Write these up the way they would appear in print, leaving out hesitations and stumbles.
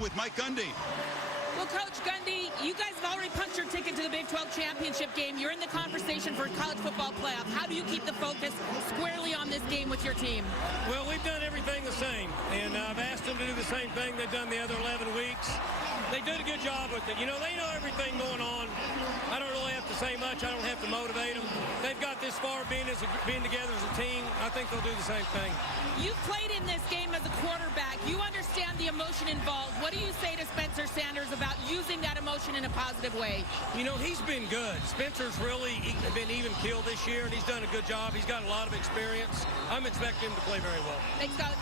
with Mike Gundy. Well, Coach Gundy, you guys have already punched your ticket to the Big 12 championship game. You're in the conversation for college football playoff. How do you keep the focus squarely on this game with your team? Well, we've done everything the same, and I've asked them to do the same thing they've done the other 11 weeks. They did a good job with it. You know, they know everything going on. I don't really have to say much. I don't have to motivate them. They've got this far being together as a team. I think they'll do the same thing. You've played in this game as a quarterback. You understand the emotion involved. What do you say to Spencer Sanders about using that emotion in a positive way? You know, he's been good. Spencer's really been even killed this year, and he's done a good job. He's got a lot of experience. I'm expecting him to play very well. Thanks, Coach.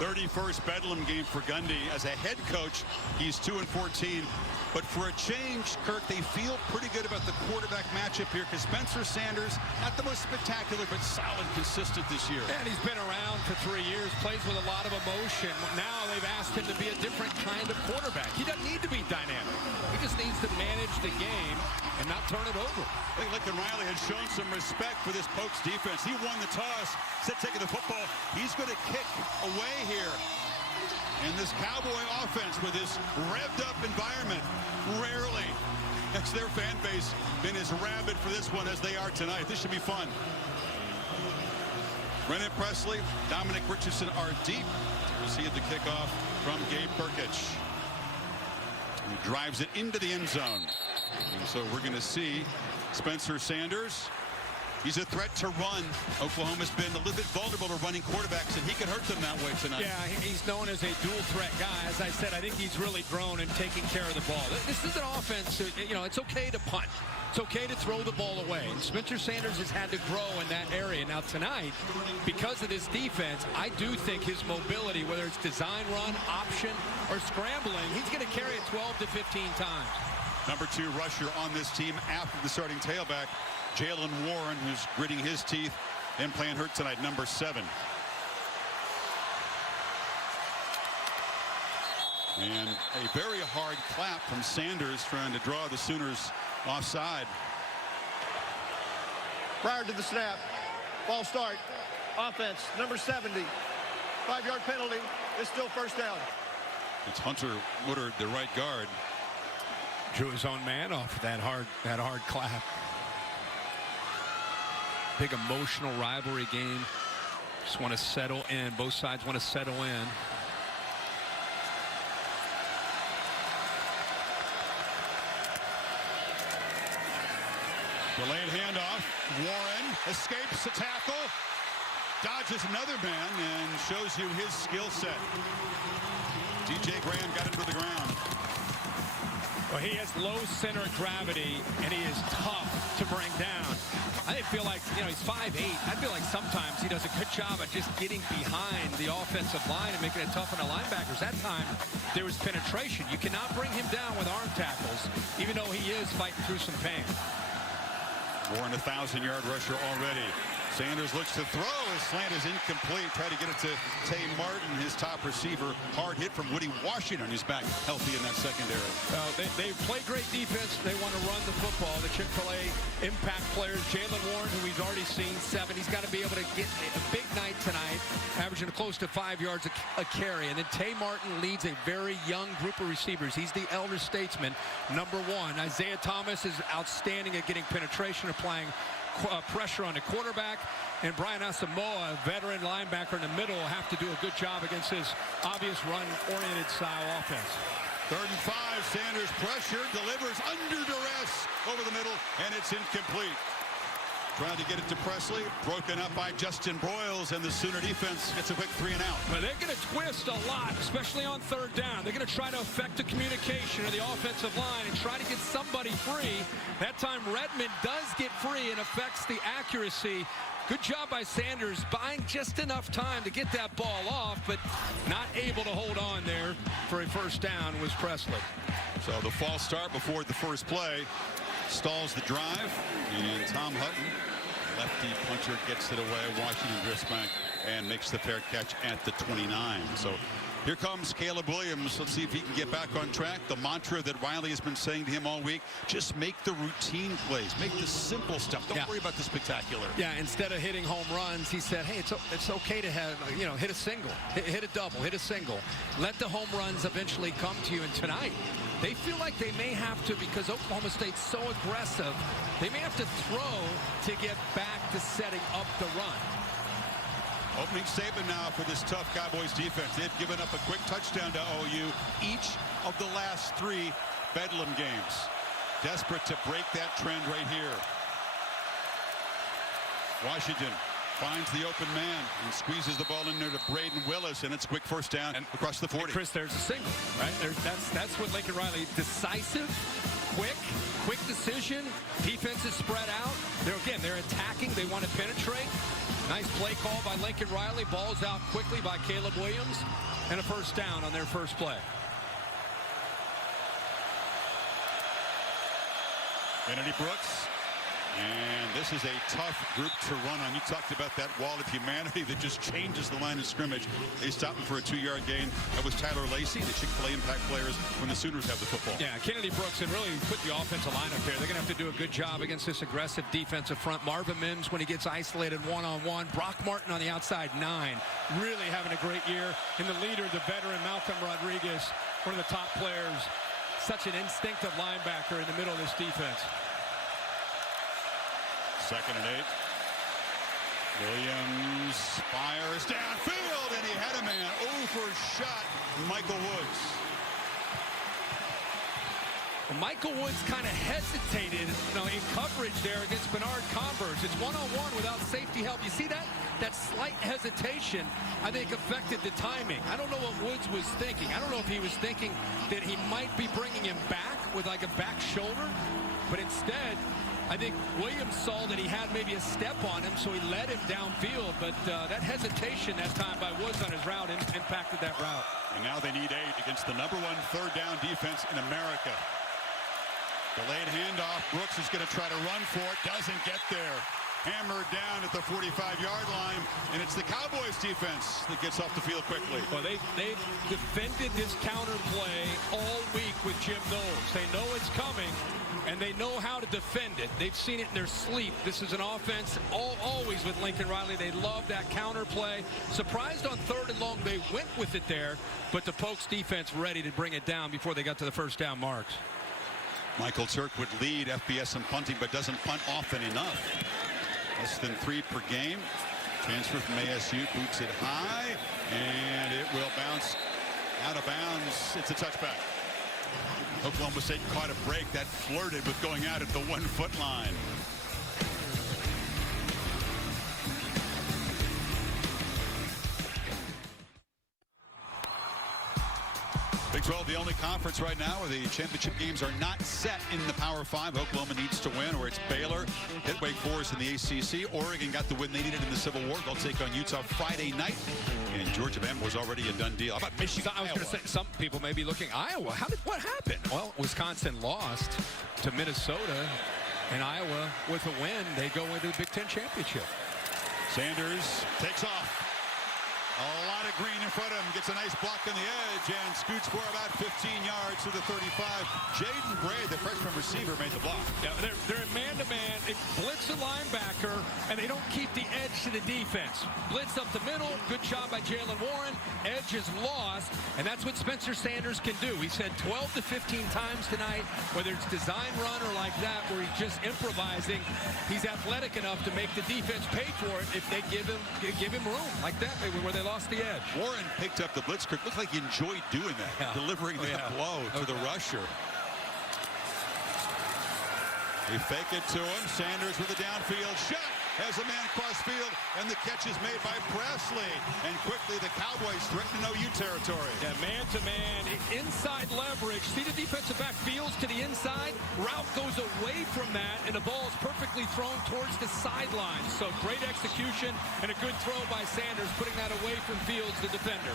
31st Bedlam game for Gundy. As a head coach, he's 2-14. But for a change, Kirk, they feel pretty good about the quarterback matchup here because Spencer Sanders, not the most spectacular, but solid, consistent this year. And he's been around for 3 years, plays with a lot of emotion. Now they've asked him to be a different kind of quarterback. He doesn't need to be dynamic. He just needs to manage the game and not turn it over. I think Lincoln Riley has shown some respect for this Pokes defense. He won the toss, instead taking the football. He's going to kick away here. And this Cowboy offense with this revved up environment, rarely has their fan base been as rabid for this one as they are tonight. This should be fun. Brennan Presley, Dominic Richardson are deep. We see the kickoff from Gabe Perkich. He drives it into the end zone. And so we're going to see Spencer Sanders. He's a threat to run. Oklahoma's been a little bit vulnerable to running quarterbacks, and he could hurt them that way tonight. Yeah, he's known as a dual threat guy. As I said, I think he's really grown in taking care of the ball. This is an offense, you know, it's okay to punt. It's okay to throw the ball away. And Spencer Sanders has had to grow in that area. Now tonight, because of this defense, I do think his mobility, whether it's design run, option, or scrambling, he's going to carry it 12 to 15 times. Number 2 rusher on this team after the starting tailback, Jalen Warren, who's gritting his teeth and playing hurt tonight, number 7. And a very hard clap from Sanders trying to draw the Sooners offside. Prior to the snap, ball start, offense, number 70. 5-yard penalty, it's still first down. It's Hunter Woodard, the right guard. Drew his own man off that hard clap. Big emotional rivalry game. Just want to settle in. Both sides want to settle in. Delayed handoff. Warren escapes the tackle. Dodges another man and shows you his skill set. DJ Graham got him to the ground. Well, he has low center of gravity, and he is tough to bring down. I feel like, you know, he's 5'8". I feel like sometimes he does a good job at just getting behind the offensive line and making it tough on the linebackers. That time, there was penetration. You cannot bring him down with arm tackles, even though he is fighting through some pain. Warren, a 1,000-yard rusher already. Sanders looks to throw. His slant is incomplete. Try to get it to Tay Martin, his top receiver. Hard hit from Woody Washington, who's back healthy in that secondary. They play great defense. They want to run the football. The Chick-fil-A impact players, Jalen Warren, who we've already seen 7. He's got to be able to get a big night tonight, averaging close to 5 yards a carry. And then Tay Martin leads a very young group of receivers. He's the elder statesman, number 1. Isaiah Thomas is outstanding at getting penetration, applying pressure on the quarterback, and Brian Asamoah, a veteran linebacker in the middle, will have to do a good job against his obvious run-oriented style offense. 3rd and 5, Sanders pressure, delivers under duress over the middle, and it's incomplete. Trying to get it to Presley, broken up by Justin Broyles, and the Sooner defense gets a quick 3 and out. But they're going to twist a lot, especially on 3rd down. They're going to try to affect the communication of the offensive line and try to get somebody free. That time Redmond does get free and affects the accuracy. Good job by Sanders, buying just enough time to get that ball off, but not able to hold on there for a 1st down was Presley. So the false start before the first play stalls the drive, and Tom Hutton, lefty puncher, gets it away. Washington drifts back and makes the fair catch at the 29. So Here comes Caleb Williams. Let's see if he can get back on track. The mantra that Riley has been saying to him all week, just make the routine plays. Make the simple stuff. Don't worry about the spectacular. Yeah, instead of hitting home runs, he said, hey, it's okay to have, hit a single, hit a double, hit a single. Let the home runs eventually come to you. And tonight, they feel like they may have to, because Oklahoma State's so aggressive, they may have to throw to get back to setting up the run. Opening statement now for this tough Cowboys defense. They've given up a quick touchdown to OU each of the last 3 Bedlam games. Desperate to break that trend right here. Washington finds the open man and squeezes the ball in there to Braden Willis, and it's a quick first down and across the 40. And Chris, there's a single, right? That's what Lincoln Riley, decisive, quick decision. Defense is spread out. They're attacking. They want to penetrate. Nice play call by Lincoln Riley. Ball's out quickly by Caleb Williams, and a first down on their first play. Kennedy Brooks. And this is a tough group to run on. You talked about that wall of humanity that just changes the line of scrimmage. They stopped him for a 2-yard gain. That was Tyler Lacey, the Chick-fil-A impact players when the Sooners have the football. Yeah, Kennedy Brooks, and really put the offensive line up there. They're going to have to do a good job against this aggressive defensive front. Marvin Mims, when he gets isolated one-on-one. Brock Martin on the outside, 9. Really having a great year. And the leader, the veteran, Malcolm Rodriguez, one of the top players. Such an instinctive linebacker in the middle of this defense. 2nd and 8. Williams fires downfield, and he had a man. Over shot, Michael Woods. Well, Michael Woods kind of hesitated, in coverage there against Bernard Converse. It's one-on-one without safety help. You see that? That slight hesitation, I think, affected the timing. I don't know what Woods was thinking. I don't know if he was thinking that he might be bringing him back with like a back shoulder, but instead, I think Williams saw that he had maybe a step on him, so he led him downfield. But that hesitation that time by Woods on his route impacted that route. And now they need 8 against the #1 3rd down defense in America. Delayed handoff. Brooks is going to try to run for it. Doesn't get there. Hammered down at the 45-yard line. And it's the Cowboys defense that gets off the field quickly. Well, they've defended this counter play all week with Jim Knowles. They know it's coming, and they know how to defend it. They've seen it in their sleep. This is an offense always with Lincoln Riley. They love that counter play. Surprised on 3rd and long they went with it there, but the Pokes defense ready to bring it down before they got to the first down marks. Michael Turk would lead FBS in punting, but doesn't punt often enough. Less than 3 per game. Transfer from ASU, boots it high, and it will bounce out of bounds. It's a touchback. Oklahoma State caught a break that flirted with going out at the 1-foot line. Big 12, the only conference right now where the championship games are not set in the Power 5. Oklahoma needs to win, or it's Baylor hit Wake Forest in the ACC. Oregon got the win they needed in the Civil War. They'll take on Utah Friday night. And Georgia Bama was already a done deal. How about Michigan? I was going to say, some people may be looking, Iowa. What happened? Well, Wisconsin lost to Minnesota, and Iowa, with a win, they go into the Big Ten championship. Sanders takes off. A lot of green in front of him. Gets a nice block on the edge and scoots for about 15 yards to the 35. Jaden Bray, the freshman receiver, made the block. Yeah, they're in man-to-man. They blitz the linebacker, and they don't keep the edge to the defense. Blitz up the middle. Good job by Jalen Warren. Edge is lost, and that's what Spencer Sanders can do. He said 12 to 15 times tonight, whether it's design run or like that, where he's just improvising. He's athletic enough to make the defense pay for it if they give him room like that, where they lost the edge. Warren picked up the blitzkrieg. Looked like he enjoyed doing that, delivering that blow to the rusher. They fake it to him. Sanders with a downfield shot. Has a man cross field, and the catch is made by Presley. And quickly the Cowboys threaten OU territory. Yeah, man-to-man, inside leverage. See the defensive back feels to the inside. Route goes away from that, and the ball is perfectly thrown towards the sideline. So great execution and a good throw by Sanders, putting that away from Fields, the defender.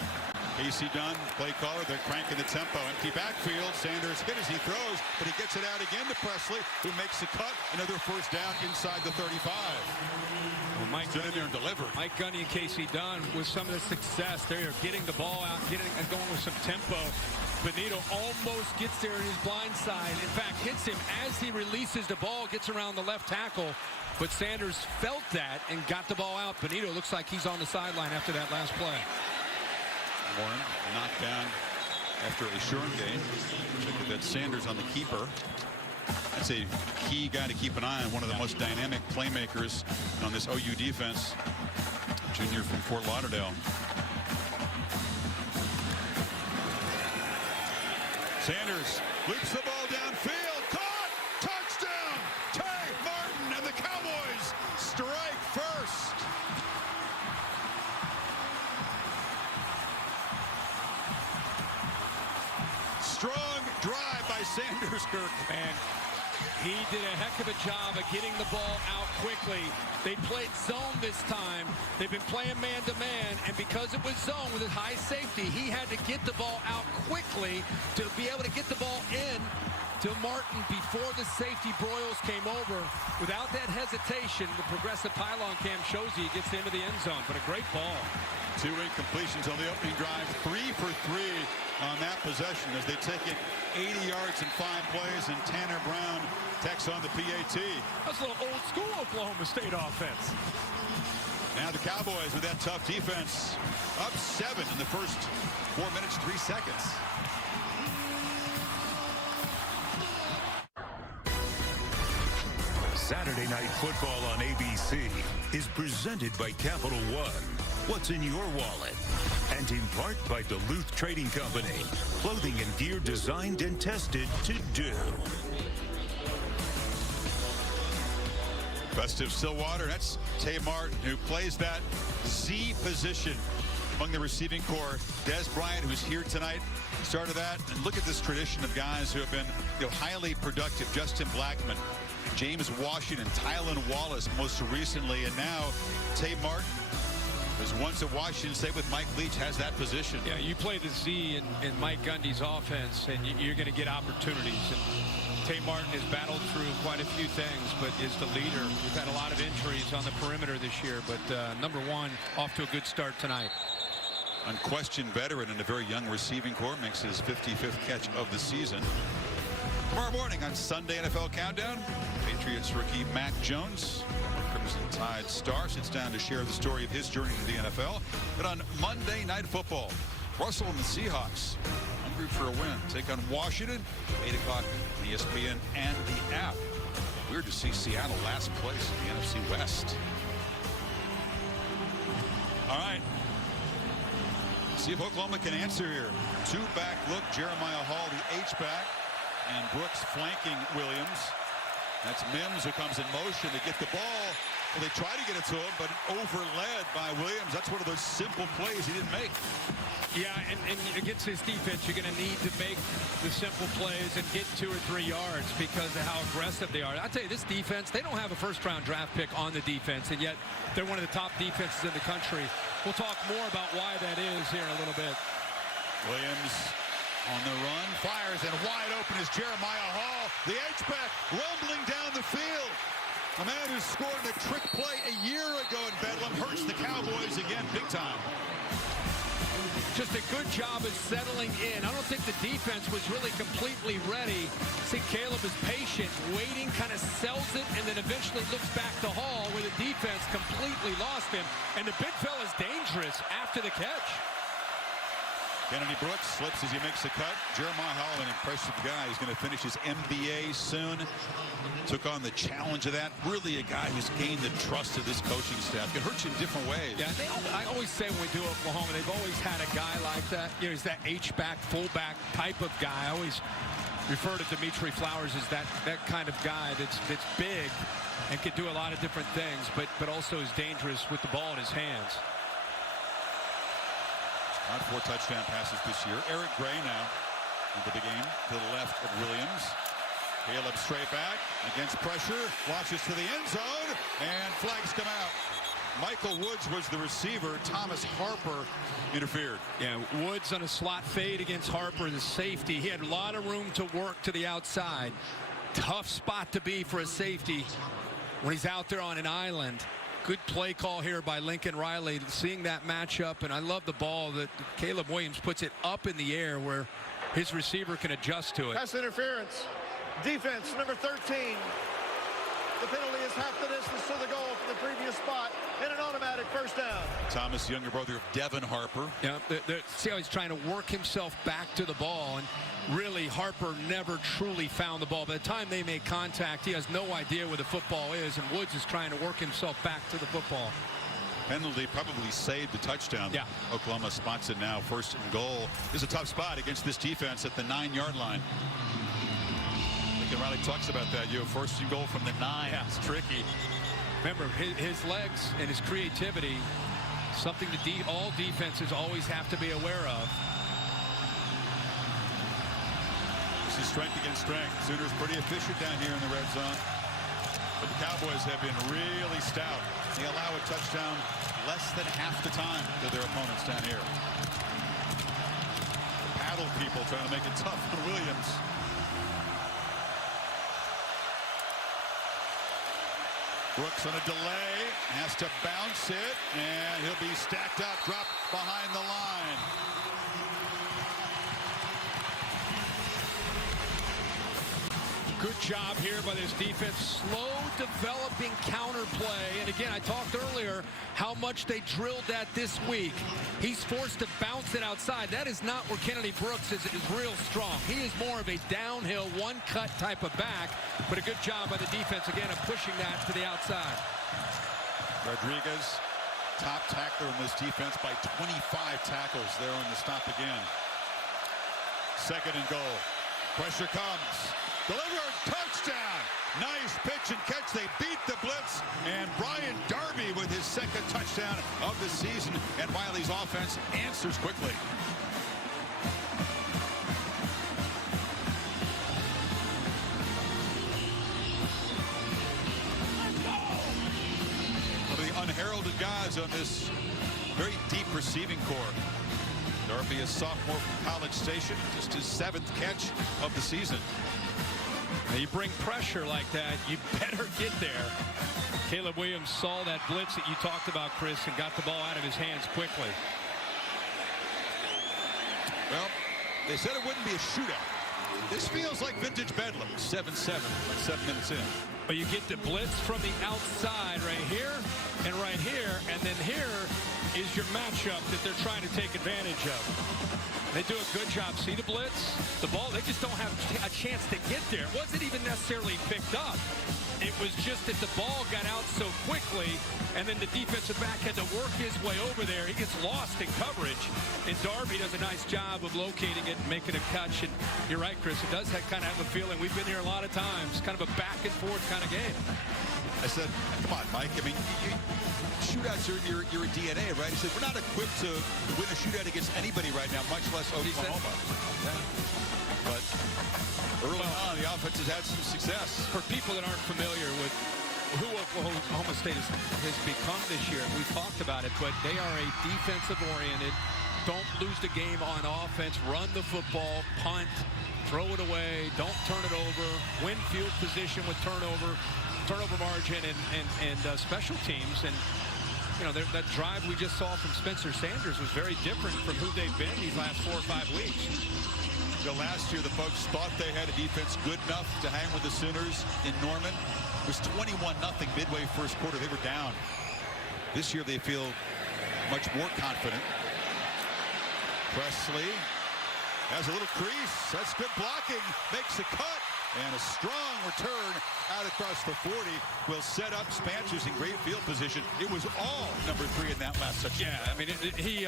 Casey Dunn, play caller. They're cranking the tempo. Empty backfield. Sanders hit as he throws, but he gets it out again to Presley, who makes the cut. Another first down inside the 35. Well, Mike stood in there and delivered. Mike Gundy and Casey Dunn with some of the success. They are getting the ball out, getting and going with some tempo. Benito almost gets there in his blind side. In fact, hits him as he releases the ball, gets around the left tackle. But Sanders felt that and got the ball out. Benito looks like he's on the sideline after that last play. Warren knocked down after a short game. Check that Sanders on the keeper. That's a key guy to keep an eye on. One of the most dynamic playmakers on this OU defense. Junior from Fort Lauderdale. Sanders loops the ball downfield. Caught! Touchdown! Tay Martin and the Cowboys strike first. Strong drive by Sanders, Kirk. And he did a heck of a job of getting the ball out quickly. They played zone this time. They've been playing man-to-man, and because it was zone with a high safety, he had to get the ball out quickly to be able to get the ball in to Martin before the safety Broyles came over. Without that hesitation, the progressive pylon cam shows he gets into the end zone, but a great ball. 2 incompletions on the opening drive, 3 for 3 on that possession as they take it 80 yards in 5 plays, and Tanner Brown tacks on the PAT. That's a little old school Oklahoma State offense. Now the Cowboys with that tough defense, up 7 in the first 4 minutes, 3 seconds. Saturday Night Football on ABC is presented by Capital One. What's in your wallet? And in part by Duluth Trading Company. Clothing and gear designed and tested to do. Festive Stillwater, that's Tay Martin, who plays that Z position among the receiving core. Des Bryant, who's here tonight, started that. And look at this tradition of guys who have been highly productive. Justin Blackman, James Washington, Tylan Wallace most recently, and now Tay Martin, who's once at Washington State with Mike Leach, has that position. Yeah, you play the Z in Mike Gundy's offense, and you're going to get opportunities. And Tay Martin has battled through quite a few things, but is the leader. We've had a lot of injuries on the perimeter this year, but number one, off to a good start tonight. Unquestioned veteran in a very young receiving core, makes his 55th catch of the season. Tomorrow morning on Sunday NFL Countdown, Patriots rookie Mac Jones, Crimson Tide star, sits down to share the story of his journey to the NFL. But on Monday Night Football, Russell and the Seahawks, hungry for a win, take on Washington, 8 o'clock on ESPN and the app. Weird to see Seattle last place in the NFC West. All right. See if Oklahoma can answer here. 2-back look, Jeremiah Hall, the H-back, and Brooks flanking Williams. That's Mims who comes in motion to get the ball. Well, they try to get it to him, but overled by Williams. That's one of those simple plays he didn't make. Yeah, and against his defense, you're going to need to make the simple plays and get 2 or 3 yards because of how aggressive they are. I'll tell you, this defense, they don't have a first-round draft pick on the defense, and yet they're one of the top defenses in the country. We'll talk more about why that is here in a little bit. Williams on the run, fires, and wide open is Jeremiah Hall. The H-back rumbling down the field. A man who scored a trick play a year ago in Bedlam hurts the Cowboys again big time. Just a good job of settling in. I don't think the defense was really completely ready. See, Caleb is patient, waiting, kind of sells it, and then eventually looks back to Hall where the defense completely lost him. And the big fella's dangerous after the catch. Kennedy Brooks slips as he makes the cut. Jeremiah Hall, an impressive guy. He's going to finish his MBA soon. Took on the challenge of that. Really a guy who's gained the trust of this coaching staff. Can hurt you in different ways. Yeah, I always say when we do Oklahoma, they've always had a guy like that. You know, he's that H-back, fullback type of guy. I always refer to Dimitri Flowers as that kind of guy that's big and can do a lot of different things, but also is dangerous with the ball in his hands. On 4 touchdown passes this year. Eric Gray now into the game to the left of Williams. Caleb straight back against pressure, launches to the end zone, and flags come out. Michael Woods was the receiver. Thomas Harper interfered. Yeah, Woods on a slot fade against Harper, the safety. He had a lot of room to work to the outside. Tough spot to be for a safety when he's out there on an island. Good play call here by Lincoln Riley, seeing that matchup, and I love the ball that Caleb Williams puts it up in the air where his receiver can adjust to it. Pass interference. Defense, number 13. The penalty is half the distance to the goal from the previous spot, and an automatic first down. Thomas, younger brother of Devin Harper. Yeah, see how he's trying to work himself back to the ball, and really Harper never truly found the ball. By the time they make contact, he has no idea where the football is, and Woods is trying to work himself back to the football. Penalty probably saved the touchdown. Yeah. Oklahoma spots it now, 1st and goal. This is a tough spot against this defense at the 9-yard line. Lincoln Riley talks about that. You have 1st and goal from the 9. Yeah. It's tricky. Remember, his legs and his creativity, something that all defenses always have to be aware of. This is strength against strength. Sooners pretty efficient down here in the red zone. But the Cowboys have been really stout. They allow a touchdown less than half the time to their opponents down here. The paddle people trying to make it tough on Williams. Brooks on a delay, has to bounce it, and he'll be stacked up, dropped behind the line. Good job here by this defense. Slow developing counter play. And again, I talked earlier how much they drilled that this week. He's forced to bounce it outside. That is not where Kennedy Brooks is real strong. He is more of a downhill, one-cut type of back. But a good job by the defense, again, of pushing that to the outside. Rodriguez, top tackler in this defense by 25 tackles there on the stop again. 2nd and goal. Pressure comes. Delivered, touchdown. Nice pitch and catch. They beat the blitz. And Brian Darby with his 2nd touchdown of the season. And Wiley's offense answers quickly. One of the unheralded guys on this very deep receiving corps. Darby, a sophomore from College Station, just his 7th catch of the season. Now you bring pressure like that, you better get there. Caleb Williams saw that blitz that you talked about, Chris, and got the ball out of his hands quickly. Well, they said it wouldn't be a shootout. This feels like vintage Bedlam. 7-7, like 7 minutes in. But you get the blitz from the outside right here and right here, and then here is your matchup that they're trying to take advantage of. They do a good job. See the blitz? The ball, they just don't have a chance to get there. It wasn't even necessarily picked up. It was just that the ball got out so quickly, and then the defensive back had to work his way over there. He gets lost in coverage, and Darby does a nice job of locating it and making a catch. And you're right, Chris, it does kind of have a feeling. We've been here a lot of times, kind of a back-and-forth kind of game. I said, come on, Mike. I mean, shootouts are your DNA, right? He said, we're not equipped to win a shootout against anybody right now, much less Oklahoma. Yeah. But early on, the offense has had some success. For people that aren't familiar with who Oklahoma State has become this year, we've talked about it, but they are a defensive-oriented, don't lose the game on offense, run the football, punt, throw it away, don't turn it over, win field position with turnover margin, and special teams. And you know, that drive we just saw from Spencer Sanders was very different from who they've been these last 4 or 5 weeks. Last year, the folks thought they had a defense good enough to hang with the Sooners in Norman. It was 21-0 midway 1st quarter. They were down. This year, they feel much more confident. Presley has a little crease. That's good blocking. Makes a cut. And a strong return out across the 40 will set up Spancers in great field position. It was all number 3 in that last section. Yeah, I mean, he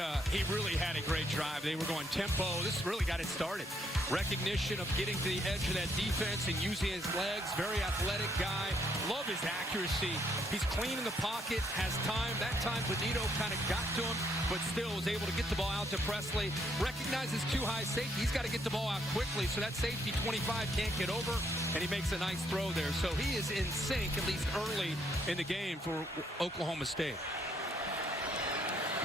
really had a great drive. They were going tempo. This really got it started. Recognition of getting to the edge of that defense and using his legs. Very athletic guy. Love his accuracy. He's clean in the pocket, has time. That time, Benito kind of got to him, but still was able to get the ball out to Presley. Recognizes too high safety. He's got to get the ball out quickly, so that safety 25 can't get over. And he makes a nice throw there. So he is in sync, at least early in the game for Oklahoma State.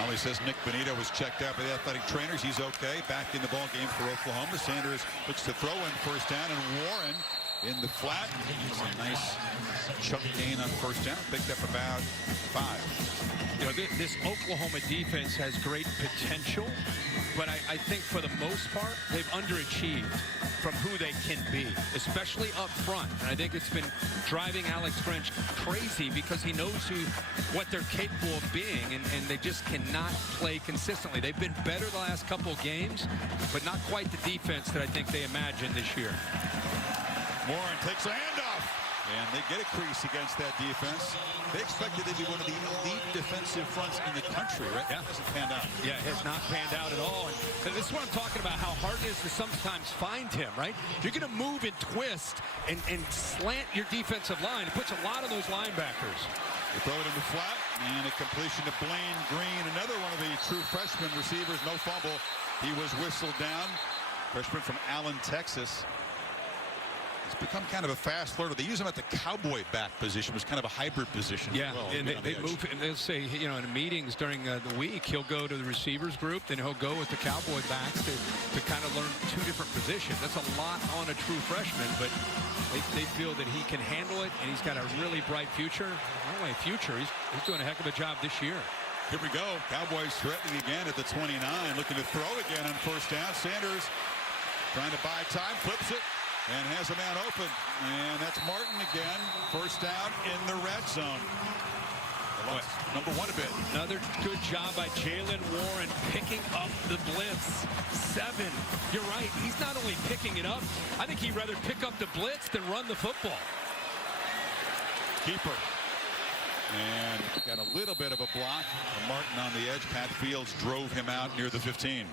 Ollie says Nick Benito was checked out by the athletic trainers. He's okay. Back in the ball game for Oklahoma. Sanders looks to throw in 1st down, and Warren in the flat. It's a nice chunk gain on first down. Picked up about 5. You know, this Oklahoma defense has great potential, but I think for the most part, they've underachieved from who they can be, especially up front. And I think it's been driving Alex Grinch crazy because he knows what they're capable of being, and they just cannot play consistently. They've been better the last couple of games, but not quite the defense that I think they imagined this year. Warren takes a handoff, and they get a crease against that defense. They expected to be one of the elite defensive fronts in the country, right? Yeah. It hasn't panned out. Yeah, it has not panned out at all. And this is what I'm talking about, how hard it is to sometimes find him, right? You're going to move and twist and slant your defensive line. It puts a lot of those linebackers. They throw it in the flat, and a completion to Blaine Green, another one of the true freshman receivers, no fumble. He was whistled down. Freshman from Allen, Texas. He's become kind of a fast learner. They use him at the cowboy back position, which was kind of a hybrid position. Yeah, well, and they move, and they'll say, you know, in meetings during the week, he'll go to the receivers group, then he'll go with the cowboy backs to kind of learn 2 different positions. That's a lot on a true freshman, but they feel that he can handle it, and he's got a really bright future. Not only a future, he's doing a heck of a job this year. Here we go. Cowboys threatening again at the 29, looking to throw again on first down. Sanders trying to buy time, flips it, and has a man open. And that's Martin again. First down in the red zone. Number 1 a bit. Another good job by Jalen Warren picking up the blitz. 7. You're right. He's not only picking it up, I think he'd rather pick up the blitz than run the football. Keeper. And got a little bit of a block. Martin on the edge. Pat Fields drove him out near the 15.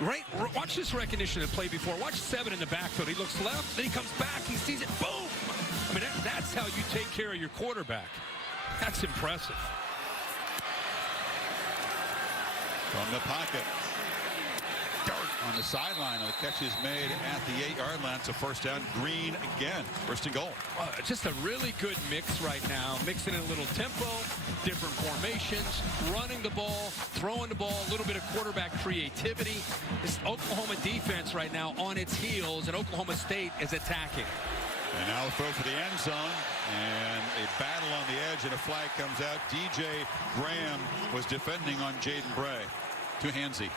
Right, watch this recognition of play before. Watch 7 in the backfield. He looks left, then he comes back, he sees it, boom! I mean, that's how you take care of your quarterback. That's impressive. From the pocket. Dart on the sideline. The catch is made at the 8-yard line. It's a first down. Green again. First and goal. Just a really good mix right now. Mixing in a little tempo, different formations, running the ball, throwing the ball, a little bit of quarterback creativity. This Oklahoma defense right now on its heels, and Oklahoma State is attacking. And now throw for the end zone. And a battle on the edge, and a flag comes out. DJ Graham was defending on Jaden Bray. To Hansey.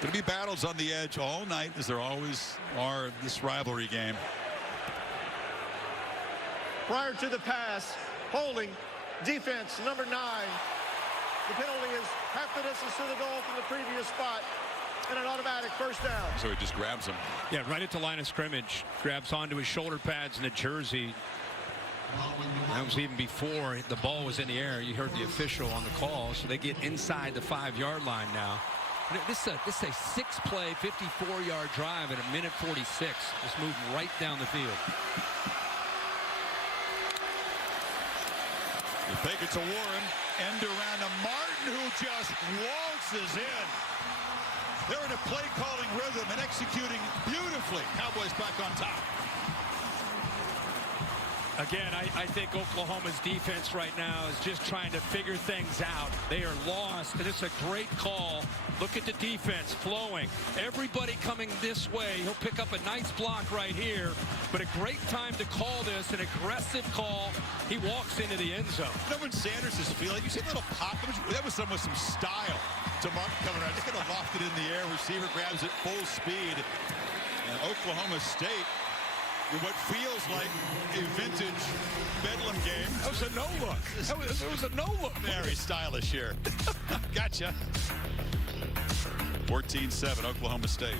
Going to be battles on the edge all night, as there always are in this rivalry game. Prior to the pass, holding, defense, number 9. The penalty is half the distance to the goal from the previous spot, and an automatic first down. So he just grabs him. Yeah, right at the line of scrimmage. Grabs onto his shoulder pads and the jersey. That was even before the ball was in the air. You heard the official on the call, so they get inside the 5-yard line now. This is a 6-play, 54-yard drive at 1:46. Just moving right down the field. You think it's a Warren. End around to Martin, who just waltzes in. They're in a play-calling rhythm and executing beautifully. Cowboys back on top. Again, I think Oklahoma's defense right now is just trying to figure things out. They are lost, and it's a great call. Look at the defense flowing. Everybody coming this way. He'll pick up a nice block right here, but a great time to call this, an aggressive call. He walks into the end zone. You know when Sanders is feeling, you see a little pop. That was someone with some style to Martin coming around. Just going to loft it in the air. Receiver grabs it full speed. And Oklahoma State, what feels like a vintage Bedlam game. That was a no-look. It was a no-look. Very stylish here. Gotcha. 14-7, Oklahoma State.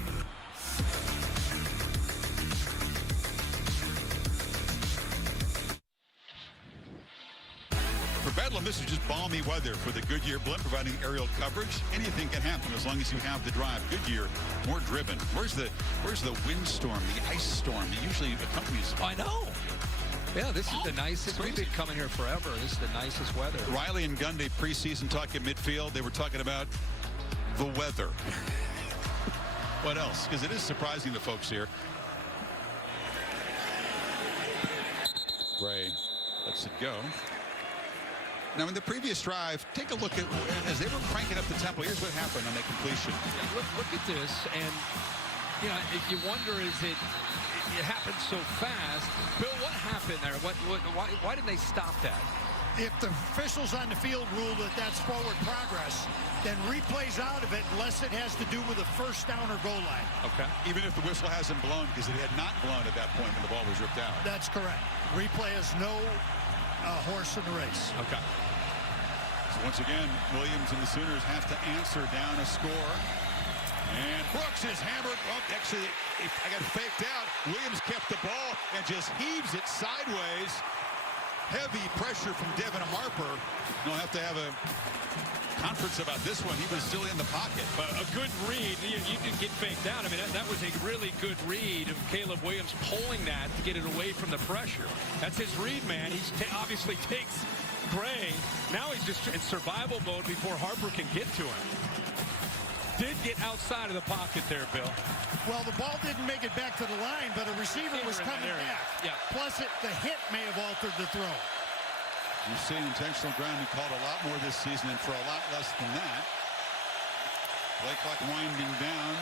For Bedlam, this is just balmy weather for the Goodyear blimp, providing aerial coverage. Anything can happen as long as you have the drive. Goodyear, more driven. Where's the windstorm, the ice storm that usually accompanies? I know. Yeah, this is the nicest. We've been coming here forever. This is the nicest weather. Riley and Gundy preseason talk at midfield. They were talking about the weather. What else? Because it is surprising to folks here. Gray lets it go. Now, in the previous drive, take a look at as they were cranking up the tempo. Here's what happened on that completion. Look at this, and if you wonder, it happened so fast. Bill, what happened there? Why didn't they stop that? If the officials on the field rule that that's forward progress, then replays out of it unless it has to do with a first down or goal line. Okay. Even if the whistle hasn't blown, because it had not blown at that point when the ball was ripped out. That's correct. Replay has no horse in the race. Okay. So once again, Williams and the Sooners have to answer down a score. And Brooks is hammered. Oh, actually, I got faked out. Williams kept the ball and just heaves it sideways. Heavy pressure from Devin Harper. Don't have to have a conference about this one. He was still in the pocket. But a good read. You didn't get faked out. I mean, that was a really good read of Caleb Williams pulling that to get it away from the pressure. That's his read, man. He obviously takes Gray. Now he's just in survival mode before Harper can get to him. Did get outside of the pocket there, Bill. Well, the ball didn't make it back to the line, but a receiver was coming back. Yeah. Plus, the hit may have altered the throw. You've seen intentional grounding called a lot more this season and for a lot less than that. Play clock winding down.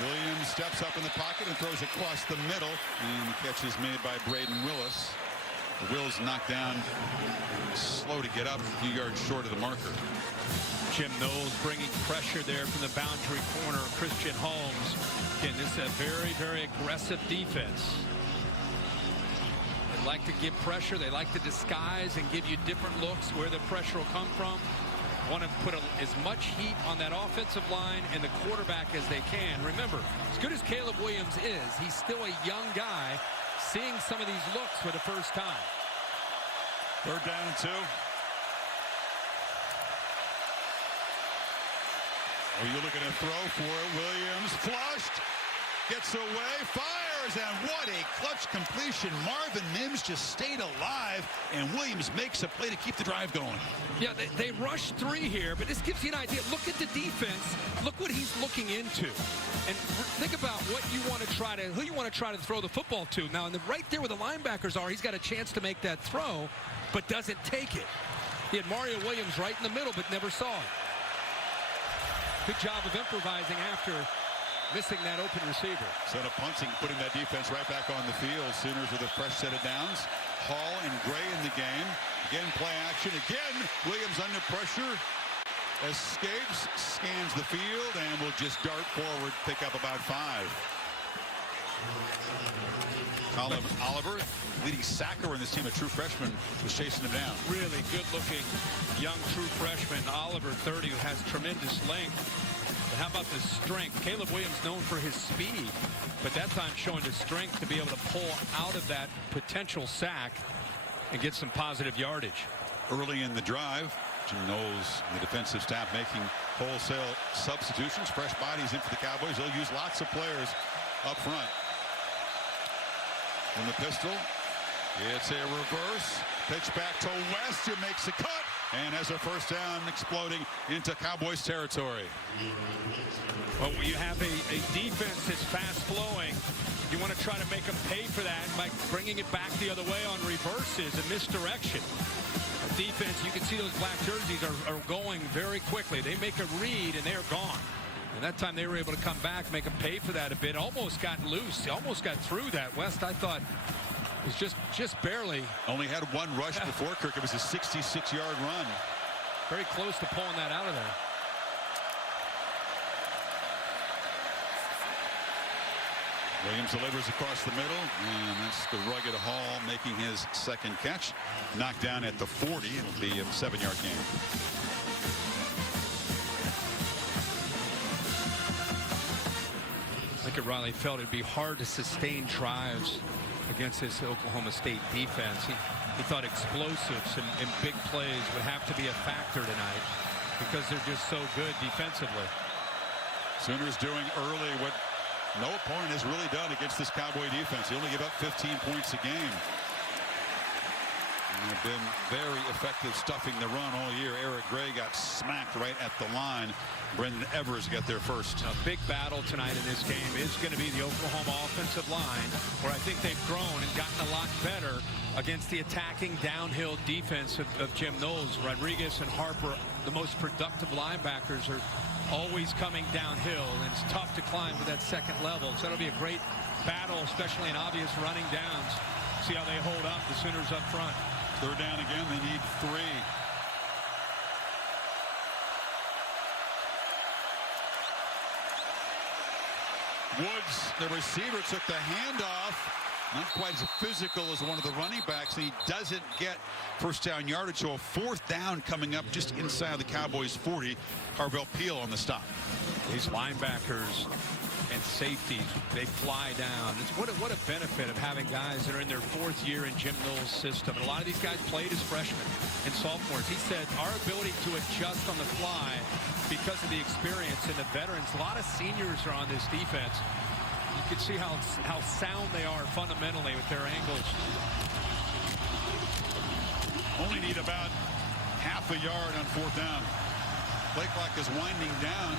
Williams steps up in the pocket and throws across the middle. And the catch is made by Braden Willis. Wills knocked down, slow to get up, a few yards short of the marker. Jim Knowles bringing pressure there from the boundary corner. Christian Holmes. Again, this is a very, very aggressive defense. They like to give pressure. They like to disguise and give you different looks where the pressure will come from. Want to put as much heat on that offensive line and the quarterback as they can. Remember, as good as Caleb Williams is, he's still a young guy seeing some of these looks for the first time. 3rd down and 2. Are you looking at throw for it? Williams flushed, gets away, fires, and what a clutch completion. Marvin Mims just stayed alive, and Williams makes a play to keep the drive going. Yeah, they rushed 3 here, but this gives you an idea. Look at the defense. Look what he's looking into. And think about what you want to try to, who you want to try to throw the football to. Now, right there where the linebackers are, he's got a chance to make that throw, but doesn't take it. He had Mario Williams right in the middle, but never saw it. Good job of improvising after missing that open receiver. Instead of punting, putting that defense right back on the field. Sooners with a fresh set of downs. Hall and Gray in the game. Again, play action. Again, Williams under pressure. Escapes, scans the field, and will just dart forward, pick up about 5. Colin Oliver, leading sacker in this team, a true freshman, was chasing him down. Really good-looking young true freshman, Oliver, 30, who has tremendous length. But how about the strength? Caleb Williams known for his speed, but that time showing the strength to be able to pull out of that potential sack and get some positive yardage. Early in the drive, Jim Knowles and the defensive staff making wholesale substitutions, fresh bodies in for the Cowboys. They'll use lots of players up front. From the pistol, it's a reverse. Pitch back to West, who makes a cut, and has a first down, exploding into Cowboys territory. Well, when you have a defense that's fast-flowing, you want to try to make them pay for that by bringing it back the other way on reverses and misdirection. Defense, you can see those black jerseys are going very quickly. They make a read, and they're gone. And that time they were able to come back, make them pay for that a bit. Almost got loose. Almost got through that. West, I thought, was just barely. Only had one rush before Kirk. It was a 66-yard run. Very close to pulling that out of there. Williams delivers across the middle, and that's the rugged Hall making his second catch. Knocked down at the 40. It'll be a 7-yard gain. Lincoln Riley felt it'd be hard to sustain drives against this Oklahoma State defense. He thought explosives and big plays would have to be a factor tonight because they're just so good defensively. Sooners doing early what no opponent has really done against this Cowboy defense. They only give up 15 points a game. They've been very effective stuffing the run all year. Eric Gray got smacked right at the line. Brendan Evers got there first. A big battle tonight in this game is going to be the Oklahoma offensive line, where I think they've grown and gotten a lot better against the attacking downhill defense of Jim Knowles. Rodriguez and Harper, the most productive linebackers, are always coming downhill, and it's tough to climb with that second level. So that'll be a great battle, especially in obvious running downs. See how they hold up, the Sooners up front. Third down again, they need 3. Woods, the receiver, took the handoff. Not quite as physical as one of the running backs, and he doesn't get first down yardage. So a 4th down coming up just inside the Cowboys' 40. Carvel Peel on the stop. These linebackers and safeties, they fly down. What a benefit of having guys that are in their 4th year in Jim Knowles' system. And a lot of these guys played as freshmen and sophomores. He said our ability to adjust on the fly because of the experience and the veterans. A lot of seniors are on this defense. You can see how sound they are fundamentally with their angles. Only need about half a yard on 4th down. Play clock is winding down,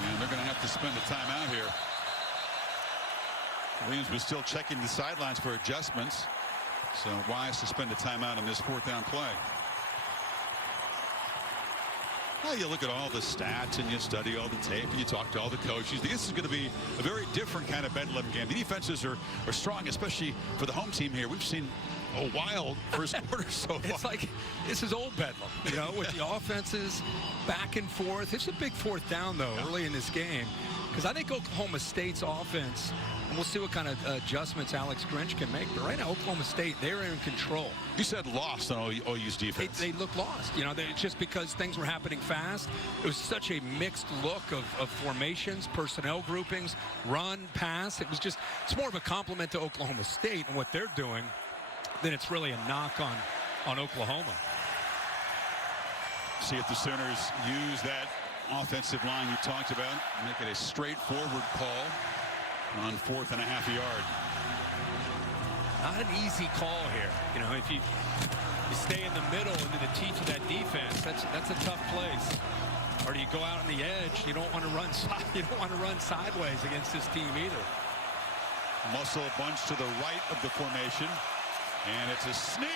and they're going to have to spend a timeout here. Williams was still checking the sidelines for adjustments, so wise to spend a timeout on this 4th down play. Well, you look at all the stats and you study all the tape and you talk to all the coaches. This is going to be a very different kind of Bedlam game. The defenses are strong, especially for the home team here. We've seen a wild first quarter so far. It's like this is old Bedlam, you know, with the offenses back and forth. It's a big 4th down, though, early in this game, because I think Oklahoma State's offense, and we'll see what kind of adjustments Alex Grinch can make. But right now, Oklahoma State, they're in control. You said lost on OU's defense. They look lost. You know, it's just because things were happening fast. It was such a mixed look of formations, personnel groupings, run, pass. It's more of a compliment to Oklahoma State and what they're doing than it's really a knock on Oklahoma. See if the Sooners use that offensive line you talked about, make it a straightforward call on 4th and a half a yard. Not an easy call here. You know, if you stay in the middle into the teeth of that defense, that's a tough place. Or do you go out on the edge? You don't want to run sideways against this team either. Muscle bunch to the right of the formation, and it's a sneak.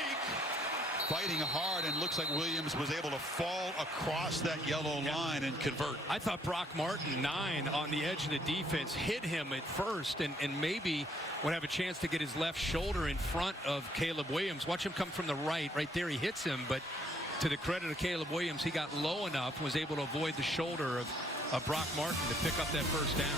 Fighting hard, and looks like Williams was able to fall across that yellow line and convert. I thought Brock Martin, 9 on the edge of the defense, hit him at first and maybe would have a chance to get his left shoulder in front of Caleb Williams. Watch him come from the right there. He hits him, but to the credit of Caleb Williams, he got low enough, was able to avoid the shoulder of Brock Martin to pick up that first down.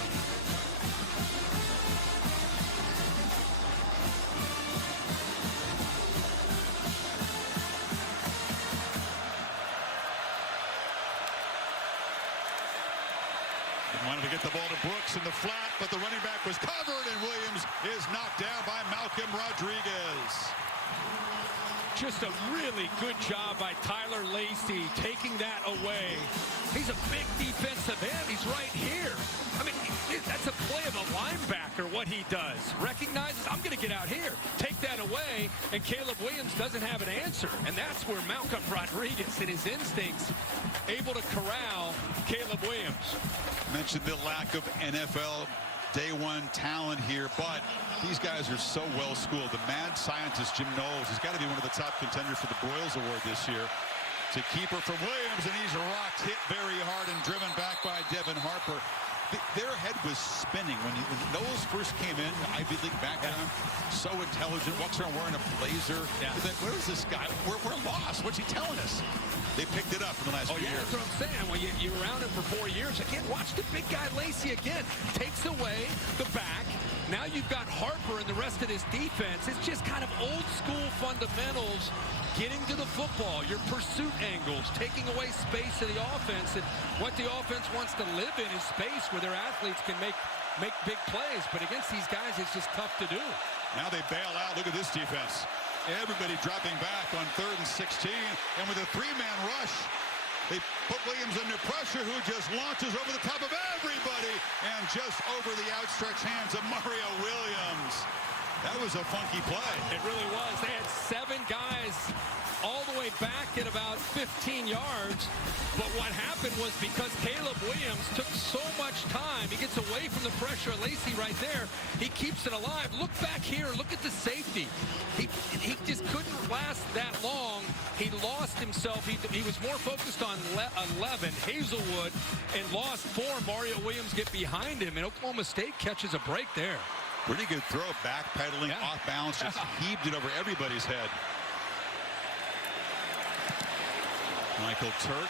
Wanted to get the ball to Brooks in the flat, but the running back was covered, and Williams is knocked down by Malcolm Rodriguez. Just a really good job by Tyler Lacey taking that away. He's a big defensive end. He's right here. I mean, that's a play of a linebacker, what he does. Recognizes, I'm going to get out here, take that away, and Caleb Williams doesn't have an answer. And that's where Malcolm Rodriguez, in his instincts, able to corral Caleb Williams. Mentioned the lack of NFL day one talent here, but these guys are so well schooled. The mad scientist Jim Knowles has got to be one of the top contenders for the Broyles Award this year. It's a keeper from Williams, and he's rocked, hit very hard, and driven back by Devin Harper. Their head was spinning when Knowles first came in, Ivy League background, so intelligent, walks around wearing a blazer. Where is this guy? We're lost. What's he telling us? They picked it up in the last few years. That's what I'm saying. Well, you were around him for 4 years. Again, watch the big guy Lacey again. Takes away the back. Now you've got Harper and the rest of this defense. It's just kind of old school fundamentals. Getting to the football, your pursuit angles, taking away space of the offense, and what the offense wants to live in is space where their athletes can make big plays. But against these guys, it's just tough to do. Now they bail out. Look at this defense. Everybody dropping back on 3rd and 16, and with a 3-man rush, they put Williams under pressure, who just launches over the top of everybody and just over the outstretched hands of Mario Williams. That was a funky play. It really was. They had 7 guys all the way back at about 15 yards. But what happened was because Caleb Williams took so much time, he gets away from the pressure of Lacey right there. He keeps it alive. Look back here. Look at the safety. He just couldn't last that long. He lost himself. He was more focused on 11, Hazelwood, and lost 4. Mario Williams get behind him, and Oklahoma State catches a break there. Pretty good throw, backpedaling, off balance, just heaved it over everybody's head. Michael Turk,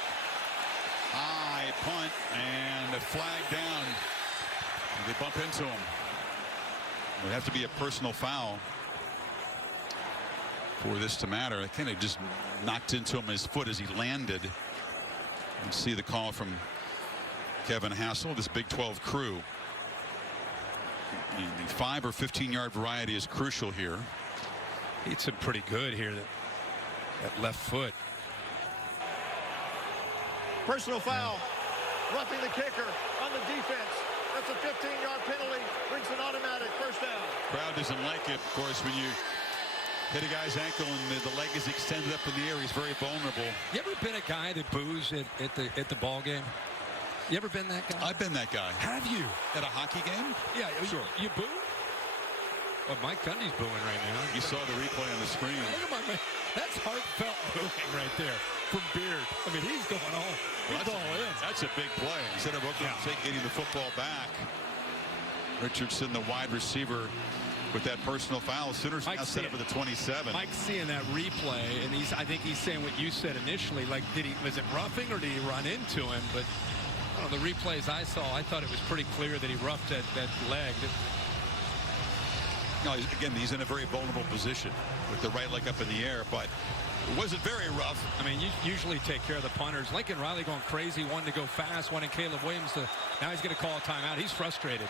high punt, and a flag down. They bump into him. It would have to be a personal foul for this to matter. I kind of just knocked into him his foot as he landed. You see the call from Kevin Hassel, this Big 12 crew. The 5 or 15-yard variety is crucial here. It's pretty good here. That left foot. Personal foul. Roughing the kicker on the defense. That's a 15-yard penalty. Brings an automatic first down. Crowd doesn't like it, of course, when you hit a guy's ankle and the leg is extended up in the air. He's very vulnerable. You ever been a guy that boos at the ball game? You ever been that guy? I've been that guy. Have you? At a hockey game? Yeah, sure. You boo? Well, Mike Gundy's booing right now. You saw the replay on the screen. Look at my man. That's heartfelt booing right there from Beard. I mean, he's going all. He's all in. That's a big play. Instead of Oklahoma State getting the football back, Richardson, the wide receiver, with that personal foul. Sooners now set up with a 27. Mike's seeing that replay, and I think he's saying what you said initially. Like, was it roughing or did he run into him? But the replays I saw, I thought it was pretty clear that he roughed that leg. No, again, he's in a very vulnerable position with the right leg up in the air, but it wasn't very rough. I mean, you usually take care of the punters. Lincoln Riley going crazy, wanting to go fast, wanting Caleb Williams to. Now he's going to call a timeout. He's frustrated.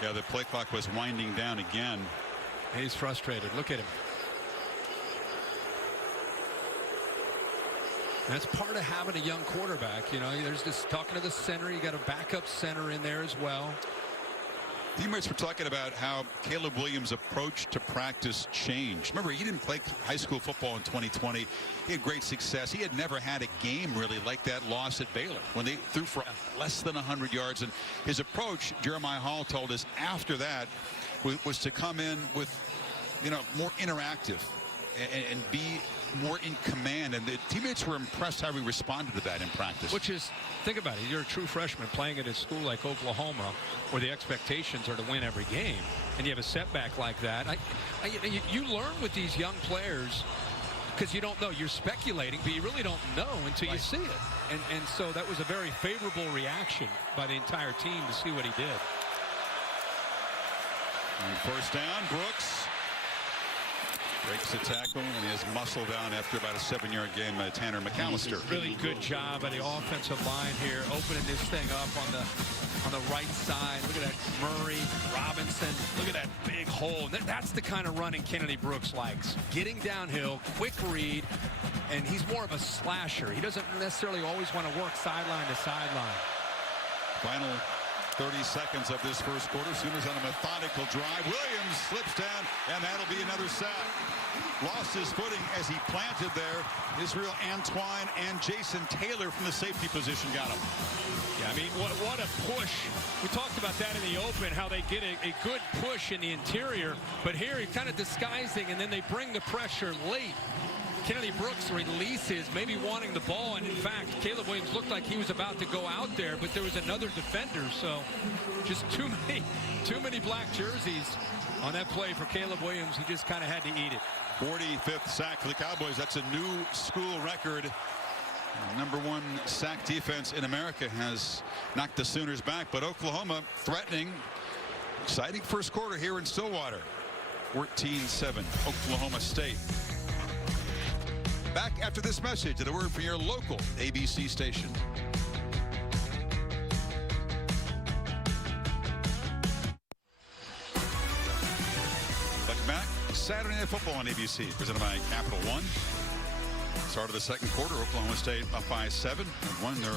Yeah, the play clock was winding down again. He's frustrated. Look at him. That's part of having a young quarterback. You know, there's this talking to the center. You got a backup center in there as well. Teammates were talking about how Caleb Williams' approach to practice changed. Remember, he didn't play high school football in 2020. He had great success. He had never had a game really like that loss at Baylor when they threw for less than 100 yards. And his approach, Jeremiah Hall told us after that, was to come in with, more interactive and be more in command, and the teammates were impressed how he responded to that in practice. Which is, think about it, you're a true freshman playing at a school like Oklahoma where the expectations are to win every game, and you have a setback like that. You learn with these young players because you don't know. You're speculating, but you really don't know until you see it. And so that was a very favorable reaction by the entire team to see what he did. And first down, Brooks breaks the tackle, and he has muscle down after about a 7-yard game. Tanner McAllister. Really good job by the offensive line here, opening this thing up on the right side. Look at that, Murray, Robinson. Look at that big hole. That's the kind of running Kennedy Brooks likes. Getting downhill, quick read, and he's more of a slasher. He doesn't necessarily always want to work sideline to sideline. Final 30 seconds of this first quarter. Sooners on a methodical drive. Williams slips down, and that'll be another sack. Lost his footing as he planted there. Israel Antoine and Jason Taylor from the safety position got him. Yeah, I mean, what a push. We talked about that in the open, how they get a good push in the interior. But here he's kind of disguising, and then they bring the pressure late. Kennedy Brooks releases, maybe wanting the ball, and in fact, Caleb Williams looked like he was about to go out there, but there was another defender, so just too many black jerseys on that play for Caleb Williams. He just kind of had to eat it. 45th sack for the Cowboys. That's a new school record. #1 sack defense in America has knocked the Sooners back, but Oklahoma threatening. Exciting first quarter here in Stillwater. 14-7 Oklahoma State. Back after this message and a word from your local ABC station. Welcome back. Saturday Night Football on ABC, presented by Capital One. Start of the second quarter, Oklahoma State up by 7 and won their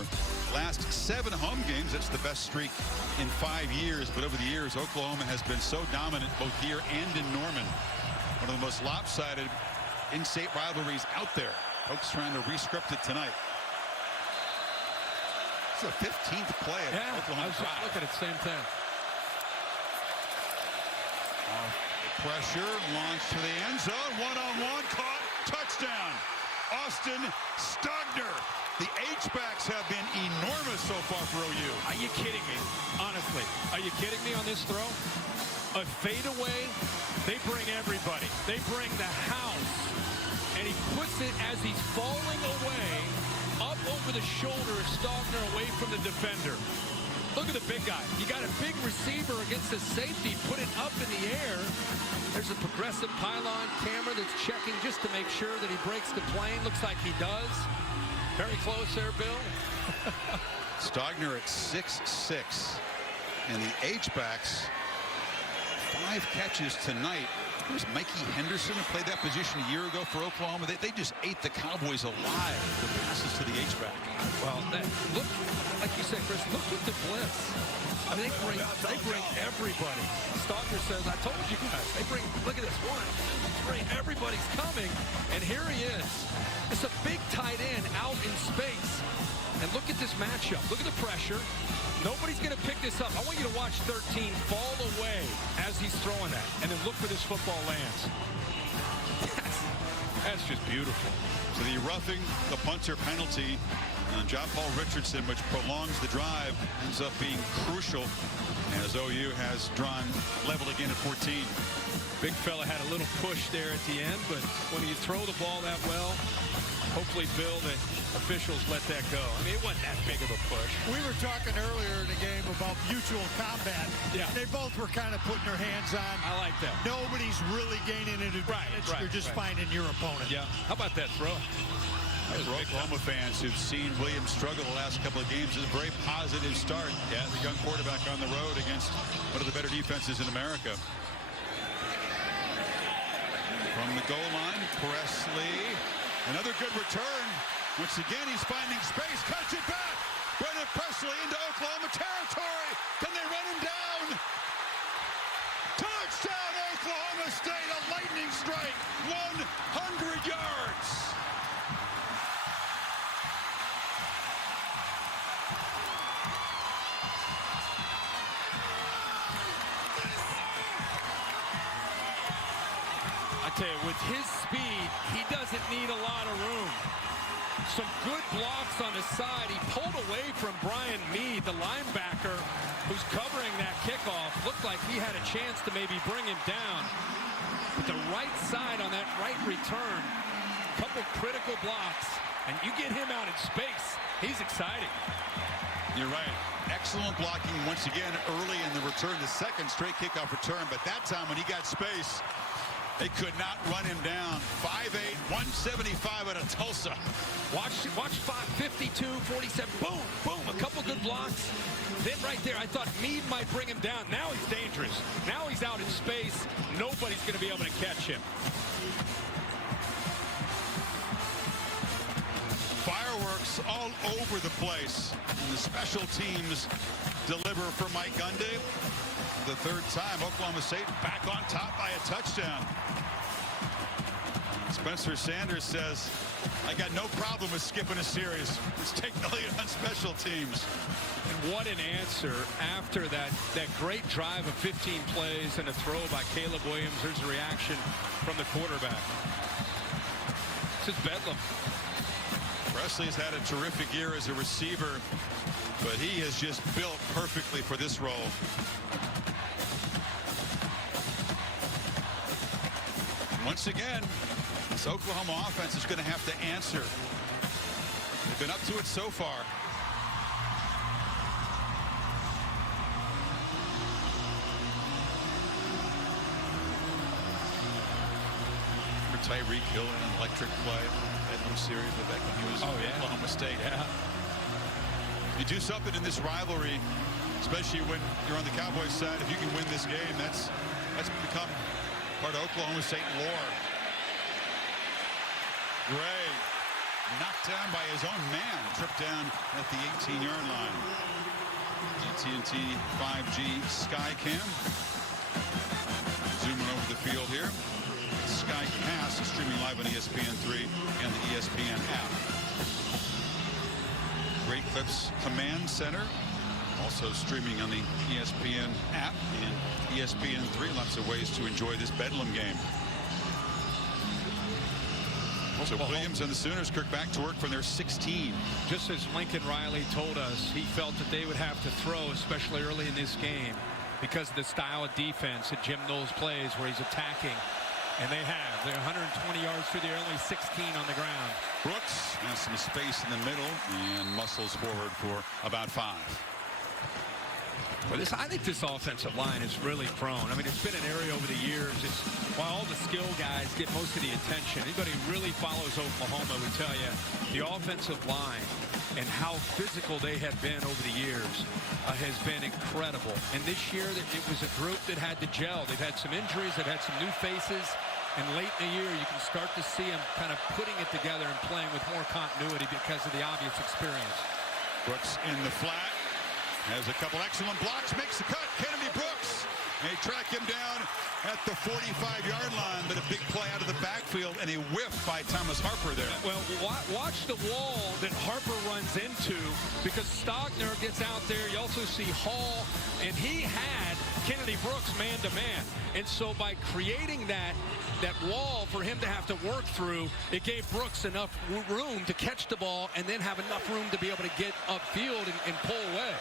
last 7 home games. That's the best streak in 5 years. But over the years, Oklahoma has been so dominant both here and in Norman. One of the most lopsided in-state rivalries out there. Folks trying to re-script it tonight. It's the 15th play of Oklahoma. I was just looking at the same thing. Pressure, launched to the end zone, one-on-one, caught, touchdown. Austin Stogner. The H-backs have been enormous so far for OU. Are you kidding me? Honestly, are you kidding me on this throw? A fadeaway, they bring everybody. They bring the house. And he puts it as he's falling away, up over the shoulder of Stogner, away from the defender. Look at the big guy. You got a big receiver against the safety. Put it up in the air. There's a progressive pylon camera that's checking just to make sure that he breaks the plane. Looks like he does. Very close there, Bill. Stogner at 6'6". And the H-backs, 5 catches tonight. Here's Mikey Henderson, who played that position a year ago for Oklahoma. They just ate the Cowboys alive with passes to the H-back. Well, look, like you said, Chris, look at the blitz. I mean, they bring everybody. Stogner says, I told you guys, they bring, look at this one. Everybody's coming, and here he is. It's a big tight end out in space. And look at this matchup. Look at the pressure. Nobody's going to pick this up. I want you to watch 13 fall away as he's throwing that. And then look where this football lands. That's just beautiful. So the roughing the punter penalty on John Paul Richardson, which prolongs the drive, ends up being crucial as OU has drawn level again at 14. Big fella had a little push there at the end, but when you throw the ball that well, hopefully, Bill, the officials let that go. I mean, it wasn't that big of a push. We were talking earlier in the game about mutual combat. Yeah. They both were kind of putting their hands on. I like that. Nobody's really gaining an advantage. Right, You're just finding your opponent. Yeah. How about that throw? For Oklahoma fans who've seen Williams struggle the last couple of games, is a very positive start. Yeah, the young quarterback on the road against one of the better defenses in America. From the goal line, Presley. Another good return. Once again, he's finding space. Cuts it back. Brennan Presley into Oklahoma territory. Can they run him down? Touchdown, Oklahoma State. A lightning strike. 100 yards. I tell you, with his speed, he doesn't need a lot of room. Some good blocks on his side. He pulled away from Brian Mead, the linebacker, who's covering that kickoff. Looked like he had a chance to maybe bring him down. But the right side on that right return, couple critical blocks, and you get him out in space. He's exciting. You're right. Excellent blocking once again early in the return, the second straight kickoff return. But that time when he got space, they could not run him down. 5'8", 175 out of Tulsa. Watch 52, 47, boom, boom, a couple good blocks. Then right there, I thought Mead might bring him down. Now he's dangerous. Now he's out in space. Nobody's going to be able to catch him. Fireworks all over the place. And the special teams deliver for Mike Gundy. The third time, Oklahoma State back on top by a touchdown. Spencer Sanders says, I got no problem with skipping a series. Let's take the lead on special teams. And what an answer after that great drive of 15 plays and a throw by Caleb Williams. There's a reaction from the quarterback. This is Bedlam. Presley's had a terrific year as a receiver, but he is just built perfectly for this role. Once again, this Oklahoma offense is going to have to answer. They've been up to it so far. For Tyreek Hill, an electric play. Bedlam series with that when he was Oklahoma State. Yeah. You do something in this rivalry, especially when you're on the Cowboys side. If you can win this game, that's become part of Oklahoma State lore. Gray knocked down by his own man. Tripped down at the 18-yard line. AT&T 5G Skycam. Zooming over the field here. Skycast is streaming live on ESPN3 and the ESPN app. Great Clips Command Center. Also streaming on the ESPN app and ESPN3. Lots of ways to enjoy this Bedlam game. So Williams and the Sooners, Kirk, back to work for their 16. Just as Lincoln Riley told us, he felt that they would have to throw, especially early in this game, because of the style of defense that Jim Knowles plays, where he's attacking. And they have. They're 120 yards through the air, only 16 on the ground. Brooks has some space in the middle and muscles forward for about 5. Well, I think this offensive line is really prone. I mean, it's been an area over the years. It's while all the skill guys get most of the attention, anybody who really follows Oklahoma would tell you the offensive line and how physical they have been over the years has been incredible. And this year, it was a group that had to gel. They've had some injuries. They've had some new faces. And late in the year, you can start to see them kind of putting it together and playing with more continuity because of the obvious experience. Brooks in the flat. Has a couple excellent blocks. Makes the cut. Kennedy Brooks. They track him down at the 45-yard line, but a big play out of the backfield and a whiff by Thomas Harper there. Well, watch the wall that Harper runs into, because Stogner gets out there. You also see Hall, and he had Kennedy Brooks man-to-man. And so by creating that wall for him to have to work through, it gave Brooks enough room to catch the ball and then have enough room to be able to get upfield and pull away.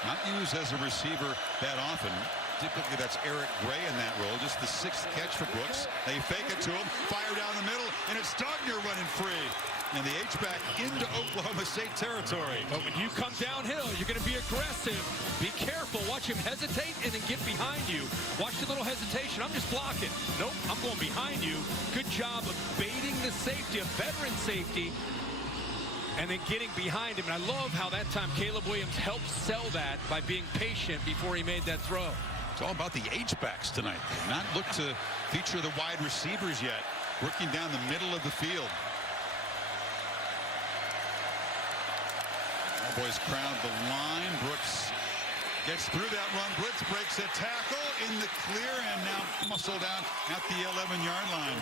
Not used as a receiver that often. Typically, that's Eric Gray in that role. Just the 6th catch for Brooks. They fake it to him, fire down the middle, and it's Stogner running free. And the H-back into Oklahoma State territory. But when you come downhill, you're going to be aggressive. Be careful. Watch him hesitate and then get behind you. Watch the little hesitation. I'm just blocking. Nope, I'm going behind you. Good job of baiting the safety, a veteran safety, and then getting behind him. And I love how that time Caleb Williams helped sell that by being patient before he made that throw. It's all about the H-backs tonight. Not look to feature the wide receivers yet. Working down the middle of the field. Cowboys crowd the line. Brooks gets through that run. Blitz breaks a tackle in the clear and now muscled out at the 11-yard line.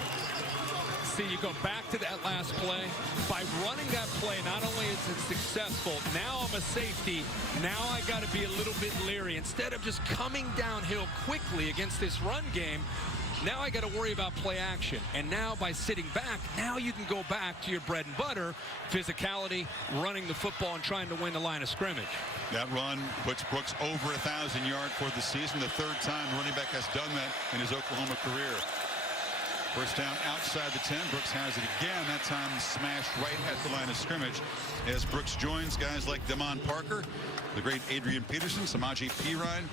See, you go back to that last play. By running that play, not only is it successful, now I'm a safety. Now I got to be a little bit leery. Instead of just coming downhill quickly against this run game, now I got to worry about play action. And now by sitting back, now you can go back to your bread and butter, physicality, running the football and trying to win the line of scrimmage. That run puts Brooks over 1,000 yards for the season. The 3rd time running back has done that in his Oklahoma career. First down outside the 10. Brooks has it again. That time smashed right at the line of scrimmage as Brooks joins guys like Damon Parker, the great Adrian Peterson, Samaje Perine.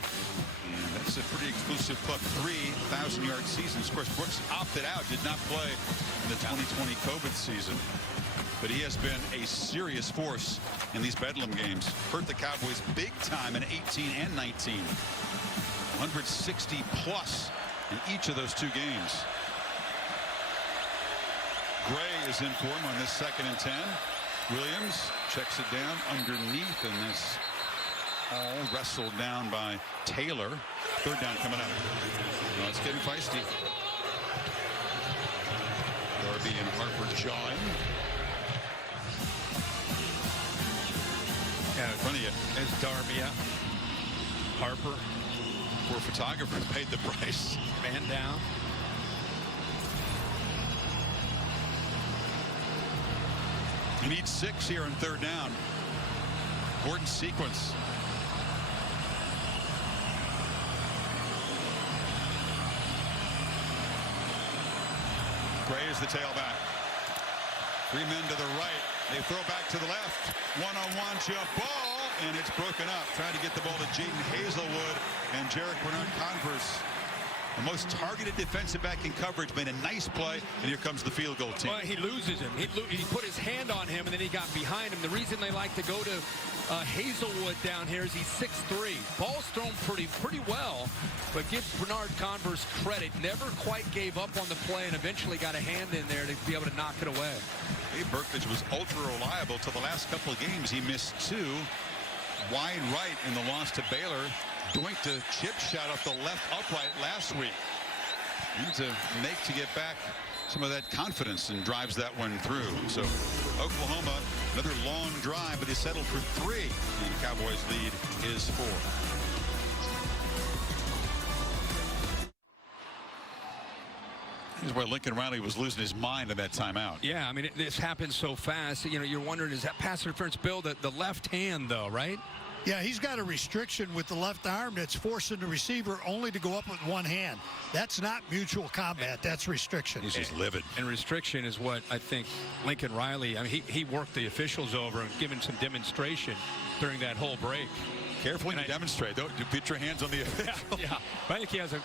And that's a pretty exclusive Buck 3,000-yard season. Of course, Brooks opted out, did not play in the 2020 COVID season. But he has been a serious force in these Bedlam games. Hurt the Cowboys big time in 18 and 19. 160 plus in each of those 2 games. Gray is in form on this 2nd and 10. Williams checks it down underneath, and this all wrestled down by Taylor. 3rd down coming up. Well, it's getting feisty. Darby and Harper jawing. Yeah, in front of you. There's Darby, Harper. Poor photographers paid the price. Man down. You need 6 here on 3rd down. Important sequence. Gray is the tailback. 3 men to the right. They throw back to the left. One-on-one jump ball, and it's broken up. Trying to get the ball to Jaden Hazelwood, and Jarek Bernard Converse the most targeted defensive back in coverage, made a nice play, and here comes the field goal team. Well, he loses him. He put his hand on him, and then he got behind him. The reason they like to go to Hazelwood down here is he's 6'3". Ball's thrown pretty well, but give Bernard Converse credit. Never quite gave up on the play and eventually got a hand in there to be able to knock it away. Gabe Brkic was ultra reliable till the last couple of games. He missed 2 wide right in the loss to Baylor. Doinked a chip shot off the left upright last week. Needs a make to get back some of that confidence and drives that one through. So Oklahoma, another long drive, but he settled for 3. And the Cowboys lead is 4. This is where Lincoln Riley was losing his mind in that timeout. Yeah, I mean, this happens so fast. You know, you're wondering, is that pass interference, Bill? The left hand, though, right? Yeah, he's got a restriction with the left arm that's forcing the receiver only to go up with one hand. That's not mutual combat. That's restriction. He's just livid. And restriction is what I think Lincoln Riley, I mean, he worked the officials over and given some demonstration during that whole break. Careful when you demonstrate. Don't put your hands on the official. Yeah. But I think he has a,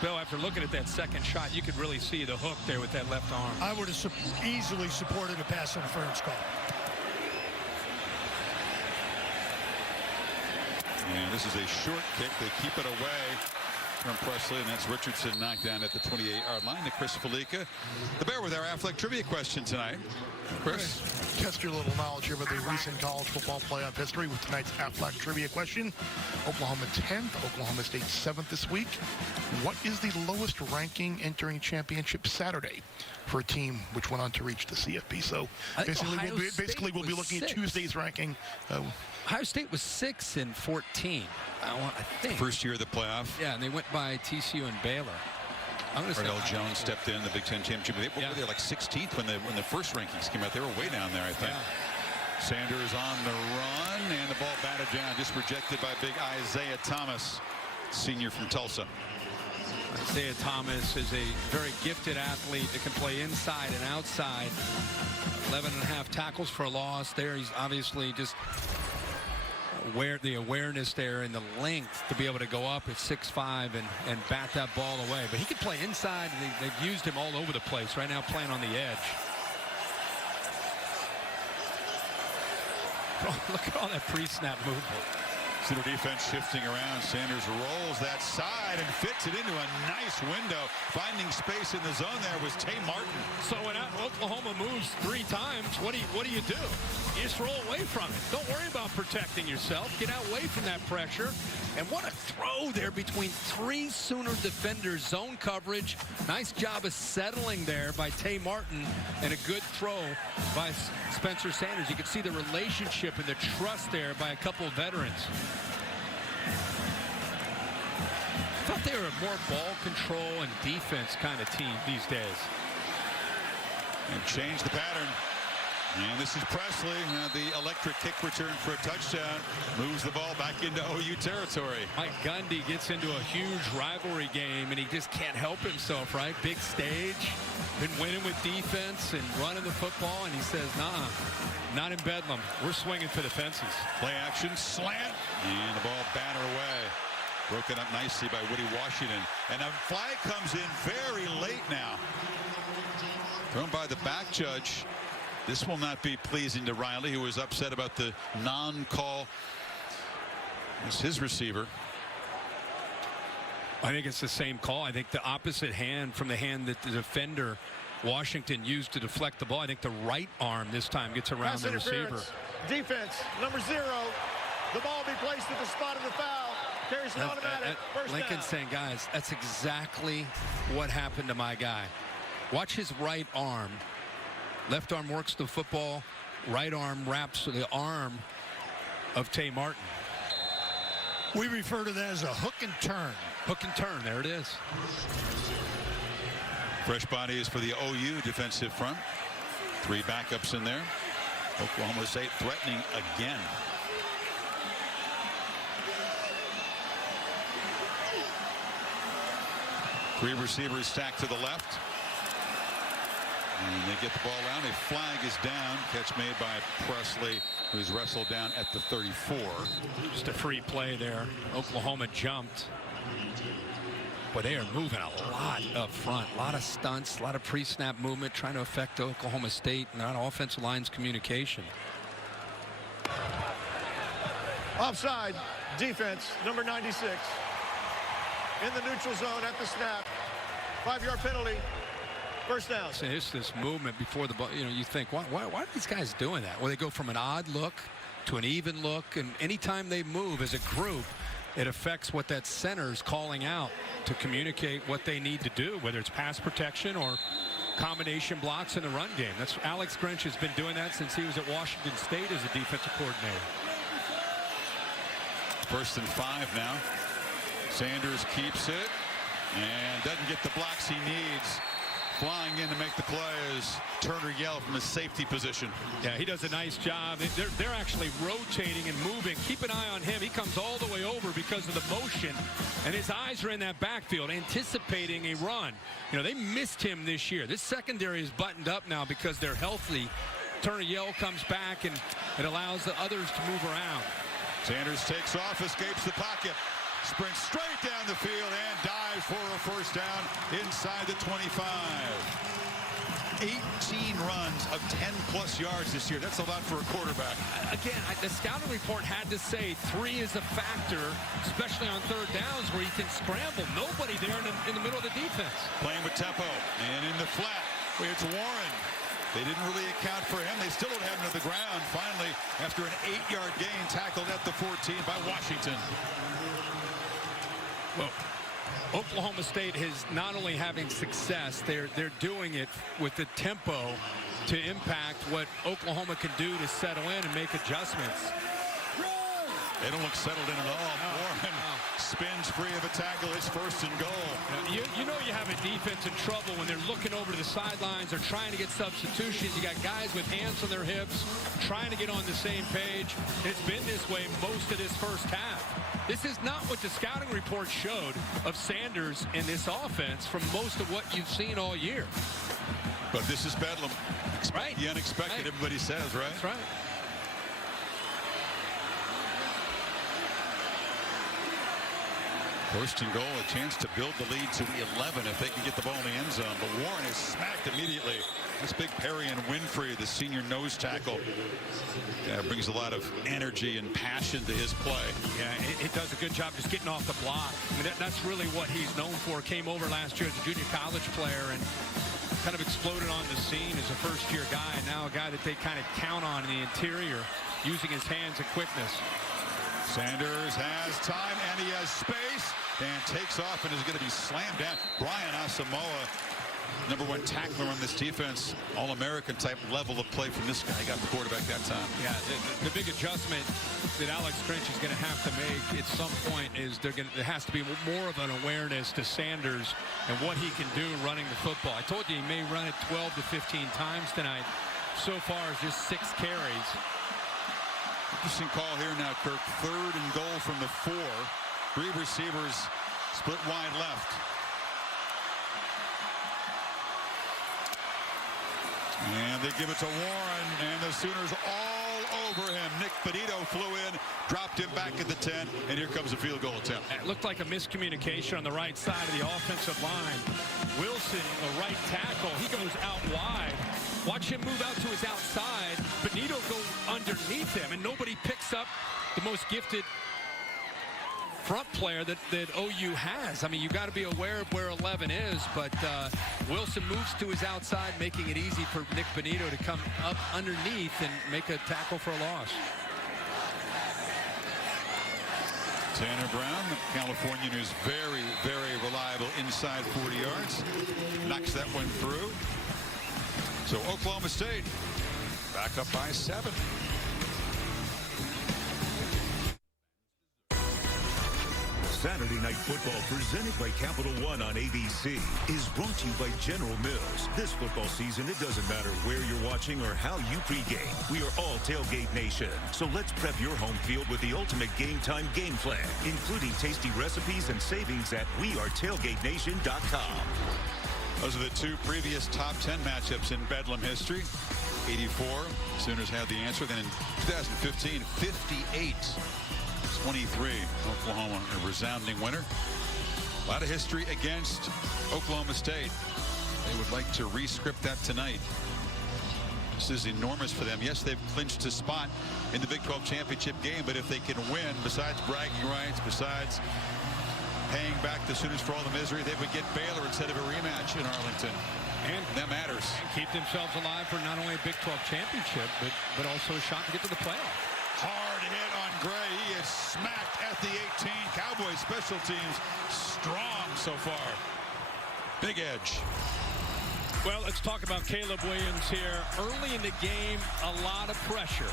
Bill, after looking at that second shot, you could really see the hook there with that left arm. I would have easily supported a pass interference call. And this is a short kick. They keep it away from Presley, and that's Richardson knocked down at the 28-yard line to Chris Felica. The Bear with our Affleck trivia question tonight. Chris? Test your little knowledge here about the recent college football playoff history with tonight's Affleck trivia question. Oklahoma 10th, Oklahoma State 7th this week. What is the lowest ranking entering championship Saturday for a team which went on to reach the CFP? So basically we'll be looking at Tuesday's ranking. Ohio State was 6 in 14. I think. First year of the playoff. Yeah, and they went by TCU and Baylor. I'm going to say Ardell Jones stepped in the Big Ten championship. They were like 16th when the first rankings came out. They were way down there, I think. Yeah. Sanders on the run, and the ball batted down, just rejected by big Isaiah Thomas, senior from Tulsa. Isaiah Thomas is a very gifted athlete that can play inside and outside. 11.5 tackles for a loss there. He's obviously just the awareness there and the length to be able to go up at 6'5" and bat that ball away. But he can play inside, and they've used him all over the place. Right now playing on the edge. Oh, look at all that pre-snap movement. Center defense shifting around. Sanders rolls that side and fits it into a nice window. Finding space in the zone there was Tay Martin. So when Oklahoma moves 3 times, what do you do? You just roll away from it. Don't worry about protecting yourself. Get out away from that pressure. And what a throw there between 3 Sooner defenders. Zone coverage. Nice job of settling there by Tay Martin, and a good throw by Spencer Sanders. You can see the relationship and the trust there by a couple of veterans. I thought they were a more ball control and defense kind of team these days. And change the pattern. And this is Presley. The electric kick return for a touchdown. Moves the ball back into OU territory. Mike Gundy gets into a huge rivalry game, and he just can't help himself, right? Big stage. Been winning with defense and running the football, and he says, nah, not in Bedlam. We're swinging for the fences. Play action, slant, and the ball batted away. Broken up nicely by Woody Washington. And a flag comes in very late now. Thrown by the back judge. This will not be pleasing to Riley, who was upset about the non-call. It's his receiver. I think it's the same call. I think the opposite hand from the hand that the defender Washington used to deflect the ball. I think the right arm this time gets around the receiver. Defense, number 0. The ball be placed at the spot of the foul. Carries an automatic first Lincoln's down. saying, guys, that's exactly what happened to my guy. Watch his right arm. Left arm works the football. Right arm wraps the arm of Tay Martin. We refer to that as a hook and turn. Hook and turn. There it is. Fresh bodies for the OU defensive front. 3 backups in there. Oklahoma State threatening again. Three receivers stacked to the left. And they get the ball out. A flag is down. Catch made by Presley, who's wrestled down at the 34. Just a free play there. Oklahoma jumped. But they are moving a lot up front, a lot of stunts, a lot of pre-snap movement, trying to affect Oklahoma State and that offensive line's communication. Offside, defense, number 96. In the neutral zone at the snap. 5-yard penalty. First down. So it's this movement before the ball. You know, you think, why are these guys doing that? Well, they go from an odd look to an even look, and anytime they move as a group, it affects what that center is calling out to communicate what they need to do, whether it's pass protection or combination blocks in the run game. That's Alex Grinch has been doing that since he was at Washington State as a defensive coordinator. 1st and 5 now. Sanders keeps it and doesn't get the blocks he needs. Flying in to make the play is Turner Yell from the safety position. Yeah, he does a nice job. They're actually rotating and moving. Keep an eye on him. He comes all the way over because of the motion, and his eyes are in that backfield, anticipating a run. You know, they missed him this year. This secondary is buttoned up now because they're healthy. Turner Yell comes back, and it allows the others to move around. Sanders takes off, escapes the pocket, sprints straight down the field, and dives for a first down inside the 25. 18 runs of 10-plus yards this year. That's a lot for a quarterback. Again, the scouting report had to say 3 is a factor, especially on third downs where you can scramble. Nobody there in the middle of the defense. Playing with tempo, and in the flat, it's Warren. They didn't really account for him. They still don't have him to the ground. Finally, after an 8-yard gain, tackled at the 14 by Washington. Well, Oklahoma State is not only having success, they're doing it with the tempo to impact what Oklahoma can do to settle in and make adjustments. They don't look settled in at all. Warren spins free of a tackle. It's 1st and goal. You know you have a defense in trouble when they're looking over to the sidelines. They're trying to get substitutions. You got guys with hands on their hips trying to get on the same page. It's been this way most of this first half. This is not what the scouting report showed of Sanders in this offense from most of what you've seen all year. But this is Bedlam. Right. The unexpected, Right. everybody says, right? That's right. First and goal, a chance to build the lead to the 11 if they can get the ball in the end zone. But Warren is smacked immediately. This big Perry and Winfrey, the senior nose tackle, brings a lot of energy and passion to his play. Yeah, it does a good job just getting off the block. I mean, that's really what he's known for. Came over last year as a junior college player and kind of exploded on the scene as a first-year guy. Now a guy that they kind of count on in the interior, using his hands and quickness. Sanders has time and he has space and takes off and is going to be slammed down. Brian Asamoah, #1 tackler on this defense, all-American type level of play from this guy. He got the quarterback that time. Yeah, the big adjustment that Alex Grinch is going to have to make at some point is there has to be more of an awareness to Sanders and what he can do running the football. I told you he may run it 12 to 15 times tonight. So far, just 6 carries. Interesting call here now, Kirk. 3rd and goal from the 4. 3 receivers split wide left. And they give it to Warren, and the Sooners all over him. Nick Benito flew in, dropped him back at the 10, and here comes a field goal attempt. It looked like a miscommunication on the right side of the offensive line. Wilson, the right tackle, he goes out wide. Watch him move out to his outside. Benito go underneath him, and nobody picks up the most gifted front player that OU has. I mean, you got to be aware of where 11 is, but Wilson moves to his outside, making it easy for Nick Benito to come up underneath and make a tackle for a loss. Tanner Brown, the Californian, who's very, very reliable inside 40 yards. Knocks that one through. So Oklahoma State back up by 7. Saturday Night Football, presented by Capital One on ABC, is brought to you by General Mills. This football season, it doesn't matter where you're watching or how you pregame. We are all Tailgate Nation. So let's prep your home field with the ultimate game time game plan, including tasty recipes and savings at wearetailgatenation.com. Those are the 2 previous top 10 matchups in Bedlam history. 84, Sooners had the answer. Then in 2015, 58-23, Oklahoma, a resounding winner. A lot of history against Oklahoma State. They would like to re-script that tonight. This is enormous for them. Yes, they've clinched a spot in the Big 12 championship game, but if they can win, besides bragging rights, besides paying back the Sooners for all the misery, they would get Baylor instead of a rematch in Arlington. And that matters. And keep themselves alive for not only a Big 12 championship, but also a shot to get to the playoff. Hard hit on Gray. He is smacked at the 18. Cowboys special teams strong so far. Big edge. Well, let's talk about Caleb Williams here. Early in the game, a lot of pressure.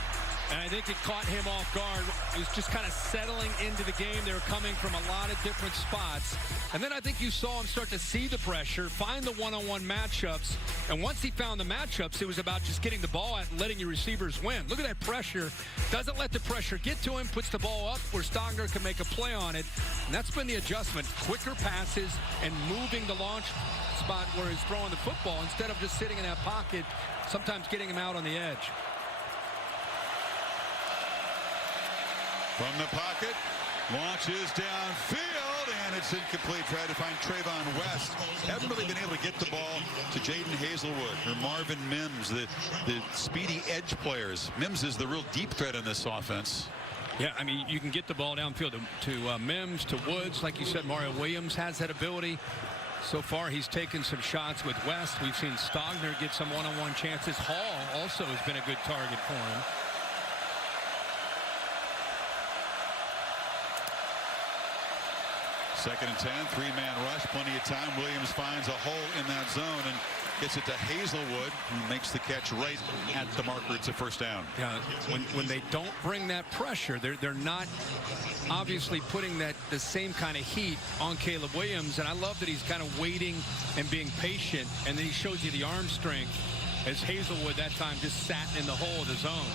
And I think it caught him off guard. He was just kind of settling into the game. They were coming from a lot of different spots. And then I think you saw him start to see the pressure, find the one-on-one matchups. And once he found the matchups, it was about just getting the ball out and letting your receivers win. Look at that pressure. Doesn't let the pressure get to him, puts the ball up where Stogner can make a play on it. And that's been the adjustment. Quicker passes and moving the launch spot where he's throwing the football instead of just sitting in that pocket, sometimes getting him out on the edge. From the pocket, launches downfield, and it's incomplete. Tried to find Trayvon West. Haven't really been able to get the ball to Jaden Hazelwood or Marvin Mims, the speedy edge players. Mims is the real deep threat in this offense. Yeah, I mean, you can get the ball downfield to Mims, to Woods. Like you said, Mario Williams has that ability. So far, he's taken some shots with West. We've seen Stogner get some one-on-one chances. Hall also has been a good target for him. Second and 10, three-man rush, plenty of time. Williams finds a hole in that zone and gets it to Hazelwood, who makes the catch right at the marker. It's a first down. Yeah, when they don't bring that pressure, they're not obviously putting the same kind of heat on Caleb Williams. And I love that he's kind of waiting and being patient, and then he shows you the arm strength as Hazelwood that time just sat in the hole of the zone.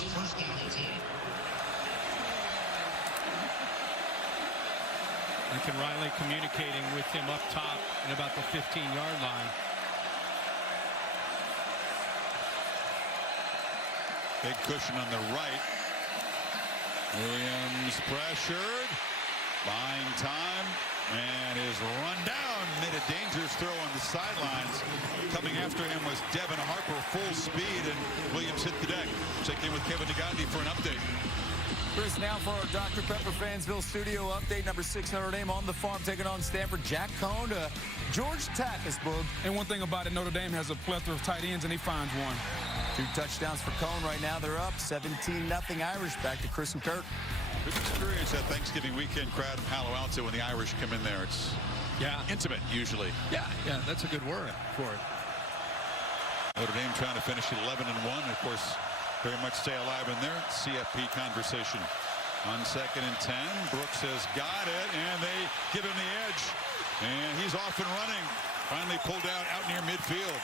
Lincoln Riley communicating with him up top at about the 15-yard line. Big cushion on the right. Williams pressured, buying time, and is run down. Made a dangerous throw on the sidelines. Coming after him was Devin Harper, full speed, and Williams hit the deck. Check in with Kevin DeGandhi for an update. Chris, now for our Dr. Pepper Fansville studio update. Number 6 Notre Dame on the farm, taking on Stanford. Jack Cohn to George Takisburg. And one thing about it, Notre Dame has a plethora of tight ends, and he finds one. 2 touchdowns for Cohn. Right now they're up 17-0 Irish. Back to Chris and Kirk. Good experience that Thanksgiving weekend crowd in Palo Alto when the Irish come in there. It's intimate usually. Yeah, that's a good word for it. Notre Dame trying to finish 11-1. Of course, very much stay alive in their CFP conversation. On 2nd and 10, Brooks has got it, and they give him the edge. And he's off and running. Finally pulled out near midfield.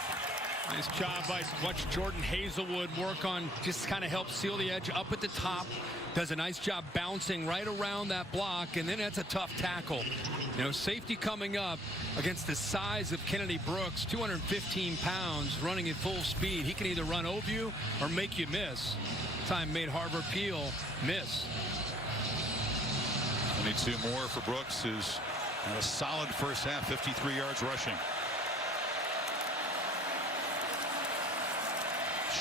Nice job by watch Jordan Hazelwood work on, just kind of help seal the edge up at the top. Does a nice job bouncing right around that block, and then that's a tough tackle. You know, safety coming up against the size of Kennedy Brooks, 215 pounds, running at full speed. He can either run over you or make you miss. Time made Harvard Peel miss. 22 more for Brooks, who's had a solid first half, 53 yards rushing.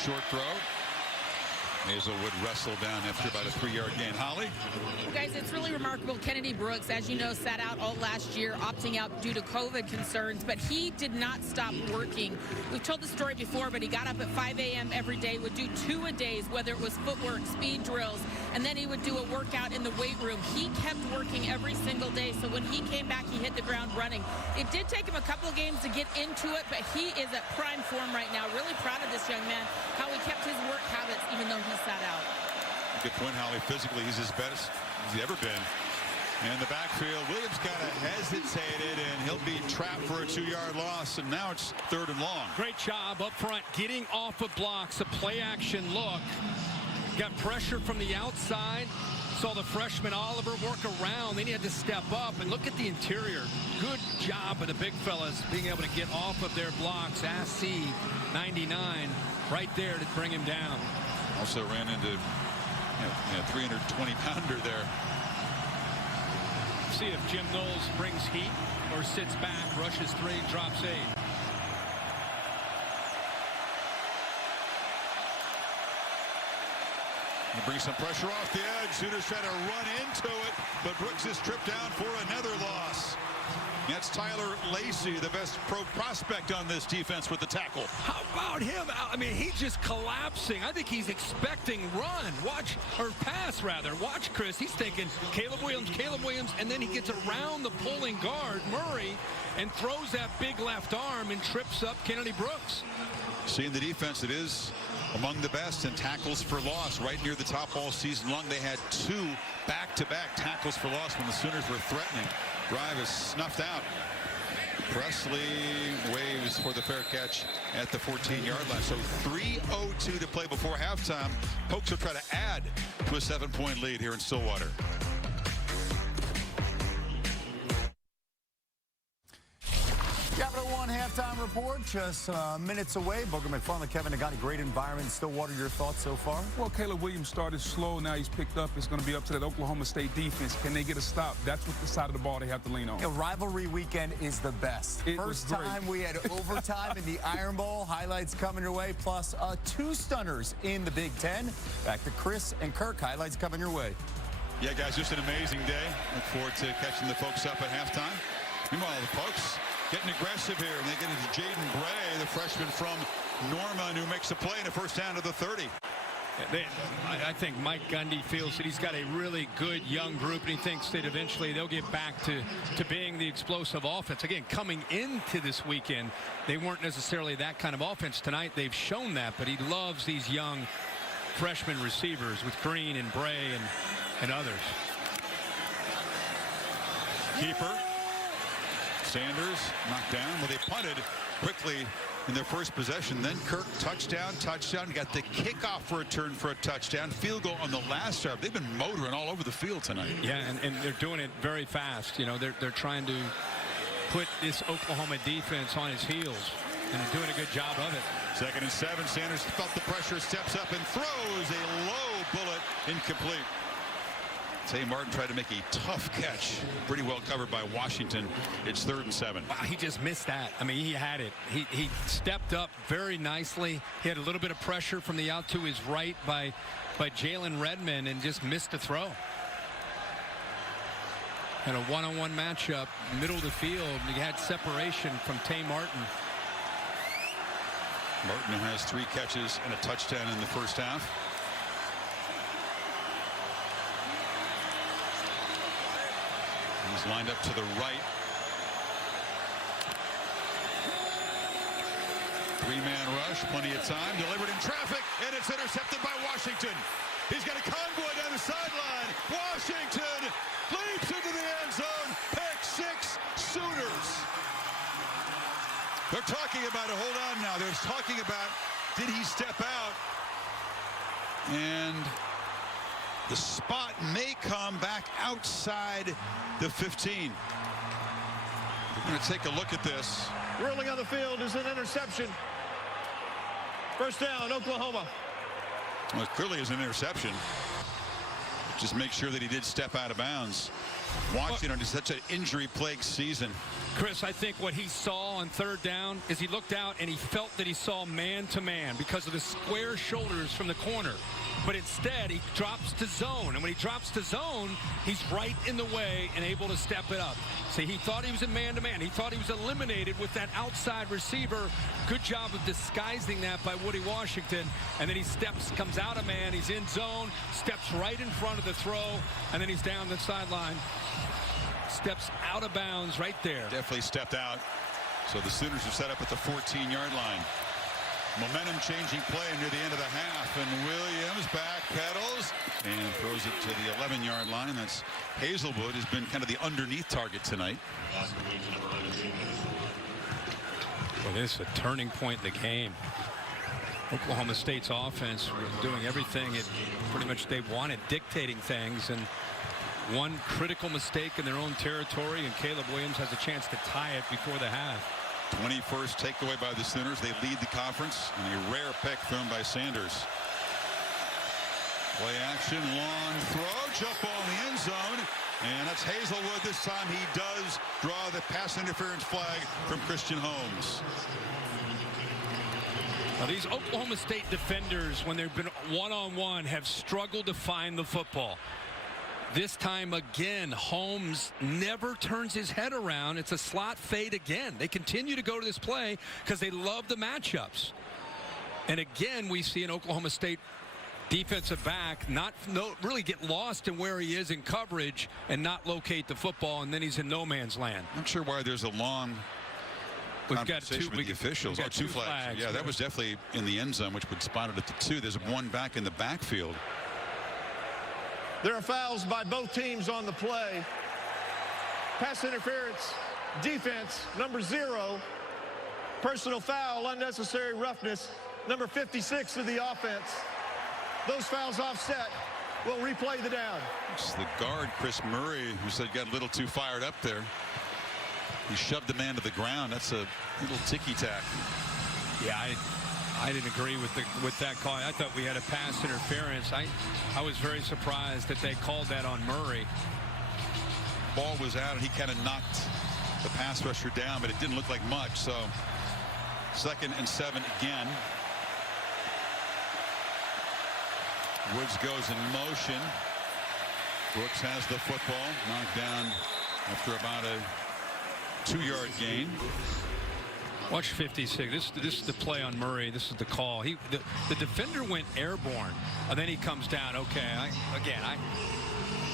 Short throw. Hazelwood wrestled down after about a 3-yard gain. Holly? Guys, it's really remarkable. Kennedy Brooks, as you know, sat out all last year, opting out due to COVID concerns, but he did not stop working. We've told the story before, but he got up at 5 a.m. every day, would do 2-a-days, whether it was footwork, speed drills, and then he would do a workout in the weight room. He kept working every single day, so when he came back, he hit the ground running. It did take him a couple of games to get into it, but he is at prime form right now. Really proud of this young man, how he kept his work habits even though he sat out. Good point, Holly. Physically, he's his best he's ever been. In the backfield, Williams kind of hesitated, and he'll be trapped for a 2-yard loss, and now it's 3rd and long. Great job up front, getting off of blocks, a play-action look. Got pressure from the outside. Saw the freshman Oliver work around. Then he had to step up, and look at the interior. Good job of the big fellas being able to get off of their blocks. Assy, 99, right there to bring him down. Also ran into 320-pounder there. See if Jim Knowles brings heat. or sits back, rushes 3, drops 8. Bring some pressure off the edge. Sooners try to run into it, but Brooks is tripped down for another loss. That's Tyler Lacey, the best pro prospect on this defense with the tackle. How about him? I mean, he's just collapsing. I think he's expecting run. Watch, or pass rather. Watch, Chris. He's thinking Caleb Williams, and then he gets around the pulling guard, Murray, and throws that big left arm and trips up Kennedy Brooks. Seeing the defense, it is among the best in tackles for loss, right near the top all season long. They had 2 back-to-back tackles for loss when the Sooners were threatening. Drive is snuffed out. Presley waves for the fair catch at the 14-yard line. So 3:02 to play before halftime. Pokes will try to add to a 7-point lead here in Stillwater. Capital One halftime report just minutes away. Booker McFarland, Kevin Nagati, great environment in Stillwater. Your thoughts so far? Well, Caleb Williams started slow. Now he's picked up. It's going to be up to that Oklahoma State defense. Can they get a stop? That's what the side of the ball they have to lean on. A rivalry weekend is the best. First time we had overtime in the Iron Bowl. Highlights coming your way, plus 2 stunners in the Big Ten. Back to Chris and Kirk. Highlights coming your way. Yeah, guys, just an amazing day. Look forward to catching the folks up at halftime. Meanwhile, the folks getting aggressive here, and they get into Jaden Bray, the freshman from Norman, who makes a play in a first down to the 30. I think Mike Gundy feels that he's got a really good young group, and he thinks that eventually they'll get back to being the explosive offense. Again, coming into this weekend, they weren't necessarily that kind of offense. Tonight, they've shown that, but he loves these young freshman receivers with Green and Bray and others. Keeper. Sanders knocked down. Well, they punted quickly in their first possession. Then Kirk, touchdown. Got the kickoff return for a touchdown. Field goal on the last drive. They've been motoring all over the field tonight. Yeah, and they're doing it very fast. You know, they're trying to put this Oklahoma defense on his heels, and they're doing a good job of it. 2nd and 7. Sanders felt the pressure, steps up and throws a low bullet, incomplete. Tay Martin tried to make a tough catch, pretty well covered by Washington. It's 3rd and 7. Wow, he just missed that. I mean, he had it. He stepped up very nicely. He had a little bit of pressure from the out to his right by Jalen Redmond and just missed the throw. And a one-on-one matchup, middle of the field. He had separation from Tay Martin. Martin has 3 catches and a touchdown in the first half. He's lined up to the right. 3-man rush, plenty of time, delivered in traffic, and it's intercepted by Washington. He's got a convoy down the sideline. Washington leaps into the end zone. Pick 6, Sooners. They're talking about it. Hold on now. They're talking about, did he step out? And the spot may come back outside the 15. We're going to take a look at this. Rolling on the field is an interception. First down, Oklahoma. Well, it clearly is an interception. Just make sure that he did step out of bounds. Washington is such an injury-plagued season. Chris, I think what he saw on 3rd down is he looked out and he felt that he saw man-to-man because of the square shoulders from the corner. But instead, he drops to zone. And when he drops to zone, he's right in the way and able to step it up. See, he thought he was in man-to-man. He thought he was eliminated with that outside receiver. Good job of disguising that by Woody Washington. And then he comes out of man. He's in zone, steps right in front of the throw, and then he's down the sideline. Steps out of bounds right there. Definitely stepped out. So the Sooners are set up at the 14-yard line. Momentum changing play near the end of the half, and Williams backpedals and throws it to the 11-yard line. That's Hazelwood, has been kind of the underneath target tonight. Well, this is a turning point in the game. Oklahoma State's offense doing everything pretty much they wanted, dictating things, and one critical mistake in their own territory, and Caleb Williams has a chance to tie it before the half. 21st takeaway by the Sooners. They lead the conference, and a rare pick thrown by Sanders. Play action, long throw, jump ball in the end zone, and a That's Hazelwood. This time he does draw the pass interference flag from Christian Holmes. Now, these Oklahoma State defenders, when they've been one-on-one, have struggled to find the football. This time again, Holmes never turns his head around. It's a slot fade again. They continue to go to this play because they love the matchups. And again, we see an Oklahoma State defensive back really get lost in where he is in coverage and not locate the football, and then he's in no man's land. I'm not sure why there's a long conversation with the officials. Two flags. Yeah, that was definitely in the end zone, which would spot it at the 2. There's one back in the backfield. There are fouls by both teams on the play. Pass interference, defense, number 0. Personal foul, unnecessary roughness, number 56 of the offense. Those fouls offset. We'll replay the down. It's the guard, Chris Murray, who said got a little too fired up there. He shoved the man to the ground. That's a little ticky-tack. Yeah, I didn't agree with that call. I thought we had a pass interference. I was very surprised that they called that on Murray. Ball was out, and he kind of knocked the pass rusher down, but it didn't look like much. So 2nd and 7 again. Woods goes in motion. Brooks has the football, knocked down after about a 2-yard gain. Watch 56. This is the play on Murray. This is the call. The defender went airborne, and then he comes down. Okay,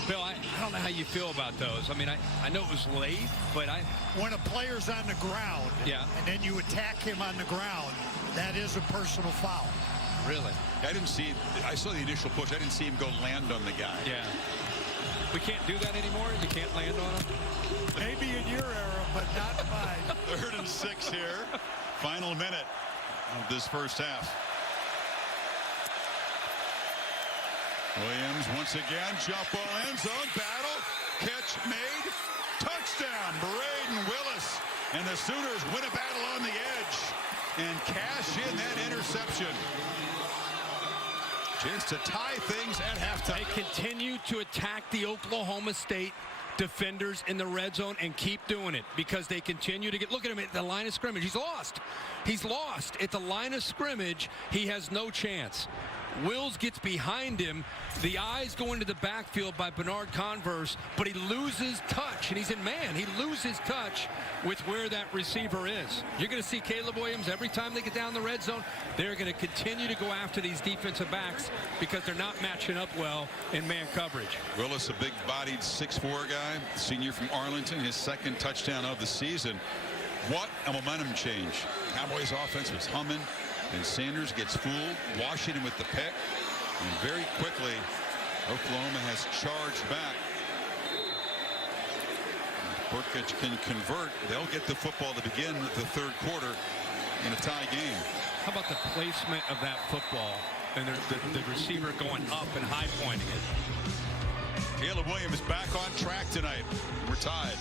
Bill, I don't know how you feel about those. I mean, I know it was late, but when a player's on the ground, yeah, and then you attack him on the ground, that is a personal foul. Really? I saw the initial push. I didn't see him go land on the guy. Yeah. We can't do that anymore? You can't land on him? Maybe in your era, but not mine. 3rd and 6 here. Final minute of this first half. Williams once again, jump ball, end zone, battle, catch made, touchdown, Braden Willis. And the Sooners win a battle on the edge and cash in that interception. Chance to tie things at halftime. They continue to attack the Oklahoma State defenders in the red zone and keep doing it because they continue to look at him at the line of scrimmage. He's lost. He's lost at the line of scrimmage. He has no chance. Wills gets behind him. The eyes go into the backfield by Bernard Converse, but he loses touch, and he's in man. He loses touch with where that receiver is. You're going to see Caleb Williams every time they get down the red zone. They're going to continue to go after these defensive backs because they're not matching up well in man coverage. Willis, a big-bodied 6'4" guy, senior from Arlington, his 2nd touchdown of the season. What a momentum change. Cowboys offense was humming. And Sanders gets fooled, Washington with the pick, and very quickly Oklahoma has charged back. If Burkett can convert, they'll get the football to begin the 3rd quarter in a tie game. How about the placement of that football and the receiver going up and high pointing it? Caleb Williams back on track tonight. We're tied.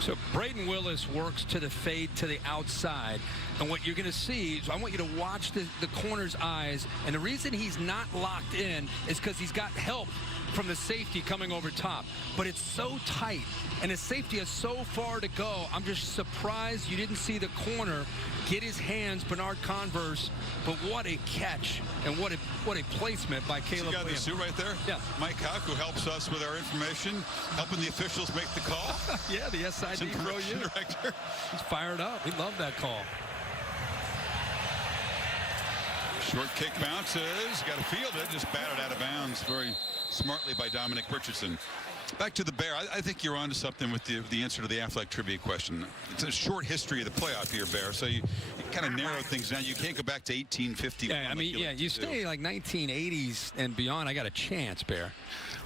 So Braden Willis works to the fade to the outside. And what you're going to see is I want you to watch the corner's eyes. And the reason he's not locked in is because he's got help from the safety coming over top. But it's so tight, and his safety has so far to go. I'm just surprised you didn't see the corner get his hands, Bernard Converse. But what a catch, and what a placement by Caleb Williams. See the suit right there? Yeah. Mike Houck, who helps us with our information, helping the officials make the call. Yeah, the SID pro director. He's fired up. He loved that call. Short kick bounces. Got to field it. Just batted out of bounds very smartly by Dominic Richardson. Back to the Bear. I think you're onto something with the answer to the Aflac trivia question. It's a short history of the playoff here, Bear. So you kind of narrow things down. You can't go back to 1850. Yeah, I mean, you stay like 1980s and beyond. I got a chance, Bear.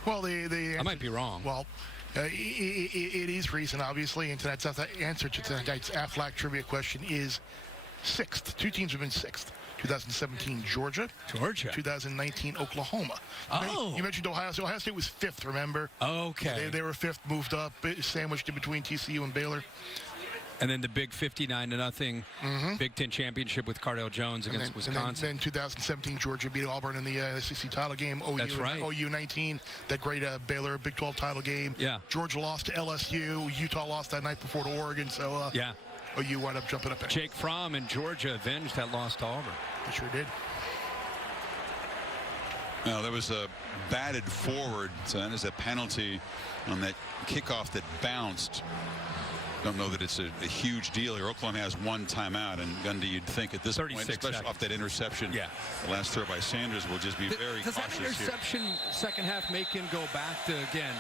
Well, I might be wrong. Well, it is recent, obviously, and tonight's answer to tonight's Aflac trivia question is 6th. 2 teams have been 6th. 2017 Georgia. 2019 Oklahoma. Oh. You mentioned Ohio State. Ohio State was 5th, remember? Okay. They were 5th, moved up, sandwiched in between TCU and Baylor. And then the big 59-0 Big Ten championship with Cardale Jones against Wisconsin. And then 2017, Georgia beat Auburn in the SEC title game. That's right. OU 19, that great Baylor Big 12 title game. Yeah. Georgia lost to LSU. Utah lost that night before to Oregon. So yeah. OU wound up jumping up there. Jake Fromm and Georgia avenged that loss to Auburn. They sure did. Now, there was a batted forward, so that is a penalty on that kickoff that bounced. Don't know that it's a huge deal here. Oklahoma has one timeout, and Gundy, you'd think at this point, especially seconds. off that interception, the last throw by Sanders, will just be very cautious. Does that interception second half make him go back to, again,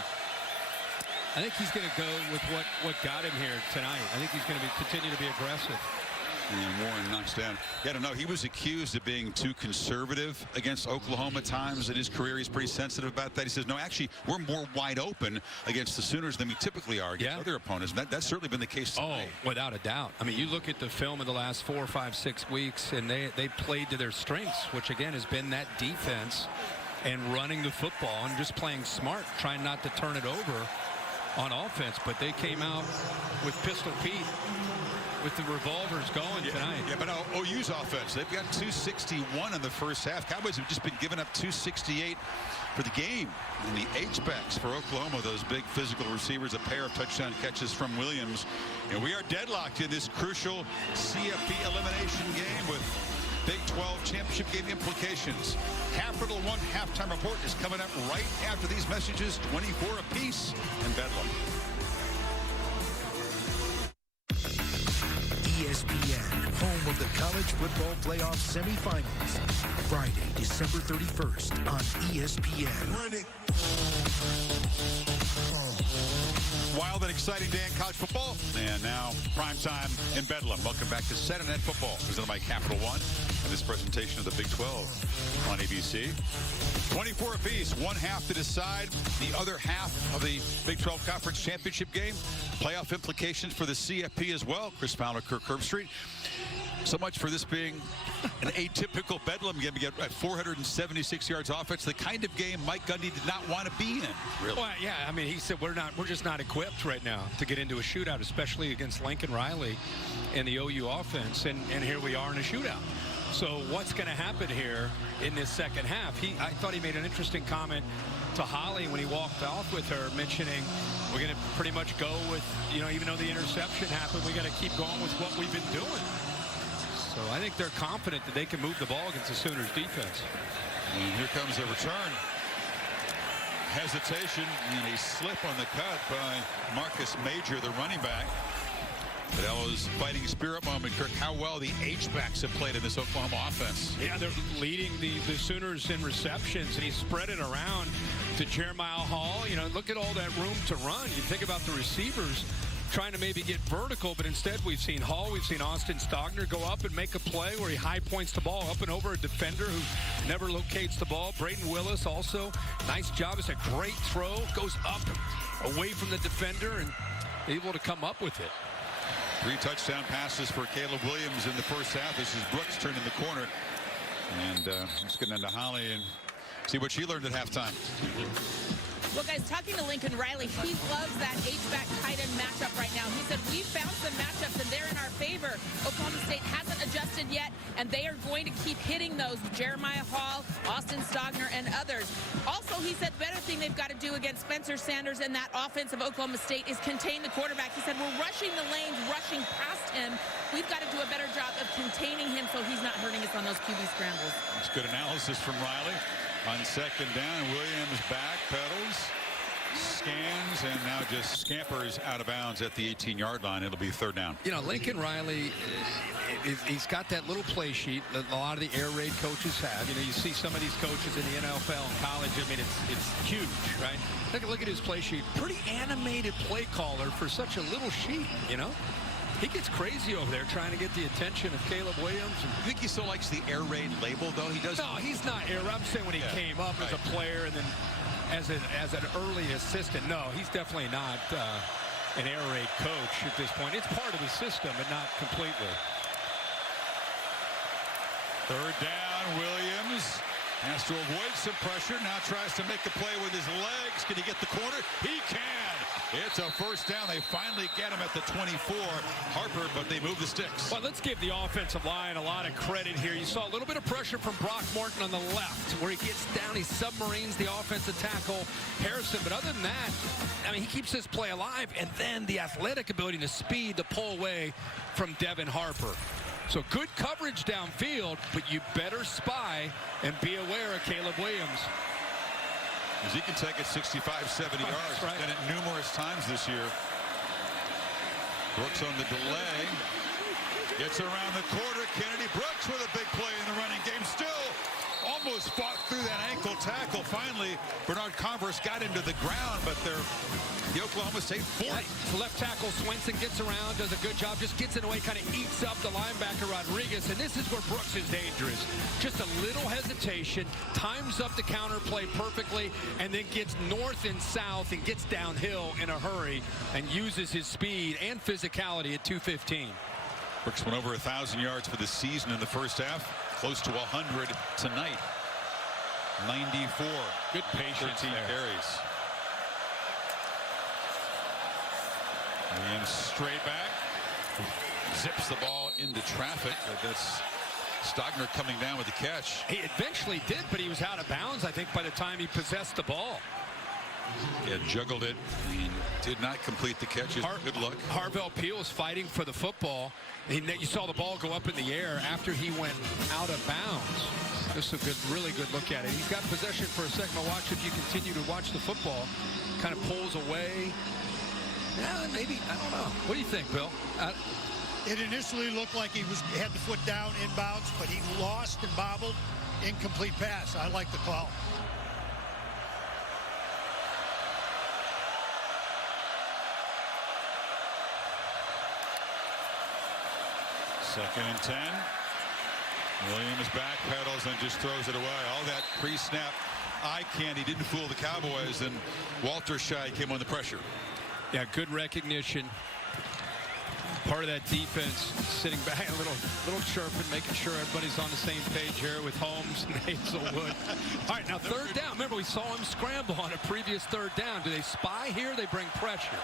I think he's going to go with what got him here tonight. I think he's going to continue to be aggressive. And Warren knocks down. Yeah, I don't know. He was accused of being too conservative against Oklahoma at times in his career. He's pretty sensitive about that. He says, no, actually, we're more wide open against the Sooners than we typically are against other opponents. And that's certainly been the case tonight. Oh, without a doubt. I mean, you look at the film of the last 4, 5, 6 weeks, and they played to their strengths, which, again, has been that defense and running the football and just playing smart, trying not to turn it over on offense. But they came out with Pistol Pete, with the revolvers going tonight. Yeah, but OU's offense, they've got 261 in the first half. Cowboys have just been giving up 268 for the game. And the H-backs for Oklahoma, those big physical receivers, a pair of touchdown catches from Williams. And we are deadlocked in this crucial CFP elimination game with Big 12 championship game implications. Capital One halftime report is coming up right after these messages, 24 apiece in Bedlam. ESPN, home of the college football playoff semifinals. Friday, December 31st on ESPN. Wild and exciting day in college football. And now prime time in Bedlam. Welcome back to Saturday Night Football, presented by Capital One. And this presentation of the Big 12 on ABC. 24 apiece, one half to decide the other half of the Big 12 Conference Championship game. Playoff implications for the CFP as well. Chris Fowler, Kirk Herbstreit. So much for this being an atypical Bedlam game. We get 476 yards offense, the kind of game Mike Gundy did not want to be in. Really. Well, yeah, I mean, he said we're just not equipped right now to get into a shootout, especially against Lincoln Riley and the OU offense. And here we are in a shootout. So what's going to happen here in this second half? I thought he made an interesting comment to Holly when he walked off with her, mentioning we're going to pretty much go with, even though the interception happened, we got to keep going with what we've been doing. So I think they're confident that they can move the ball against the Sooners defense. And here comes a return. Hesitation and a slip on the cut by Marcus Major, the running back. Fidelo's fighting spirit moment, Kirk, how well the H-backs have played in this Oklahoma offense. Yeah, they're leading the Sooners in receptions, and he spread it around to Jeremiah Hall. Look at all that room to run. You think about the receivers trying to maybe get vertical, but instead we've seen Hall, we've seen Austin Stogner go up and make a play where he high points the ball up and over a defender who never locates the ball. Braden Willis also, nice job. It's a great throw, goes up away from the defender and able to come up with it. 3 touchdown passes for Caleb Williams in the first half. This is Brooks turning the corner. And let's get into Holly and see what she learned at halftime. Well, guys, talking to Lincoln Riley, he loves that H-back tight end matchup right now. He said, we've found some matchups, and they're in our favor. Oklahoma State hasn't adjusted yet, and they are going to keep hitting those. Jeremiah Hall, Austin Stogner, and others. Also, he said the better thing they've got to do against Spencer Sanders and that offense of Oklahoma State is contain the quarterback. He said, we're rushing the lanes, rushing past him. We've got to do a better job of containing him so he's not hurting us on those QB scrambles. That's good analysis from Riley. On second down, Williams back pedals, scans, and now just scampers out of bounds at the 18-yard line. It'll be third down. Lincoln Riley, he's got that little play sheet that a lot of the air raid coaches have. You see some of these coaches in the NFL and college. I mean, it's huge, right? Take a look at his play sheet. Pretty animated play caller for such a little sheet, He gets crazy over there trying to get the attention of Caleb Williams. I think he still likes the air raid label, though. He does. No, he's not air raid. I'm saying when he came up as a player and then as an early assistant. No, he's definitely not an air raid coach at this point. It's part of the system, but not completely. Third down, Williams Has to avoid some pressure. Now tries to make the play with his legs. Can he get the corner? He can. It's a first down. They finally get him at the 24. Harper, but they move the sticks. Well, let's give the offensive line a lot of credit here. You saw a little bit of pressure from Brock Morton on the left, where he gets down, he submarines the offensive tackle, Harrison. But other than that, I mean, he keeps this play alive. And then the athletic ability to speed the pull away from Devin Harper. So good coverage downfield, but you better spy and be aware of Caleb Williams. Because he can take it 65, 70 yards. Right. Done it numerous times this year. Brooks on the delay. Gets around the corner. Kennedy Brooks with a big play in the running game. Still almost fought through that ankle tackle. Finally, Bernard Converse got into the ground, but the Oklahoma State 40. Left tackle Swenson gets around, does a good job, just gets in the way, kind of eats up the linebacker Rodriguez, and this is where Brooks is dangerous. Just a little hesitation, times up the counter play perfectly, and then gets north and south and gets downhill in a hurry and uses his speed and physicality at 215. Brooks went over 1,000 yards for the season in the first half. Close to 100 tonight. 94. Good patience 13 there. carries. Williams straight back. Zips the ball into traffic. That's Stogner coming down with the catch. He eventually did, but he was out of bounds, I think, by the time he possessed the ball. Yeah, juggled it and did not complete the catches. Good luck. Harvell Peel is fighting for the football. You saw the ball go up in the air after he went out of bounds. This is a good, really good look at it. He's got possession for a second. I'll watch if you continue to watch the football. Kind of pulls away. Yeah, maybe, I don't know. What do you think, Bill? It initially looked like he had the foot down inbounds, but he lost and bobbled. Incomplete pass. I like the call. Second and 10. Williams back pedals and just throws it away. All that pre-snap eye candy didn't fool the Cowboys, and Walter Scheid came on the pressure. Yeah, good recognition. Part of that defense sitting back a little chirping, making sure everybody's on the same page here with Holmes and Hazelwood. All right, now third down. Remember, we saw him scramble on a previous third down. Do they spy here? They bring pressure.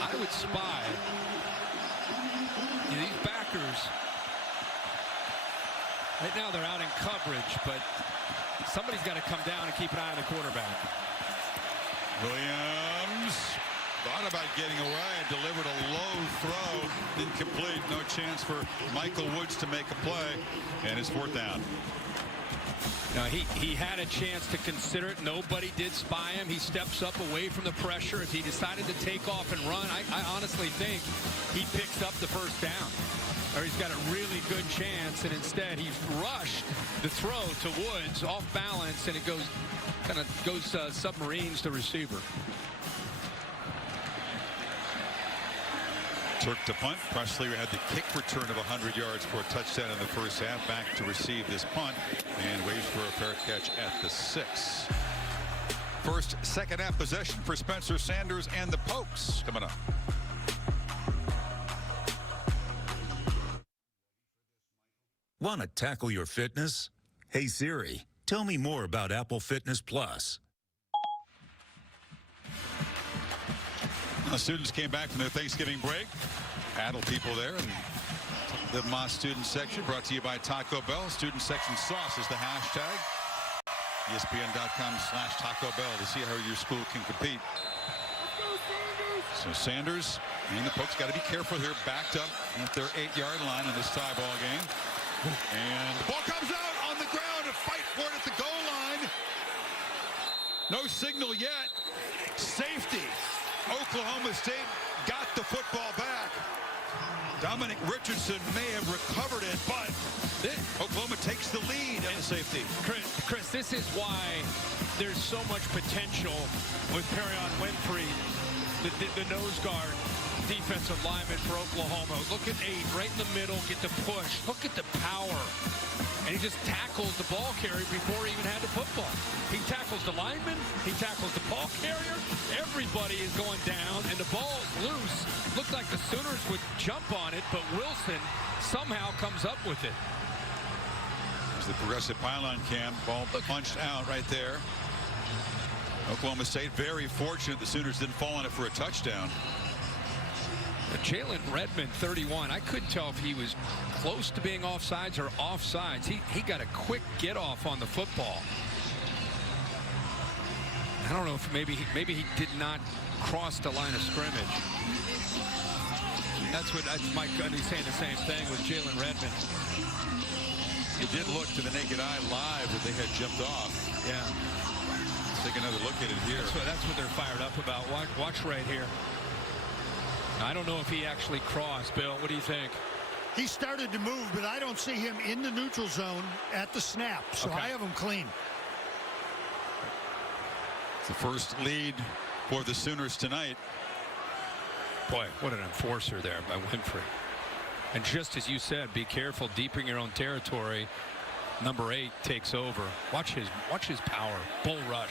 I would spy. These backers, right now they're out in coverage, but somebody's got to come down and keep an eye on the quarterback. Williams thought about getting away and delivered a low throw. Incomplete. No chance for Michael Woods to make a play. And it's fourth down. Now, he had a chance to consider it. Nobody did spy him. He steps up away from the pressure. If he decided to take off and run, I honestly think he picks up the first down. Or he's got a really good chance, and instead he's rushed the throw to Woods off balance, and it goes submarines to receiver. Took to punt. Presley had the kick return of 100 yards for a touchdown in the first half. Back to receive this punt and waits for a fair catch at the 6. First, second half possession for Spencer Sanders and the Pokes coming up. Want to tackle your fitness? Hey Siri, tell me more about Apple Fitness Plus. The students came back from their Thanksgiving break. Adult people there. And the Moss student section brought to you by Taco Bell. Student section sauce is the hashtag. ESPN.com/Taco Bell to see how your school can compete. So Sanders and the Pokes got to be careful here. Backed up at their 8-yard line in this tie ball game. And the ball comes out on the ground to fight for it at the goal line. No signal yet. Safety. Oklahoma State got the football back. Dominic Richardson may have recovered it, but Oklahoma takes the lead in the safety. Chris, this is why there's so much potential with Perion Winfrey, the nose guard defensive lineman for Oklahoma. Look at 8 right in the middle, get the push. Look at the power. And he just tackles the ball carrier before he even had the football. He tackles the lineman. He tackles the ball carrier. Everybody is going down, and the ball is loose. Looked like the Sooners would jump on it, but Wilson somehow comes up with it. There's the progressive pylon cam. Ball punched out right there. Oklahoma State very fortunate the Sooners didn't fall on it for a touchdown. Jalen Redmond, 31. I couldn't tell if he was close to being offsides or offsides. He got a quick get off on the football. I don't know if maybe he did not cross the line of scrimmage. That's Mike Gundy's saying the same thing with Jalen Redmond. It did look to the naked eye live that they had jumped off. Yeah. Let's take another look at it here. That's what they're fired up about. Watch right here. I don't know if he actually crossed. Bill, what do you think? He started to move, but I don't see him in the neutral zone at the snap, so Okay. I have him clean. It's the first lead for the Sooners tonight. Boy, what an enforcer there by Winfrey. And just as you said, be careful, deep in your own territory. Number 8 takes over. Watch his power. Bull rush.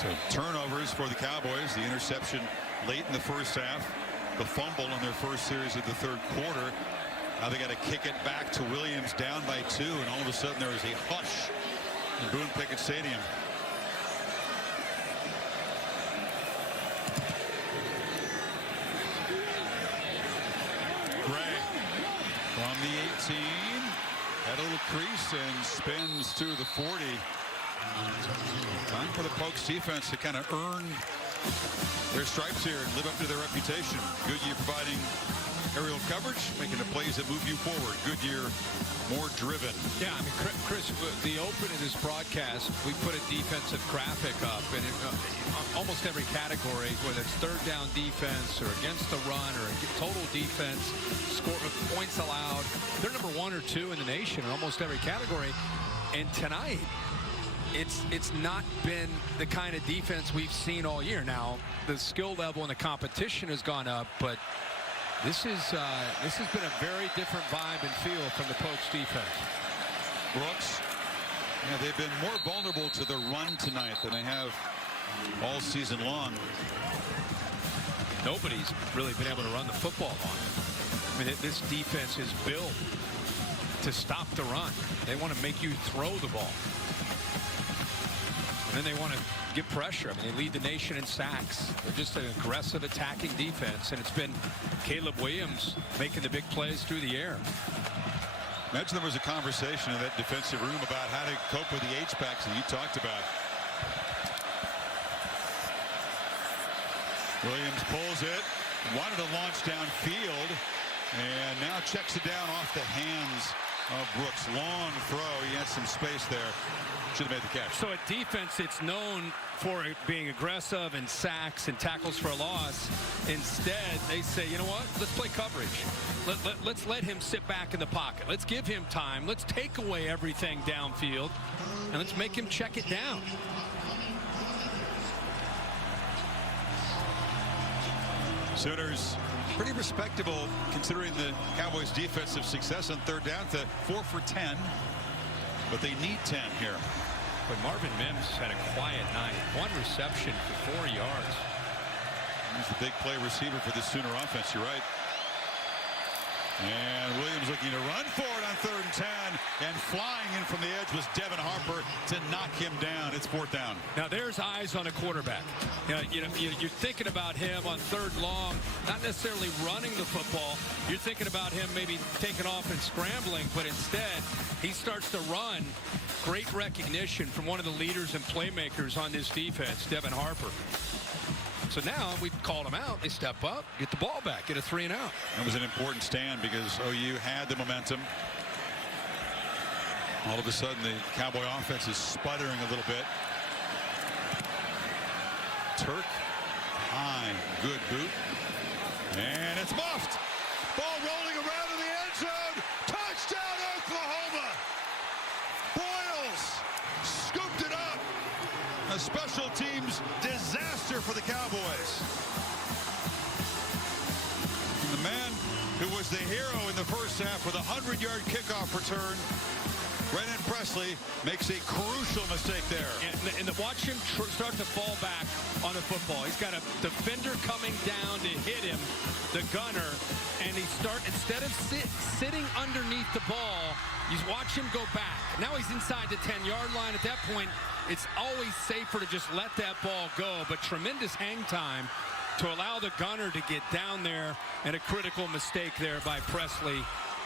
So turnovers for the Cowboys. The interception late in the first half. The fumble in their first series of the third quarter. Now they got to kick it back to Williams down by 2, and all of a sudden there is a hush in Boone Pickett Stadium. Gray from the 18. Had a little crease and spins to the 40. Time for the Pokes defense to kind of earn their stripes here and live up to their reputation. Goodyear providing aerial coverage, making the plays that move you forward. Goodyear more driven. Yeah, I mean, Chris, the open of this broadcast, we put a defensive graphic up, and almost every category, whether it's third down defense or against the run or total defense, score points allowed, they're number 1 or 2 in the nation in almost every category. And tonight, it's not been the kind of defense we've seen all year. Now, the skill level and the competition has gone up, but this has been a very different vibe and feel from the Pokes defense. Brooks, yeah, they've been more vulnerable to the run tonight than they have all season long. Nobody's really been able to run the football on it. I mean, this defense is built to stop the run. They want to make you throw the ball. And then they want to get pressure. I mean, they lead the nation in sacks. They're just an aggressive attacking defense, and it's been Caleb Williams making the big plays through the air. Imagine there was a conversation in that defensive room about how to cope with the H-backs that you talked about. Williams pulls it, wanted to launch downfield, and now checks it down off the hands of Brooks. Long throw. He had some space there. Should have made the catch. So at defense, it's known for it being aggressive and sacks and tackles for a loss. Instead, they say, you know what? Let's play coverage. Let's let him sit back in the pocket. Let's give him time. Let's take away everything downfield, and let's make him check it down. Sooners pretty respectable considering the Cowboys' defensive success on third down to 4 for 10, but they need 10 here. But Marvin Mims had a quiet night. 1 reception for 4 yards. He's the big play receiver for the Sooner offense. You're right. And Williams looking to run for it on 3rd and 10, and flying in from the edge was Devin Harper to knock him down. It's 4th down. Now there's eyes on a quarterback. You're thinking about him on 3rd long, not necessarily running the football. You're thinking about him maybe taking off and scrambling, but instead he starts to run. Great recognition from one of the leaders and playmakers on this defense, Devin Harper. So now we've called them out. They step up, get the ball back, get a 3 and out. That was an important stand because OU had the momentum. All of a sudden, the Cowboy offense is sputtering a little bit. Turk, high, good boot. And it's muffed. Ball rolling around in the end zone. Touchdown, Oklahoma. Boyles scooped it up. A special teams disaster for the Cowboys. And the man who was the hero in the first half with a 100-yard kickoff return Brennan Presley makes a crucial mistake there. And watch him start to fall back on the football. He's got a defender coming down to hit him, the gunner, and instead of sitting underneath the ball, you watch him go back. Now he's inside the 10-yard line. At that point, it's always safer to just let that ball go, but tremendous hang time to allow the gunner to get down there, and a critical mistake there by Presley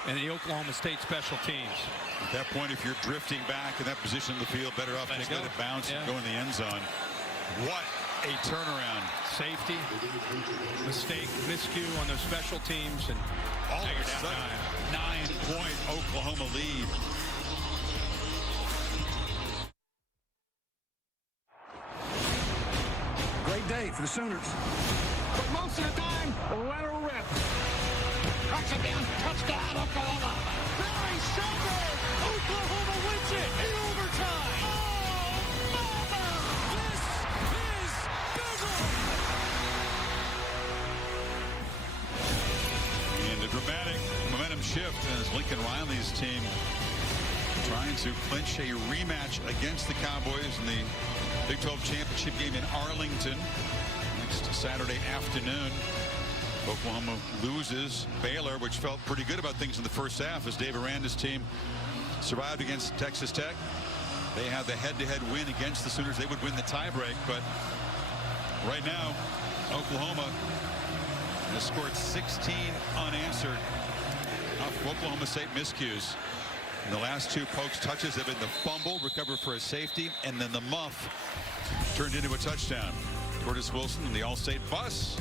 and the Oklahoma State special teams. At that point, if you're drifting back in that position of the field, better off just let it bounce and go in the end zone. What a turnaround. Safety, mistake, miscue on those special teams, and all of a sudden, 9-point Oklahoma lead. Great day for the Sooners. But most of the time, let her rip. Cracks it down, touchdown, Oklahoma. Barry Sanders, Oklahoma wins it in overtime. Oh, mama! This is Bizzle! And the dramatic momentum shift as Lincoln Riley's team trying to clinch a rematch against the Cowboys in the Big 12 championship game in Arlington next Saturday afternoon. Oklahoma loses Baylor, which felt pretty good about things in the first half as Dave Aranda's team survived against Texas Tech. They had the head-to-head win against the Sooners. They would win the tiebreak, but right now, Oklahoma has scored 16 unanswered off Oklahoma State miscues. And the last two Pokes touches have been the fumble, recover for a safety, and then the muff turned into a touchdown. Curtis Wilson and the All-State bus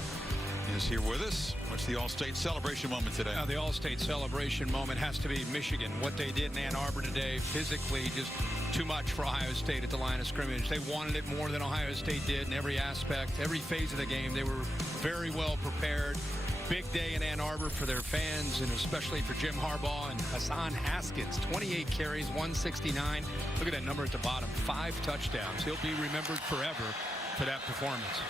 is here with us. What's the All-State celebration moment today? The All-State celebration moment has to be Michigan. What they did in Ann Arbor today, physically just too much for Ohio State at the line of scrimmage. They wanted it more than Ohio State did in every aspect, every phase of the game. They were very well prepared. Big day in Ann Arbor for their fans, and especially for Jim Harbaugh and Hassan Haskins. 28 carries, 169. Look at that number at the bottom, 5 touchdowns. He'll be remembered forever for that performance.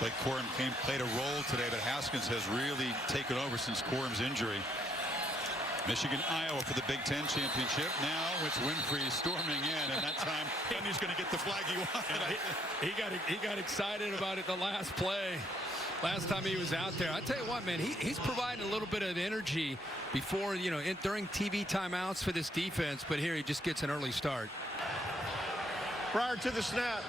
Blake Corum played a role today, but Haskins has really taken over since Corum's injury. Michigan, Iowa for the Big Ten championship. Now it's Winfrey storming in, and that time he's going to get the flag he wanted. He got excited about it the last play. Last time he was out there. I tell you what, man, he's providing a little bit of energy before, during TV timeouts for this defense, but here he just gets an early start. Prior to the snap,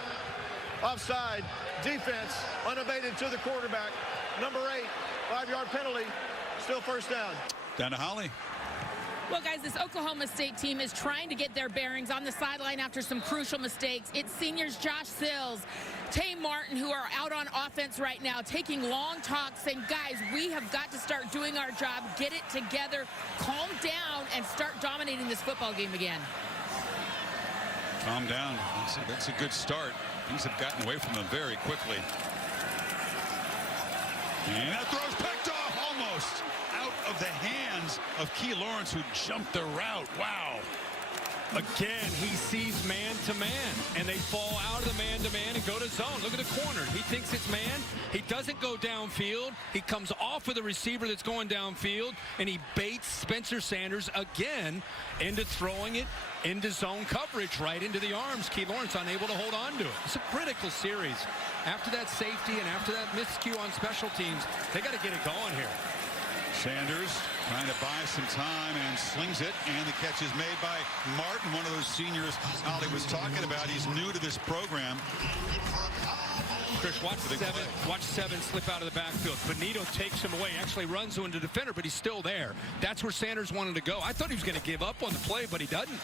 offside, defense, unabated to the quarterback. Number 8, 5-yard penalty, still first down. Down to Holly. Well, guys, this Oklahoma State team is trying to get their bearings on the sideline after some crucial mistakes. It's seniors Josh Sills, Tay Martin, who are out on offense right now, taking long talks, saying, guys, we have got to start doing our job, get it together, calm down, and start dominating this football game again. Calm down. That's a good start. Things have gotten away from them very quickly. And that throw's picked off almost out of the hands of Key Lawrence, who jumped the route. Wow. Again, he sees man-to-man, and they fall out of the man-to-man and go to zone. Look at the corner. He thinks it's man. He doesn't go downfield. He comes off with a receiver that's going downfield, and he baits Spencer Sanders again into throwing it into zone coverage right into the arms. Key Lawrence unable to hold on to it. It's a critical series. After that safety and after that miscue on special teams, they got to get it going here. Sanders trying to buy some time and slings it, and the catch is made by Martin, one of those seniors Ollie was talking about. He's new to this program. Chris, watch seven slip out of the backfield. Benito takes him away, actually runs into the defender, but he's still there. That's where Sanders wanted to go. I thought he was going to give up on the play, but he doesn't.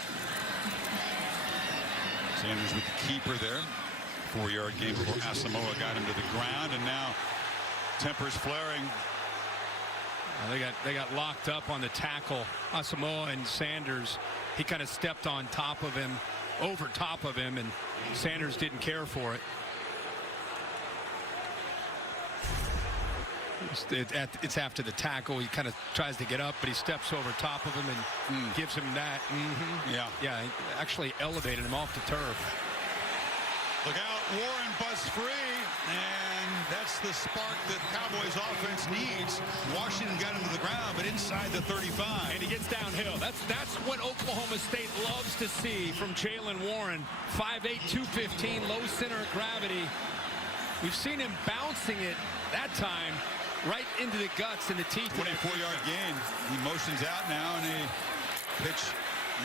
Sanders with the keeper there. 4-yard gain before Asamoah got him to the ground, and now tempers flaring. They got locked up on the tackle. Asamoah and Sanders, he kind of stepped on top of him, over top of him, and Sanders didn't care for it. It's after the tackle. He kind of tries to get up, but he steps over top of him and gives him that. Yeah, actually elevated him off the turf. Look out, Warren busts free, and that's the spark that Cowboys offense needs. Washington got him to the ground, but inside the 35. And he gets downhill. That's what Oklahoma State loves to see from Jaylen Warren. 5'8", 215, low center of gravity. We've seen him bouncing it that time right into the guts and the teeth. 24-yard gain. He motions out now, and a pitch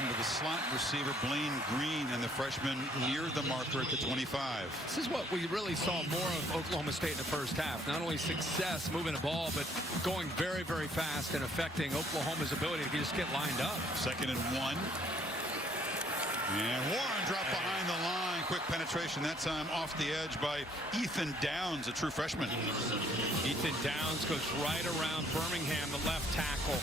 into the slot receiver, Blaine Green, and the freshman near the marker at the 25. This is what we really saw more of Oklahoma State in the first half. Not only success moving the ball, but going very, very fast and affecting Oklahoma's ability to just get lined up. 2nd and 1. And Warren dropped behind the line. Quick penetration that time off the edge by Ethan Downs, a true freshman. Ethan Downs goes right around Birmingham, the left tackle.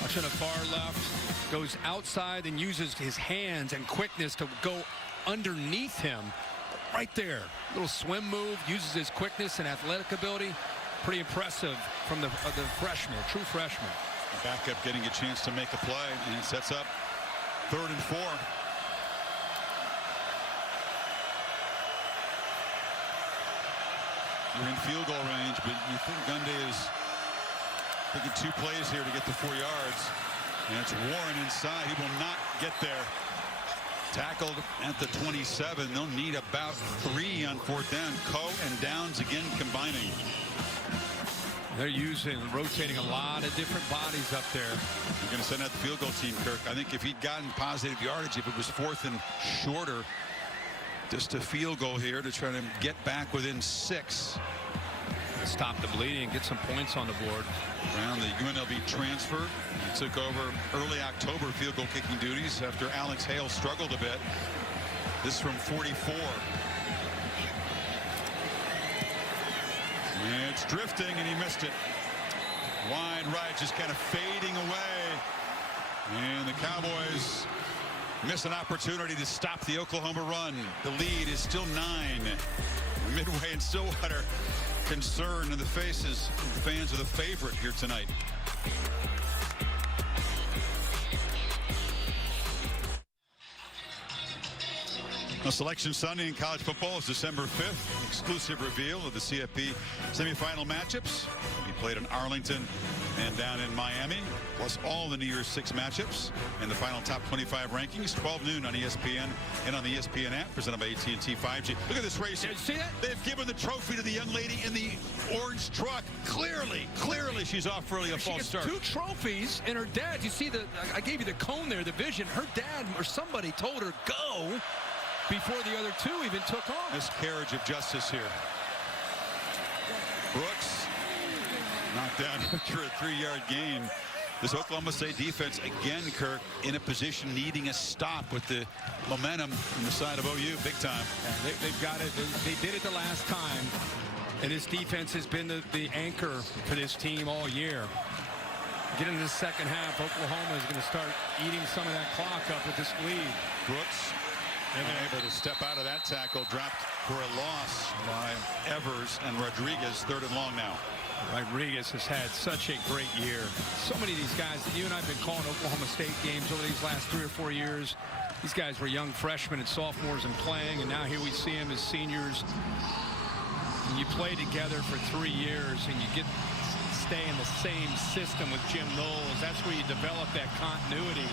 Watching the far left, goes outside and uses his hands and quickness to go underneath him. Right there. Little swim move, uses his quickness and athletic ability. Pretty impressive from the freshman, true freshman. Backup getting a chance to make a play, and it sets up 3rd and 4. You're in field goal range, but you think Gundy is taking 2 plays here to get to 4 yards. And it's Warren inside. He will not get there. Tackled at the 27. They'll need about 3 on 4th down. Coe and Downs again combining. They're rotating a lot of different bodies up there. You're going to send out the field goal team, Kirk. I think if he'd gotten positive yardage, if it was 4th and shorter, just a field goal here to try to get back within 6. Stop the bleeding, get some points on the board. Brown, the UNLV transfer, he took over early October field goal kicking duties after Alex Hale struggled a bit. This from 44. And it's drifting, and he missed it. Wide right, just kind of fading away. And the Cowboys miss an opportunity to stop the Oklahoma run. The lead is still 9. Midway and Stillwater concerned in the faces of the fans of the favorite here tonight. Selection Sunday in college football is December 5th. Exclusive reveal of the CFP semifinal matchups. He played in Arlington and down in Miami, plus all the New Year's 6 matchups and the final top 25 rankings. 12 noon on ESPN and on the ESPN app, presented by AT&T 5G. Look at this race. Did you see that? They've given the trophy to the young lady in the orange truck. Clearly she's off for really a false start. 2 trophies, and her dad, you see I gave you the cone there, the vision. Her dad or somebody told her go before the other 2 even took off. Miscarriage of justice here. Brooks knocked down after a 3-yard gain. This Oklahoma State defense, again, Kirk, in a position needing a stop with the momentum on the side of OU big time. They've got it. They did it the last time. And this defense has been the anchor for this team all year. Get into the second half, Oklahoma is going to start eating some of that clock up with this lead. Brooks able to step out of that tackle, dropped for a loss by Evers, and Rodriguez 3rd and long now. Rodriguez has had such a great year. So many of these guys, you and I have been calling Oklahoma State games over these last 3 or 4 years. These guys were young freshmen and sophomores and playing, and now here we see them as seniors. And you play together for 3 years, and you stay in the same system with Jim Knowles. That's where you develop that continuity.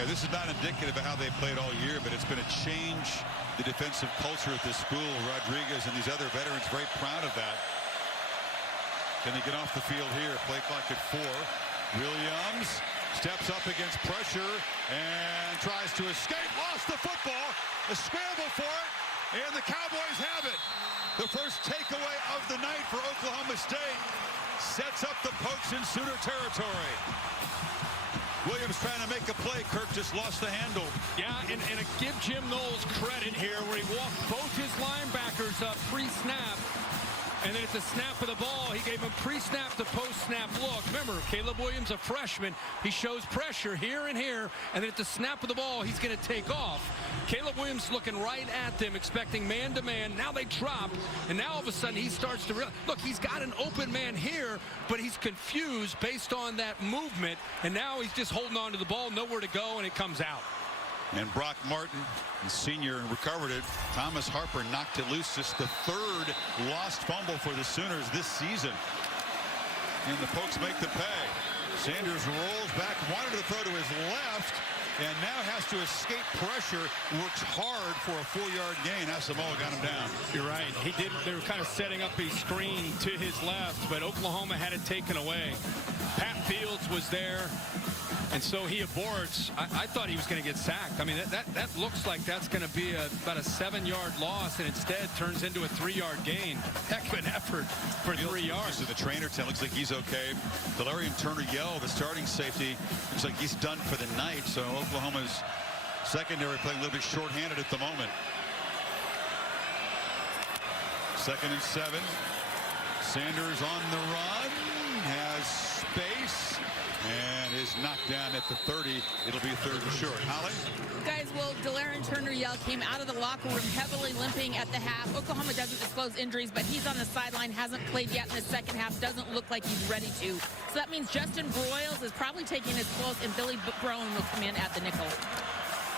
Yeah, this is not indicative of how they played all year, but it's been a change, the defensive culture at this school. Rodriguez and these other veterans very proud of that. Can they get off the field here? Play clock at 4. Williams steps up against pressure and tries to escape. Lost the football. A scramble for it, and the Cowboys have it. The first takeaway of the night for Oklahoma State sets up the Pokes in Sooner territory. Williams trying to make a play. Kirk just lost the handle. Yeah, and give Jim Knowles credit here where he walked both his linebackers up pre-snap. And then at the snap of the ball, he gave him pre-snap to post-snap look. Remember, Caleb Williams, a freshman, he shows pressure here and here, and then at the snap of the ball, he's going to take off. Caleb Williams looking right at them, expecting man-to-man. Now they drop, and now all of a sudden he starts to realize, look, he's got an open man here, but he's confused based on that movement, and now he's just holding on to the ball, nowhere to go, and it comes out. And Brock Martin, the senior, recovered it. Thomas Harper knocked it loose. Just the third lost fumble for the Sooners this season. And the Pokes make the pay. Sanders rolls back, wanted to throw to his left, and now has to escape pressure. Works hard for a 4-yard gain. Asamoah got him down. You're right. He did. They were kind of setting up a screen to his left, but Oklahoma had it taken away. Pat Fields was there, and so he aborts. I thought he was going to get sacked. I mean, that looks like that's going to be about a 7-yard loss, and instead turns into a 3-yard gain. Heck of an effort for 3 yards. So the trainer looks like he's okay. Delarian Turner-Yell, the starting safety, looks like he's done for the night. So Oklahoma's secondary playing a little bit shorthanded at the moment. 2nd and 7. Sanders on the run, has space, and is knocked down at the 30. It'll be 3rd and short. Holly? Guys, well, Delarian Turner-Yell came out of the locker room heavily limping at the half. Oklahoma doesn't disclose injuries, but he's on the sideline, hasn't played yet in the second half, doesn't look like he's ready to. So that means Justin Broyles is probably taking his close, and Billy Brown will come in at the nickel.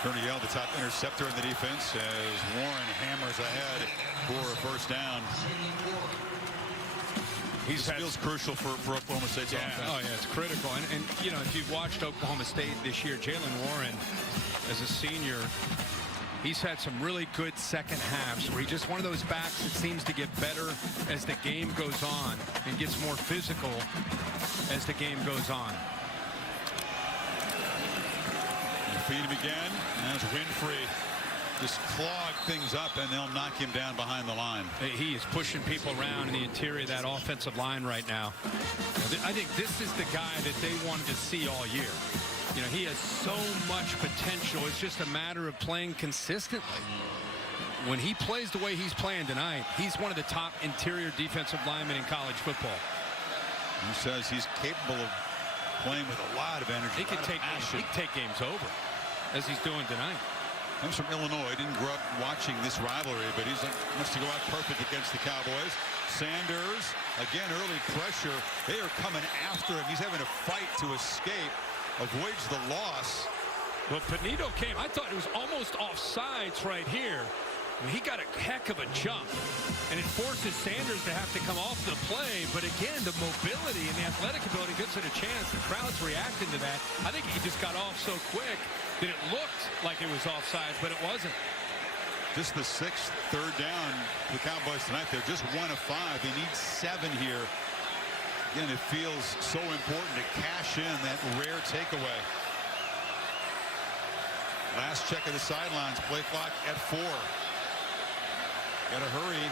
Turner-Yell, the top interceptor in the defense, as Warren hammers ahead for a first down. He feels crucial for Oklahoma State's offense. Oh, yeah, it's critical. And, you know, if you've watched Oklahoma State this year, Jaylen Warren, as a senior, he's had some really good second halves where he's just one of those backs that seems to get better as the game goes on and gets more physical as the game goes on. You feed him again. That's Winfrey. Just clog things up, and they'll knock him down behind the line. He is pushing people around in the interior of that offensive line right now. I think this is the guy that they wanted to see all year. You know, he has so much potential. It's just a matter of playing consistently. When he plays the way he's playing tonight, he's one of the top interior defensive linemen in college football. He says he's capable of playing with a lot of energy. He can take games over, as he's doing tonight. Comes from Illinois. Didn't grow up watching this rivalry, but he wants to go out perfect against the Cowboys. Sanders, again, early pressure. They are coming after him. He's having to fight to escape, avoids the loss. Well, Panito came. I thought it was almost offsides right here. I mean, he got a heck of a jump, and it forces Sanders to have to come off the play. But again, the mobility and the athletic ability gives it a chance. The crowd's reacting to that. I think he just got off so quick that it looked like it was offside, but it wasn't. Just the 6th third down for the Cowboys tonight. They're just 1 of 5. They need 7 here. Again, it feels so important to cash in that rare takeaway. Last check of the sidelines. Play clock at 4. Gotta hurry.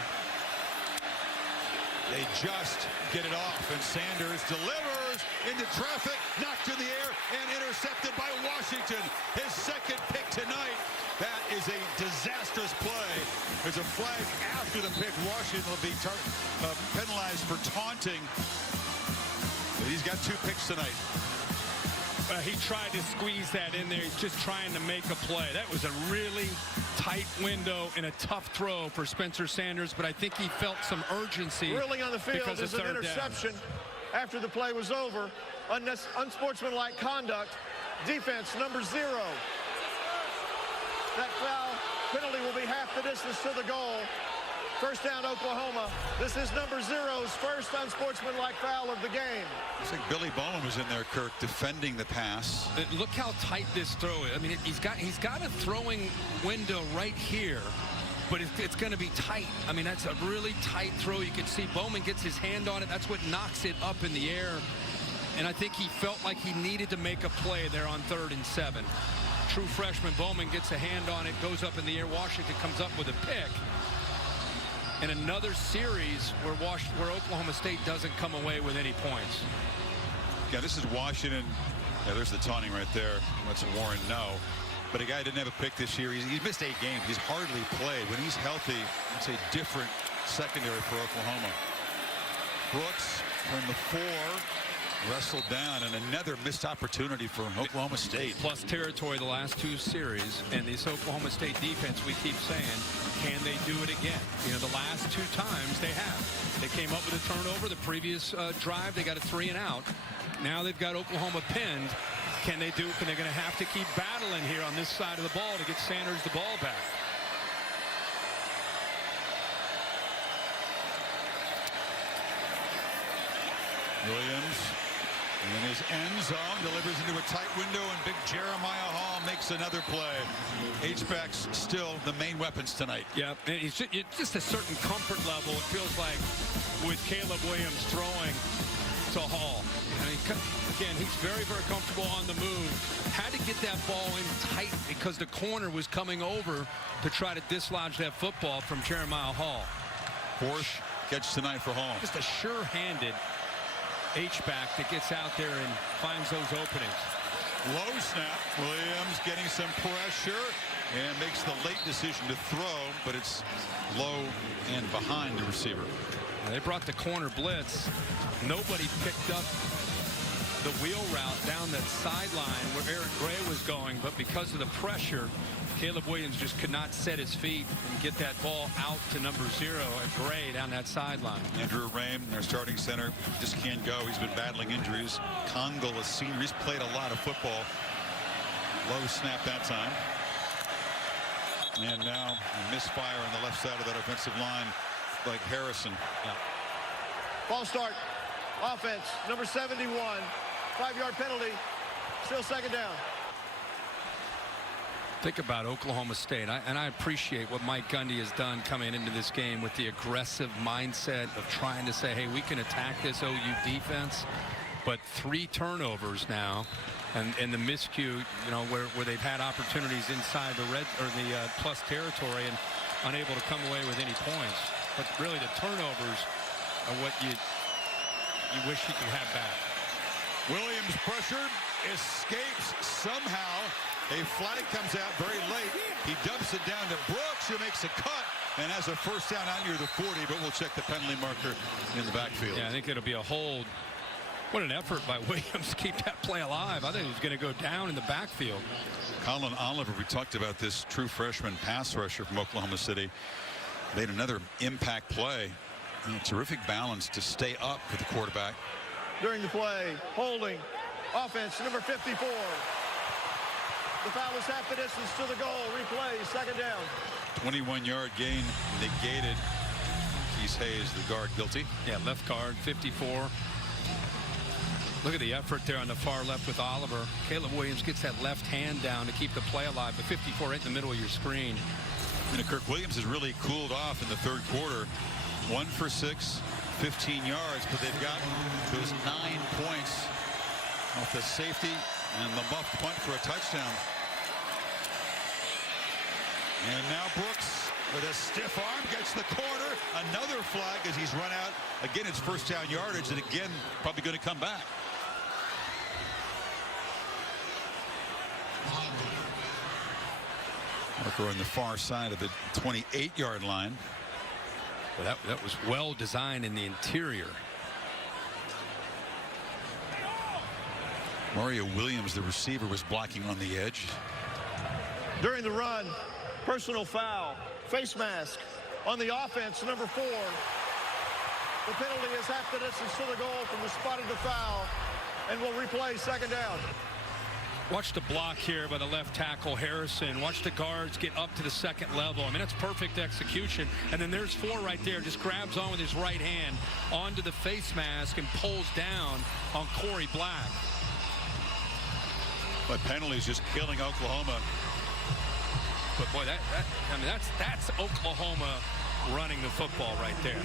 They just get it off, and Sanders delivers into traffic, knocked in the air, and intercepted by Washington. His 2nd pick tonight. That is a disastrous play. There's a flag after the pick. Washington will be penalized for taunting. But he's got 2 picks tonight. He tried to squeeze that in there. He's just trying to make a play. That was a really tight window and a tough throw for Spencer Sanders, but I think he felt some urgency. Ruling on the field because is an interception after the play was over. Unsportsmanlike conduct. Defense number 0. That foul penalty will be half the distance to the goal. First down, Oklahoma. This is number 0's first unsportsmanlike foul of the game. Looks like Billy Bowman was in there, Kirk, defending the pass. Look how tight this throw is. I mean, he's got a throwing window right here, but it's going to be tight. I mean, that's a really tight throw. You can see Bowman gets his hand on it. That's what knocks it up in the air. And I think he felt like he needed to make a play there on 3rd and 7. True freshman Bowman gets a hand on it, goes up in the air. Washington comes up with a pick. And another series where Oklahoma State doesn't come away with any points. Yeah, this is Washington. Yeah, there's the taunting right there. Lets Warren know. But a guy didn't have a pick this year. He's missed 8 games. He's hardly played. When he's healthy, it's a different secondary for Oklahoma. Brooks from the 4. Wrestled down, and another missed opportunity for Oklahoma State. Plus territory the last 2 series, and this Oklahoma State defense, we keep saying, can they do it again? You know, the last 2 times they have. They came up with a turnover. The previous drive, they got a 3 and out. Now they've got Oklahoma pinned. Can they do? They're going to have to keep battling here on this side of the ball to get Sanders the ball back. Williams in his end zone delivers into a tight window, and big Jeremiah Hall makes another play. H-backs still the main weapons tonight. Yeah, and it's just a certain comfort level, it feels like, with Caleb Williams throwing to Hall. I mean, again, he's very, very comfortable on the move. Had to get that ball in tight because the corner was coming over to try to dislodge that football from Jeremiah Hall. Fourth catch tonight for Hall. Just a sure-handed H-back that gets out there and finds those openings. Low snap. Williams getting some pressure and makes the late decision to throw, but it's low and behind the receiver. They brought the corner blitz. Nobody picked up the wheel route down that sideline where Eric Gray was going, but because of the pressure, Caleb Williams just could not set his feet and get that ball out to number 0 at Gray down that sideline. Andrew Rame, their starting center, just can't go. He's been battling injuries. Congle, a senior, he's played a lot of football. Low snap that time. And now a misfire on the left side of that offensive line, like Harrison. Yeah. Ball start. Offense, number 71. 5-yard penalty. Still second down. Think about Oklahoma State, and I appreciate what Mike Gundy has done coming into this game with the aggressive mindset of trying to say, hey, we can attack this OU defense, but 3 turnovers now, and the miscue, you know, where they've had opportunities inside the red or the plus territory and unable to come away with any points. But really, the turnovers are what you wish you could have back. Williams pressured, escapes somehow. A flag comes out very late. He dumps it down to Brooks, who makes a cut and has a first down out near the 40, but we'll check the penalty marker in the backfield. Yeah, I think it'll be a hold. What an effort by Williams to keep that play alive. I think he was going to go down in the backfield. Colin Oliver, we talked about this true freshman pass rusher from Oklahoma City, made another impact play. And a terrific balance to stay up for the quarterback. During the play, holding, offense, number 54. The foul is half the distance to the goal. Replay, second down. 21-yard gain negated. Keith Hayes, the guard, guilty. Yeah, left guard, 54. Look at the effort there on the far left with Oliver. Caleb Williams gets that left hand down to keep the play alive, but 54 right in the middle of your screen. And Kirk Williams has really cooled off in the third quarter. 1 for 6, 15 yards, but they've got those 9 points off the safety and the muffed punt for a touchdown. And now Brooks with a stiff arm gets the corner. Another flag as he's run out. Again, it's first down yardage, and again, probably going to come back. Marker on the far side of the 28-yard line. Well, that was well designed in the interior. Mario Williams, the receiver, was blocking on the edge. During the run, personal foul, face mask on the offense, number 4. The penalty is half the distance to the goal from the spot of the foul, and we'll replay second down. Watch the block here by the left tackle, Harrison. Watch the guards get up to the second level. I mean, that's perfect execution. And then there's 4 right there. Just grabs on with his right hand onto the face mask and pulls down on Corey Black. But penalties just killing Oklahoma. But boy, I mean, that's Oklahoma running the football right there.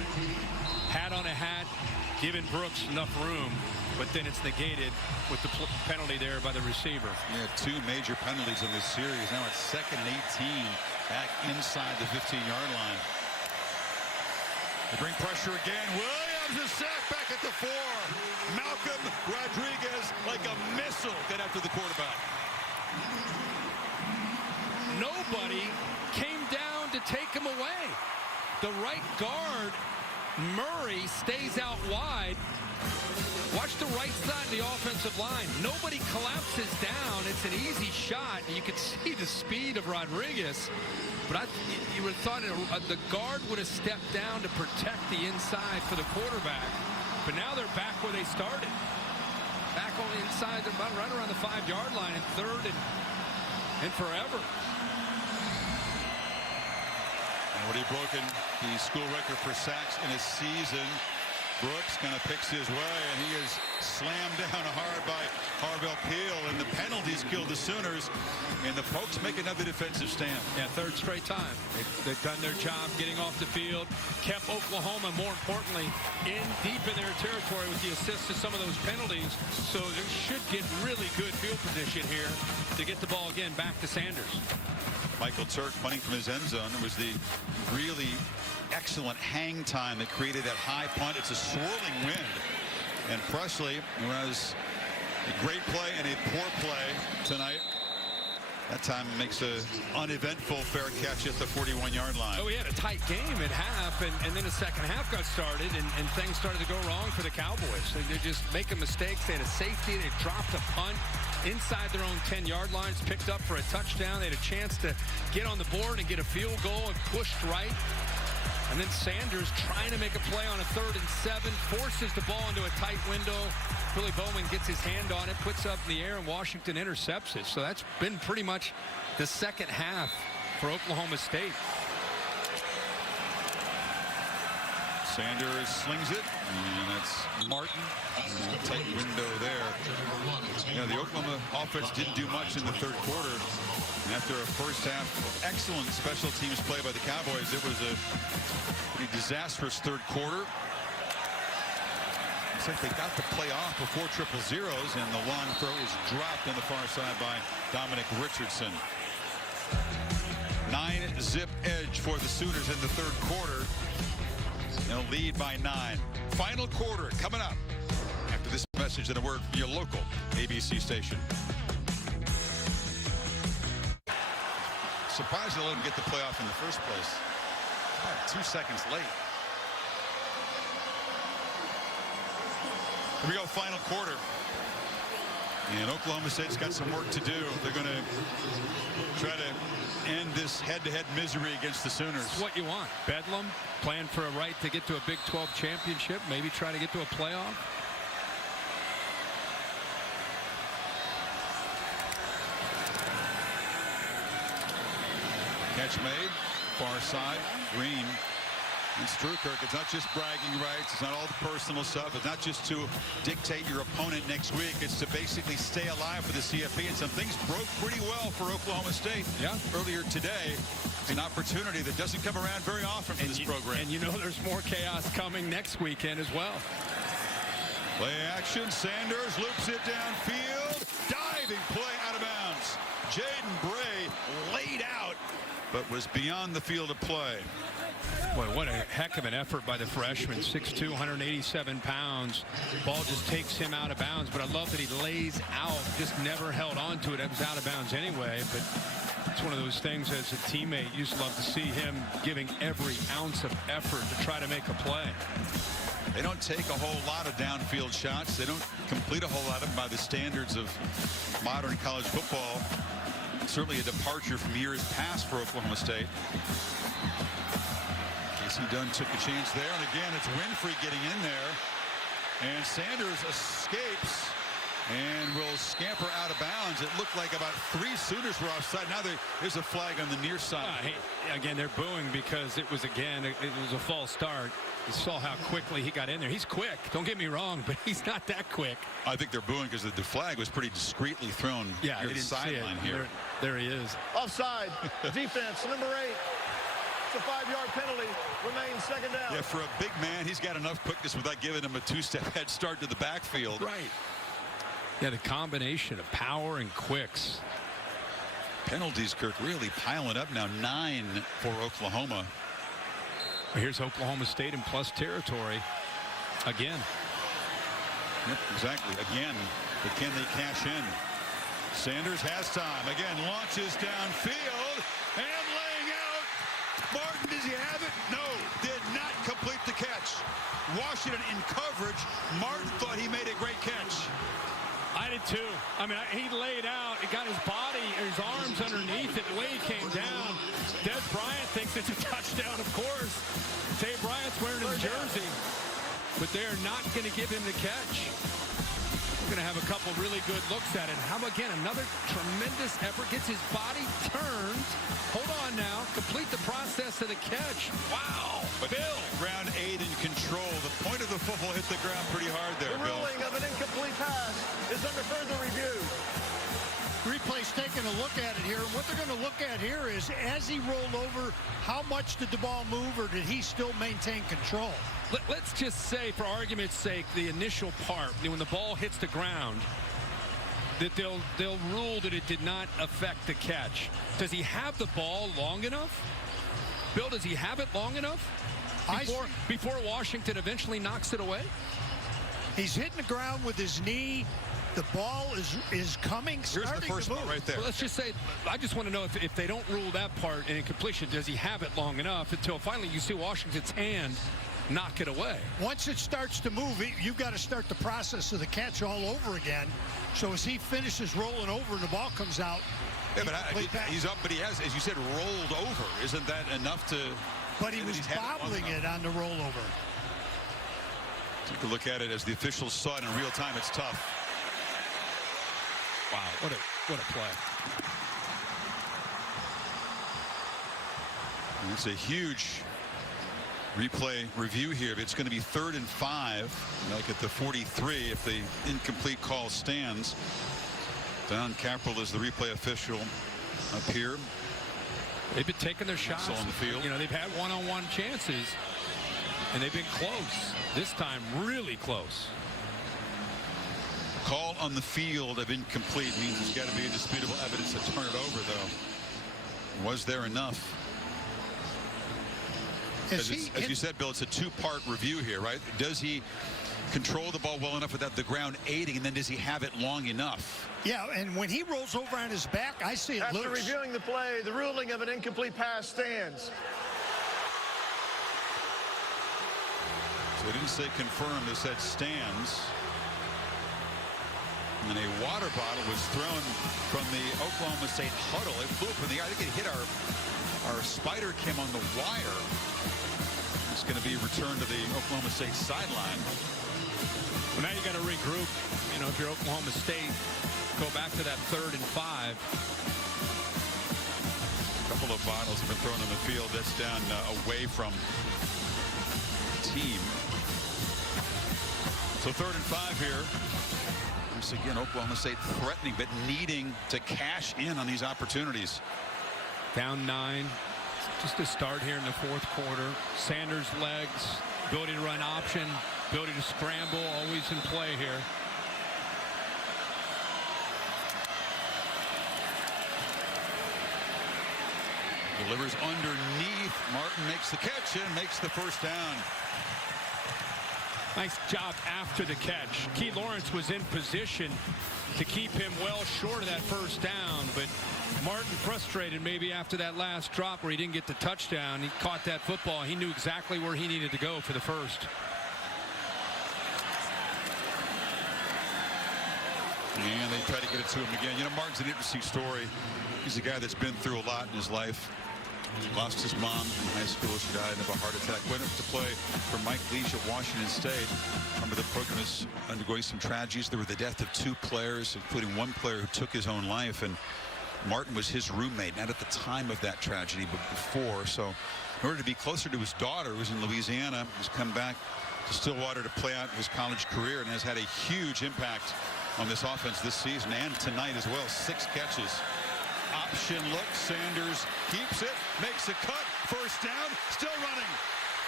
Hat on a hat, giving Brooks enough room, but then it's negated with the penalty there by the receiver. Yeah, 2 major penalties in this series. Now it's 2nd and 18, back inside the 15-yard line. They bring pressure again. Williams is sacked back at the 4. Malcolm Rodriguez, like a missile, got after the quarterback. Nobody came down to take him away. The right guard, Murray, stays out wide. Watch the right side of the offensive line. Nobody collapses down. It's an easy shot. You could see the speed of Rodriguez. But you would have thought the guard would have stepped down to protect the inside for the quarterback. But now they're back where they started. Back inside, about right around the 5-yard line, and 3rd and forever. Already broken the school record for sacks in a season. Brooks kind of picks his way, and he is slammed down hard by Harvell Peel, and the penalties killed the Sooners, and the Pokes make another defensive stand. Yeah, 3rd straight time. They've done their job getting off the field, kept Oklahoma, more importantly, deep in their territory with the assist to some of those penalties, so they should get really good field position here to get the ball again back to Sanders. Michael Turk punting from his end zone. It was the really excellent hang time that created that high punt. It's a swirling wind. And Presley, who has a great play and a poor play tonight, that time makes an uneventful fair catch at the 41-yard line. Oh, we had a tight game at half, and then the second half got started, and things started to go wrong for the Cowboys. They're just making mistakes. They had a safety. They dropped a punt inside their own 10-yard line. It's picked up for a touchdown. They had a chance to get on the board and get a field goal and pushed right. And then Sanders trying to make a play on a 3rd and 7, forces the ball into a tight window. Billy Bowman gets his hand on it, puts up in the air, and Washington intercepts it. So that's been pretty much the second half for Oklahoma State. Sanders slings it, and that's Martin. Tight window there. You know, the Oklahoma offense didn't do much in the 3rd quarter. And after a first half excellent special teams play by the Cowboys, it was a pretty disastrous 3rd quarter. Looks like they got the play off before triple zeros, and the long throw is dropped on the far side by Dominic Richardson. 9-zip edge for the Sooners in the 3rd quarter. They'll lead by 9. Final quarter coming up after this message and a word from your local ABC station. Surprised they let him get the playoff in the first place. About 2 seconds late. Here we go, final quarter. And Oklahoma State's got some work to do. They're going to try to end this head-to-head misery against the Sooners. It's what you want. Bedlam, plan for a right to get to a Big 12 championship, maybe try to get to a playoff. Catch made, far side, Green. And Struikirk, it's not just bragging rights, it's not all the personal stuff, it's not just to dictate your opponent next week, it's to basically stay alive for the CFP, and some things broke pretty well for Oklahoma State earlier today. It's an opportunity that doesn't come around very often for this program. And you know there's more chaos coming next weekend as well. Play action, Sanders loops it downfield, diving play out of bounds. Jaden Bray laid out, but was beyond the field of play. Boy, what a heck of an effort by the freshman. 6'2", 187 pounds. Ball just takes him out of bounds, but I love that he lays out, just never held on to it. It was out of bounds anyway, but it's one of those things as a teammate, you just love to see him giving every ounce of effort to try to make a play. They don't take a whole lot of downfield shots. They don't complete a whole lot of them by the standards of modern college football. Certainly a departure from years past for Oklahoma State. Casey Dunn took a chance there, and again it's Winfrey getting in there, and Sanders escapes and will scamper out of bounds. It looked like about 3 Sooners were offside. Now there's a flag on the near side. Again, they're booing because it was a false start. You saw how quickly he got in there. He's quick, don't get me wrong, but he's not that quick. I think they're booing because the flag was pretty discreetly thrown near the sideline here. There he is. Offside. Defense, number 8. It's a 5-yard penalty. Remains second down. Yeah, for a big man, he's got enough quickness without giving him a 2-step head start to the backfield. Right. Yeah, the combination of power and quicks. Penalties, Kirk, really piling up now. 9 for Oklahoma. Here's Oklahoma State in plus territory again. Yep, exactly. Again, but can they cash in? Sanders has time. Again, launches downfield and laying out. Martin, does he have it? No, did not complete the catch. Washington in coverage. Martin thought he made a great catch. I did too. I mean, he laid out, he got his body, his arms underneath it, the way he came down. Des Bryant thinks it's a touchdown, of course. Dave Bryant's wearing his jersey, but they are not going to give him the catch. going to have a couple really good looks at it. How about, again, another tremendous effort. Gets his body turned. Hold on now. Complete the process of the catch. Wow. But Bill. Round 8 in control. The point of the football hit the ground pretty hard there, The Bill. ruling of an incomplete pass is under further review. Replay's taking a look at it here. What they're going to look at here is, as he rolled over, how much did the ball move, or did he still maintain control? Let's just say, for argument's sake, the initial part, when the ball hits the ground, that they'll rule that it did not affect the catch. Does he have the ball long enough? Bill, does he have it long enough before Washington eventually knocks it away? He's hitting the ground with his knee. The ball is coming. Here's the first one right there. Well, let's just say, I just want to know if they don't rule that part in incompletion, does he have it long enough until finally you see Washington's hand knock it away? Once it starts to move, you've got to start the process of the catch all over again. So as he finishes rolling over and the ball comes out, yeah, but he's up, but he has, as you said, rolled over. Isn't that enough to? But he was bobbling it on the rollover. Take a look at it as the officials saw it in real time. It's tough. Wow, what a play. And it's a huge replay review here. It's going to be 3rd and 5, like at the 43, if the incomplete call stands. Don Capel is the replay official up here. They've been taking their shots on the field. You know, they've had one-on-one chances, and they've been close. This time, really close. Call on the field of incomplete means there's got to be indisputable evidence to turn it over, though. Was there enough? As you said, Bill, it's a 2-part review here, right? Does he control the ball well enough without the ground aiding, and then does he have it long enough? Yeah, and when he rolls over on his back, I see it loose. After reviewing the play, the ruling of an incomplete pass stands. So they didn't say confirmed, they said stands. And a water bottle was thrown from the Oklahoma State huddle. It flew up in the air. I think it hit our spider cam on the wire. It's going to be returned to the Oklahoma State sideline. Well, now you got to regroup. You know, if you're Oklahoma State, go back to that 3rd and 5. A couple of bottles have been thrown on the field. That's down away from the team. So 3rd and 5 here. Once again, Oklahoma State threatening but needing to cash in on these opportunities. Down 9. Just to start here in the 4th quarter. Sanders' legs, ability to run option, ability to scramble, always in play here. Delivers underneath. Martin makes the catch and makes the first down. Nice job after the catch. Key Lawrence was in position to keep him well short of that first down, but Martin frustrated maybe after that last drop where he didn't get the touchdown. He caught that football. He knew exactly where he needed to go for the first. And they try to get it to him again. You know, Martin's an interesting story. He's a guy that's been through a lot in his life. He lost his mom in high school. She died of a heart attack. Went up to play for Mike Leach at Washington State. Remember, the program is undergoing some tragedies. There were the death of 2 players, including one player who took his own life. And Martin was his roommate, not at the time of that tragedy, but before. So in order to be closer to his daughter, who's in Louisiana, he's come back to Stillwater to play out his college career and has had a huge impact on this offense this season and tonight as well. 6 catches. Option look. Sanders keeps it, makes a cut. First down, still running.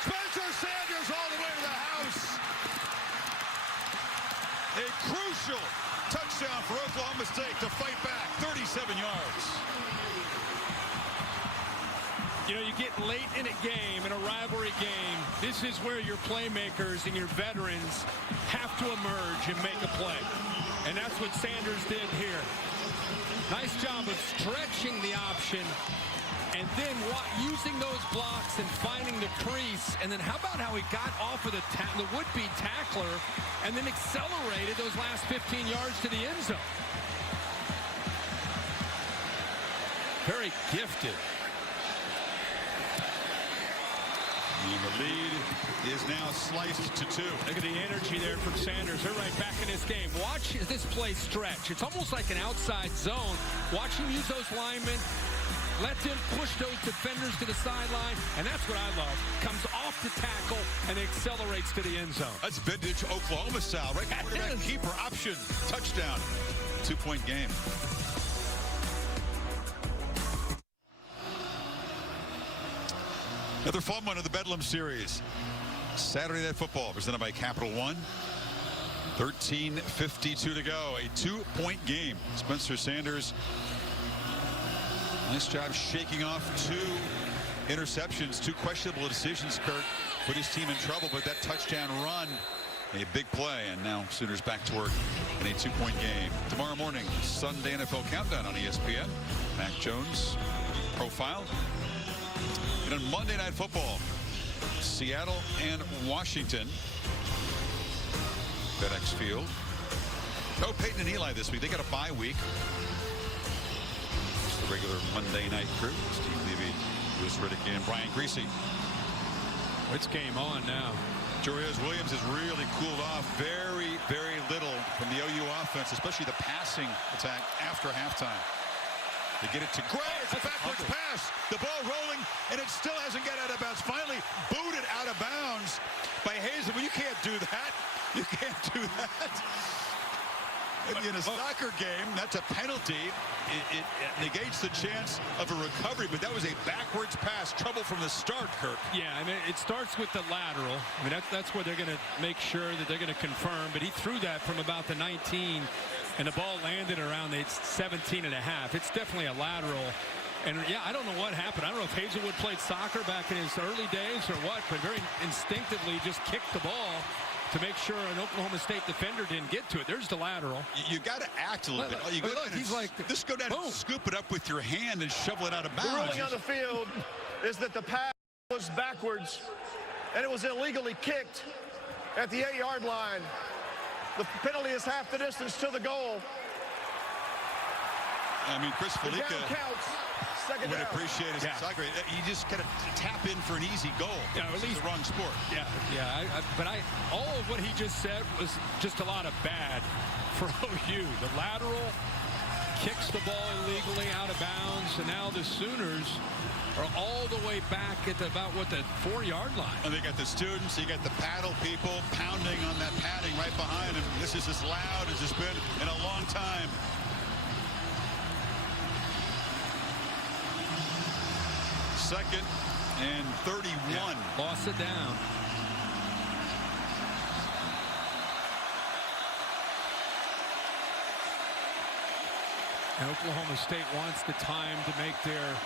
Spencer Sanders all the way to the house. A crucial touchdown for Oklahoma State to fight back. 37 yards. You know, you get late in a game, in a rivalry game, this is where your playmakers and your veterans have to emerge and make a play. And that's what Sanders did here. Nice job of stretching the option and then using those blocks and finding the crease. And then how about how he got off of the would-be tackler and then accelerated those last 15 yards to the end zone. Very gifted. And the lead is now sliced to 2. Look at the energy there from Sanders. They're right back in this game. Watch this play stretch. It's almost like an outside zone. Watch him use those linemen. Let them push those defenders to the sideline, and that's what I love. Comes off the tackle and accelerates to the end zone. That's vintage Oklahoma style, right? Quarterback keeper option, touchdown, 2-point game. Another fun one of the Bedlam series. Saturday Night Football presented by Capital One. 13:52 to go. A 2-point game. Spencer Sanders. Nice job shaking off 2 interceptions, 2 questionable decisions, Kirk. Put his team in trouble, but that touchdown run, a big play. And now Sooners back to work in a 2-point game. Tomorrow morning, Sunday NFL Countdown on ESPN. Mac Jones profile. And on Monday Night Football, Seattle and Washington. FedEx Field. No Peyton and Eli this week. They got a bye week. It's the regular Monday night crew. Steve Levy, Louis Riddick, and Brian Greasy. It's game on now. Jorius Williams has really cooled off very, very little from the OU offense, especially the passing attack after halftime. They get it to Gray. It's a backwards pass. The ball rolling, and it still hasn't got out of bounds. Finally booted out of bounds by Hazen. Well, you can't do that. You can't do that. In a soccer game, that's a penalty. It negates the chance of a recovery, but that was a backwards pass. Trouble from the start, Kirk. Yeah, I mean, it starts with the lateral. I mean, that's where they're going to make sure that they're going to confirm. But he threw that from about the 19, and the ball landed around the 17 and a half. It's definitely a lateral. And, yeah, I don't know what happened. I don't know if Hazelwood played soccer back in his early days or what, but very instinctively just kicked the ball to make sure an Oklahoma State defender didn't get to it. There's the lateral. You got to act a little bit. You look, he's like, just go down and scoop it up with your hand and shovel it out of bounds. The ruling on the field is that the pass was backwards, and it was illegally kicked at the 8-yard line. The penalty is half the distance to the goal. I mean, Chris Felica would appreciate his soccer. You just kind of tap in for an easy goal. Yeah, at least the wrong sport. Yeah. But all of what he just said was just a lot of bad for OU. The lateral kicks the ball illegally out of bounds, and now the Sooners are all the way back at about the 4-yard line. And they got the students, you got the paddle people pounding on that padding right behind them. This is as loud as it's been in a long time. Second and 31. Yeah, lost it down. And Oklahoma State wants the time to make their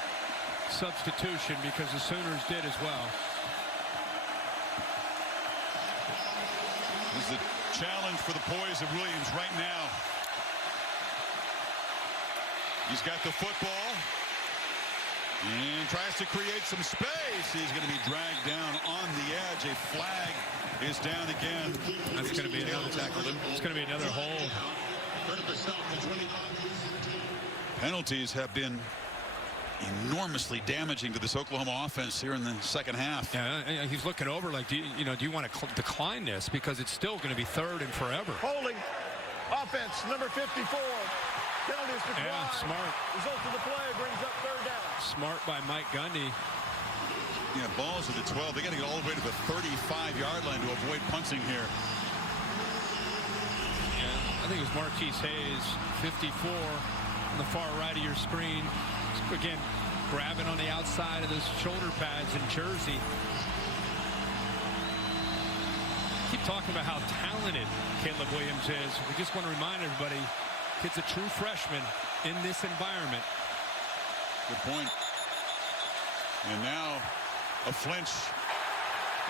substitution because the Sooners did as well. This is the challenge for the poise of Williams right now. He's got the football. And tries to create some space. He's going to be dragged down on the edge. A flag is down again. That's going to be another tackle. It's going to be another hold. Penalties have been enormously damaging to this Oklahoma offense here in the second half. Yeah, he's looking over like, do you want to decline this because it's still going to be third and forever. Holding offense number 54. Penalties to yeah, smart. Result of the play brings up third down. Smart by Mike Gundy. Yeah, balls at the 12. They got to get all the way to the 35-yard line to avoid punting here. Yeah, I think it was Marquise Hayes, 54, on the far right of your screen. Again, grabbing on the outside of those shoulder pads in jersey. Keep talking about how talented Caleb Williams is. We just want to remind everybody, kid's a true freshman in this environment. Good point. And now a flinch.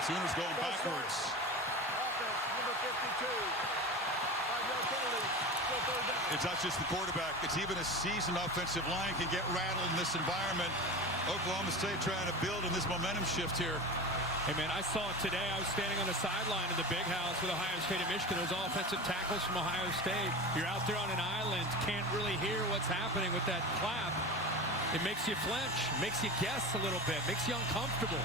Sooners going backwards. Offense number 52. 5-yard penalty. Still third down. It's not just the quarterback. It's even a seasoned offensive line can get rattled in this environment. Oklahoma State trying to build on this momentum shift here. Hey, man, I saw it today. I was standing on the sideline in the big house with Ohio State and Michigan. Those offensive tackles from Ohio State. You're out there on an island, can't really hear what's happening with that clap. It makes you flinch, makes you guess a little bit, makes you uncomfortable.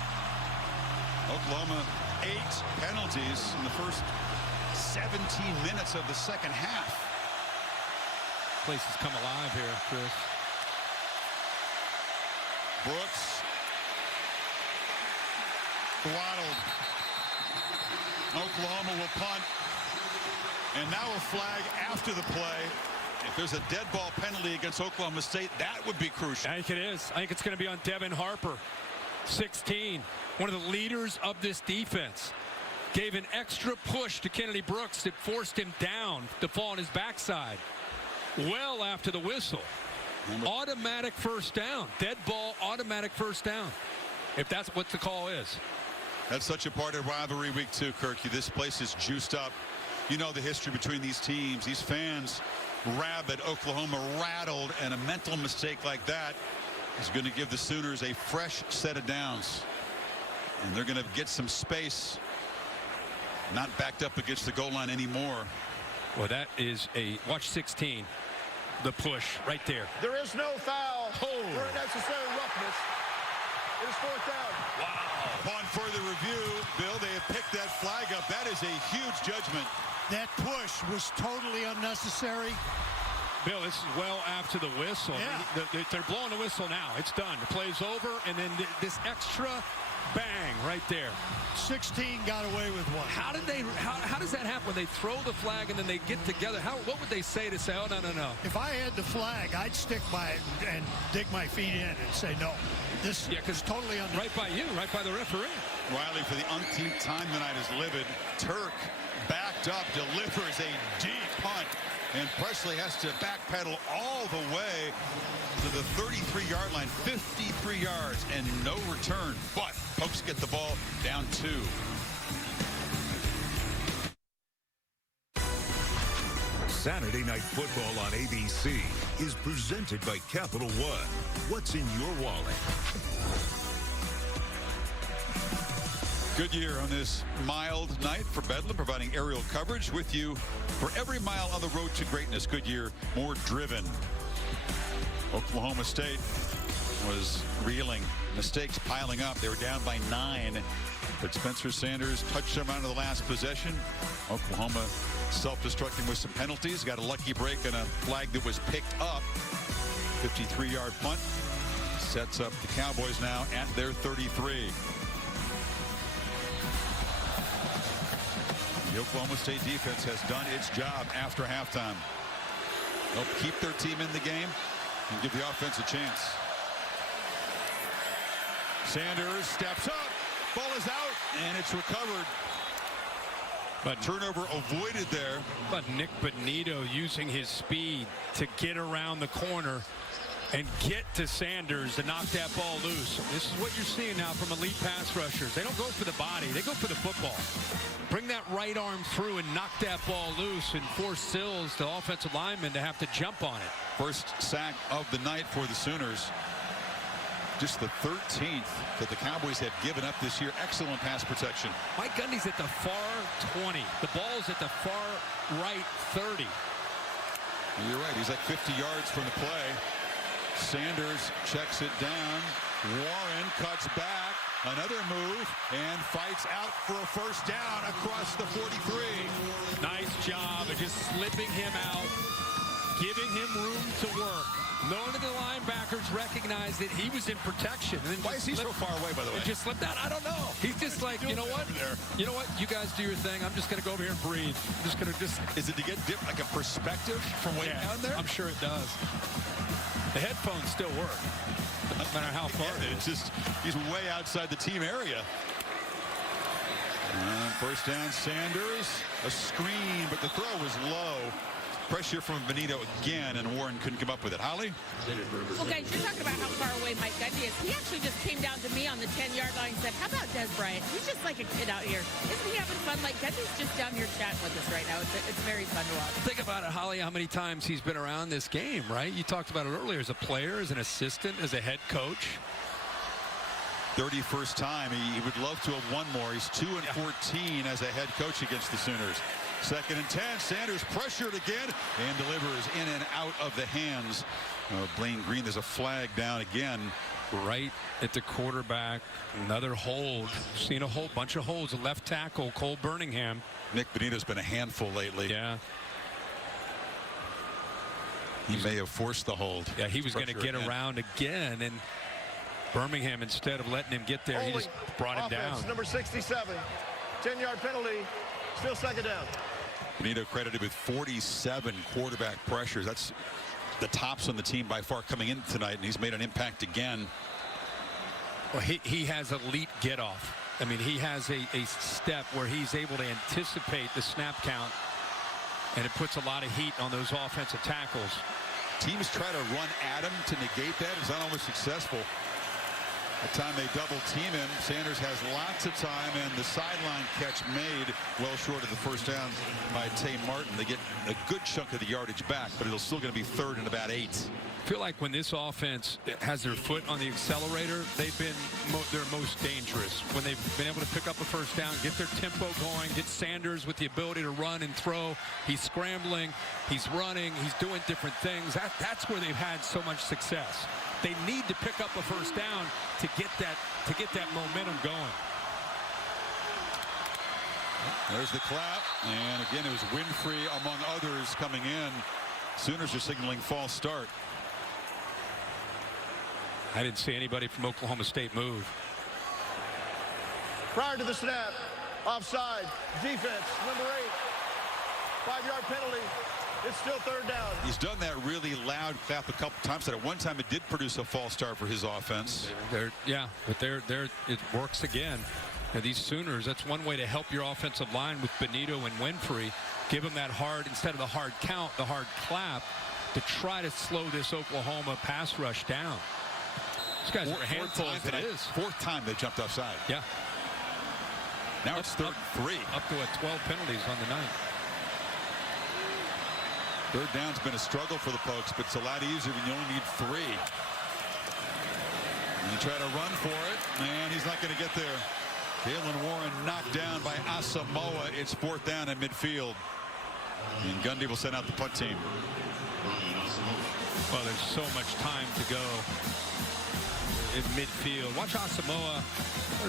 Oklahoma 8 penalties in the first 17 minutes of the second half. Place has come alive here, Chris. Brooks. Throttled. Oklahoma will punt. And now a flag after the play. If there's a dead ball penalty against Oklahoma State, that would be crucial. I think it is. I think it's going to be on Devin Harper, 16, one of the leaders of this defense. Gave an extra push to Kennedy Brooks that forced him down to fall on his backside. Well after the whistle. Automatic first down. Dead ball, automatic first down. If that's what the call is. That's such a part of rivalry week 2, Kirky. This place is juiced up. You know the history between these teams. These fans rabid, Oklahoma rattled, and a mental mistake like that is going to give the Sooners a fresh set of downs. And they're going to get some space, not backed up against the goal line anymore. Well, that is a watch 16. The push right there. There is no foul for unnecessary roughness. It is 4th down. Wow. Upon further review, Bill, they have picked that flag up. That is a huge judgment. That push was totally unnecessary. Bill, this is well after the whistle. Yeah. They're blowing the whistle now. It's done. The play's over, and then this extra bang right there. 16 got away with one. How does that happen when they throw the flag and then they get together? What would they say to say, oh, no? If I had the flag, I'd stick by it and dig my feet in and say no. This is totally unnecessary. Right by you, right by the referee. Riley, for the umpteenth time tonight, is livid. Turk backed up, delivers a deep punt, and Presley has to backpedal all the way to the 33-yard line, 53 yards, and no return. But Pokes get the ball down 2. Saturday Night Football on ABC is presented by Capital One. What's in your wallet? Goodyear on this mild night for Bedlam, providing aerial coverage with you for every mile on the road to greatness. Goodyear, more driven. Oklahoma State was reeling, mistakes piling up. They were down by 9, but Spencer Sanders touched them out of the last possession. Oklahoma self-destructing with some penalties. Got a lucky break and a flag that was picked up. 53-yard punt sets up the Cowboys now at their 33. The Oklahoma State defense has done its job after halftime. They'll keep their team in the game and give the offense a chance. Sanders steps up. Ball is out, and it's recovered. But turnover avoided there. But Nick Bonito using his speed to get around the corner and get to Sanders to knock that ball loose. This is what you're seeing now from elite pass rushers. They don't go for the body. They go for the football. Bring that right arm through and knock that ball loose and force Sills, the offensive lineman, to have to jump on it. First sack of the night for the Sooners. Just the 13th that the Cowboys have given up this year. Excellent pass protection. Mike Gundy's at the far 20. The ball's at the far right 30. You're right. He's like 50 yards from the play. Sanders checks it down. Warren cuts back. Another move and fights out for a first down across the 43. Nice job of just slipping him out, giving him room to work. None of the linebackers recognized that he was in protection. And then why is he so far away, by the way? Just slipped out. I don't know. He's just like, you know what? You know what? You guys do your thing. I'm just going to go over here and breathe. I'm just going to just. Is it to get like a perspective from way down there? I'm sure it does. The headphones still work. No matter how far. Yeah, it's just, he's way outside the team area. And first down, Sanders. A screen, but the throw was low. Pressure from Bonito again, and Warren couldn't come up with it. Holly? Well, guys, you're talking about how far away Mike Gundy is. He actually just came down to me on the 10-yard line and said, how about Des Bryant? He's just like a kid out here. Isn't he having fun? Like, Gundy's just down here chatting with us right now. It's very fun to watch. Think about it, Holly, how many times he's been around this game, right? You talked about it earlier as a player, as an assistant, as a head coach. 31st time. He would love to have won more. He's 2-14 as a head coach against the Sooners. 2nd and 10. Sanders pressured again and delivers in and out of the hands of Blaine Green. There's a flag down again right at the quarterback. Another hold. Seen a whole bunch of holds. A left tackle, Cole Birmingham. Nick Bonitto's been a handful lately. Yeah. He may have forced the hold. Yeah, he was going to get around again, and Birmingham, instead of letting him get there, he just brought him down. Number 67, 10-yard penalty, still second down. Bonitto credited with 47 quarterback pressures. That's the tops on the team by far coming in tonight, and he's made an impact again. Well, he has elite get-off. I mean, he has a step where he's able to anticipate the snap count, and it puts a lot of heat on those offensive tackles. Teams try to run at him to negate that. It's not always successful. The time they double team him, Sanders has lots of time, and the sideline catch made well short of the first down by Tay Martin. They get a good chunk of the yardage back, but it'll still going to be third and about 8. I feel like when this offense has their foot on the accelerator, they've been their most dangerous. When they've been able to pick up a first down, get their tempo going, get Sanders with the ability to run and throw. He's scrambling, he's running, he's doing different things. That's where they've had so much success. They need to pick up a first down to get that momentum going. There's the clap, and again it was Winfrey among others coming in. Sooners are signaling false start. I didn't see anybody from Oklahoma State move. Prior to the snap, offside, defense, number 8, 5-yard penalty. It's still third down. He's done that really loud clap a couple times. At one time, it did produce a false start for his offense. But it works again. Now, these Sooners, that's one way to help your offensive line with Bonitto and Winfrey. Give them that hard, instead of the hard count, the hard clap, to try to slow this Oklahoma pass rush down. These guys are a handful as it is. Fourth time they jumped offside. Yeah. Now it's third and 3. Up to 12 penalties on the night. Third down's been a struggle for the Pokes, but it's a lot easier when you only need 3. And you try to run for it, and he's not going to get there. Jaylen Warren knocked down by Asamoah. It's 4th down at midfield. And Gundy will send out the punt team. Well, there's so much time to go in midfield. Watch Asamoah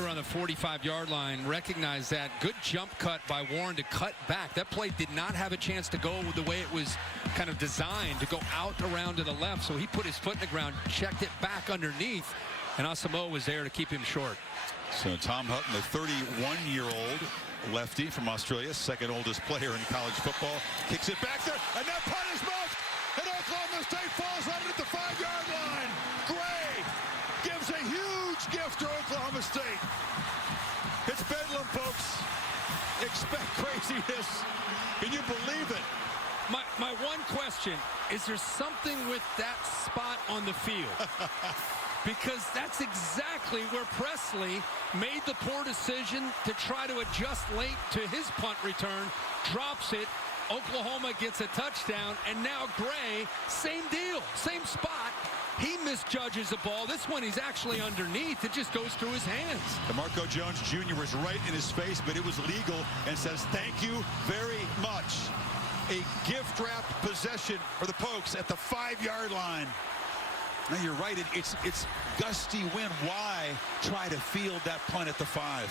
around the 45-yard line. Recognize that. Good jump cut by Warren to cut back. That play did not have a chance to go the way it was kind of designed, to go out around to the left. So he put his foot in the ground, checked it back underneath, and Asamoah was there to keep him short. So Tom Hutton, the 31-year-old lefty from Australia, second oldest player in college football, kicks it back there, and that punt is muffed, and Oklahoma State falls on it at the 5-yard line. Gray gives a huge gift to Oklahoma State. It's Bedlam, folks. Expect craziness. Can you believe it? My one question, is there something with that spot on the field? Because that's exactly where Presley made the poor decision to try to adjust late to his punt return, drops it, Oklahoma gets a touchdown, and now Gray, same deal, same spot. He misjudges the ball. This one he's actually underneath. It just goes through his hands. DeMarco Jones Jr. was right in his face, but it was legal, and says thank you very much. A gift-wrapped possession for the Pokes at the 5-yard line. Now you're right, it's gusty wind. Why try to field that punt at the 5?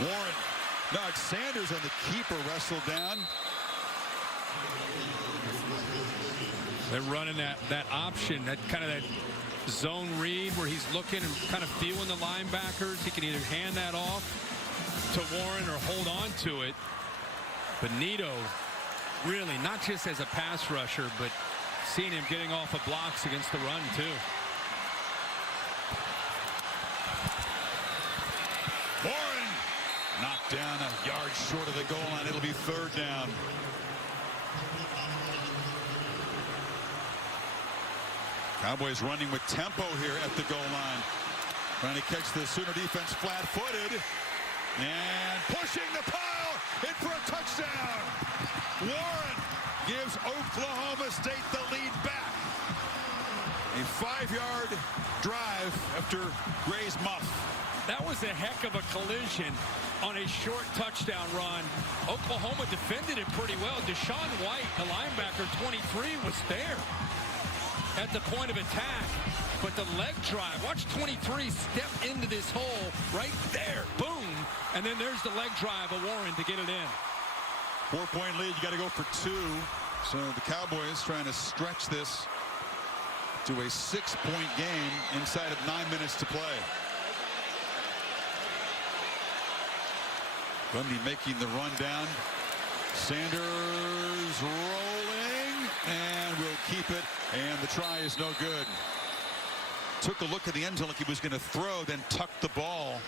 Warren. No, it's Sanders on the keeper, wrestled down. They're running that option, that kind of that zone read where he's looking and kind of feeling the linebackers. He can either hand that off to Warren or hold on to it. Bonitto, really, not just as a pass rusher, but seeing him getting off of blocks against the run, too. Warren knocked down a yard short of the goal line. It'll be 3rd down. Cowboys running with tempo here at the goal line. Trying to catch the Sooner defense flat-footed. And pushing the pile in for a touchdown. Warren gives Oklahoma State the lead back. A 5-yard drive after Gray's muff. That was a heck of a collision on a short touchdown run. Oklahoma defended it pretty well. Deshaun White, the linebacker, 23, was there at the point of attack. But the leg drive, watch 23 step into this hole right there. Boom. And then there's the leg drive of Warren to get it in. 4-point lead. You got to go for 2. So the Cowboys trying to stretch this to a 6-point game inside of 9 minutes to play. Gundy making the run down. Sanders rolling and will keep it. And the try is no good. Took a look at the end zone like he was going to throw, then tucked the ball.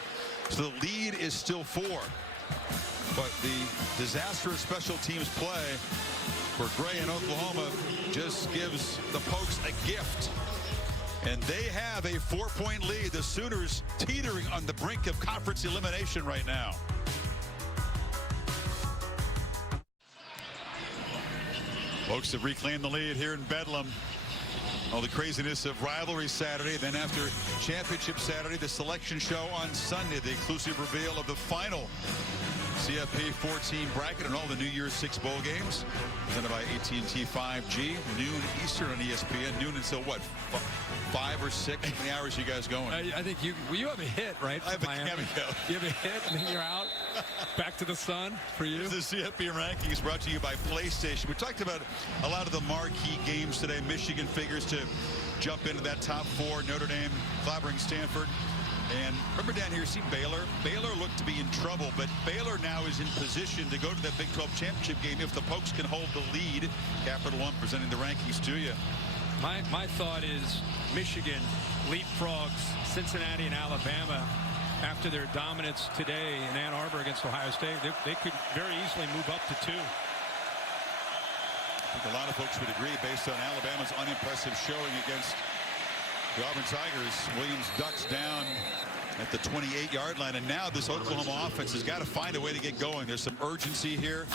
So the lead is still 4. But the disastrous special teams play for Gray in Oklahoma just gives the Pokes a gift. And they have a 4-point lead. The Sooners teetering on the brink of conference elimination right now. Pokes have reclaimed the lead here in Bedlam. All the craziness of rivalry Saturday, then after championship Saturday, the selection show on Sunday, the exclusive reveal of the final CFP 14 bracket and all the New Year's 6 bowl games presented by AT&T 5G, noon Eastern on ESPN, noon until what, 5 or 6? How many hours are you guys going? I think you have a hit, right? I have a cameo. You have a hit and then you're out. Back to the sun for you. This is the CFP rankings brought to you by PlayStation. We talked about a lot of the marquee games today. Michigan figures to jump into that top 4. Notre Dame clobbering Stanford. And remember down here, see Baylor? Baylor looked to be in trouble, but Baylor now is in position to go to that Big 12 championship game if the Pokes can hold the lead. Capital One presenting the rankings to you. My thought is Michigan leapfrogs Cincinnati and Alabama after their dominance today in Ann Arbor against Ohio State. They could very easily move up to 2. I think a lot of folks would agree based on Alabama's unimpressive showing against the Auburn Tigers. Williams ducks down at the 28-yard line, and now this Oklahoma offense has got to find a way to get going. There's some urgency here.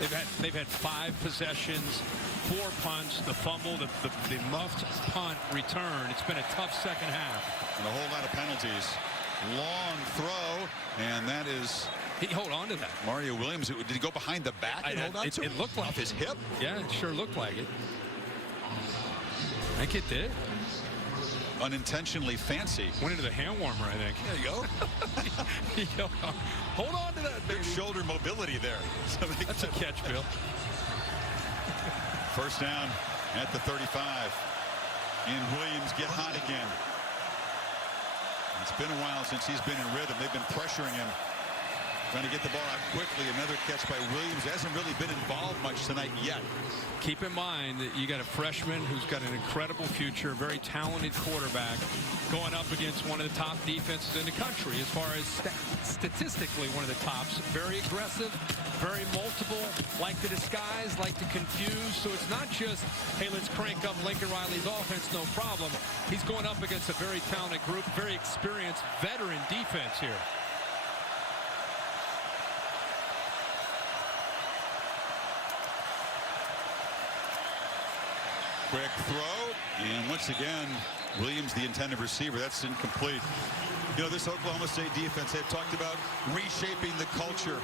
They've had 5 possessions, 4 punts, the fumble, the muffed punt return. It's been a tough second half. And a whole lot of penalties. Long throw, and that is. He hold on to that. Mario Williams, did he go behind the back and hold on to it? It looked like off his hip. Yeah, it sure looked like it. I think it did. Unintentionally fancy. Went into the hand warmer, I think. There you go. Hold on to that, baby. Big shoulder mobility there. So that's a catch, Bill. First down at the 35. And Williams get hot again. It's been a while since he's been in rhythm. They've been pressuring him. Trying to get the ball out quickly. Another catch by Williams. Hasn't really been involved much tonight yet. Keep in mind that you got a freshman who's got an incredible future, very talented quarterback, going up against one of the top defenses in the country as far as statistically one of the tops. Very aggressive, very multiple, like to disguise, like to confuse. So it's not just, hey, let's crank up Lincoln Riley's offense, no problem. He's going up against a very talented group, very experienced veteran defense here. Quick throw, and once again, Williams, the intended receiver. That's incomplete. You know, this Oklahoma State defense, they've talked about reshaping the culture.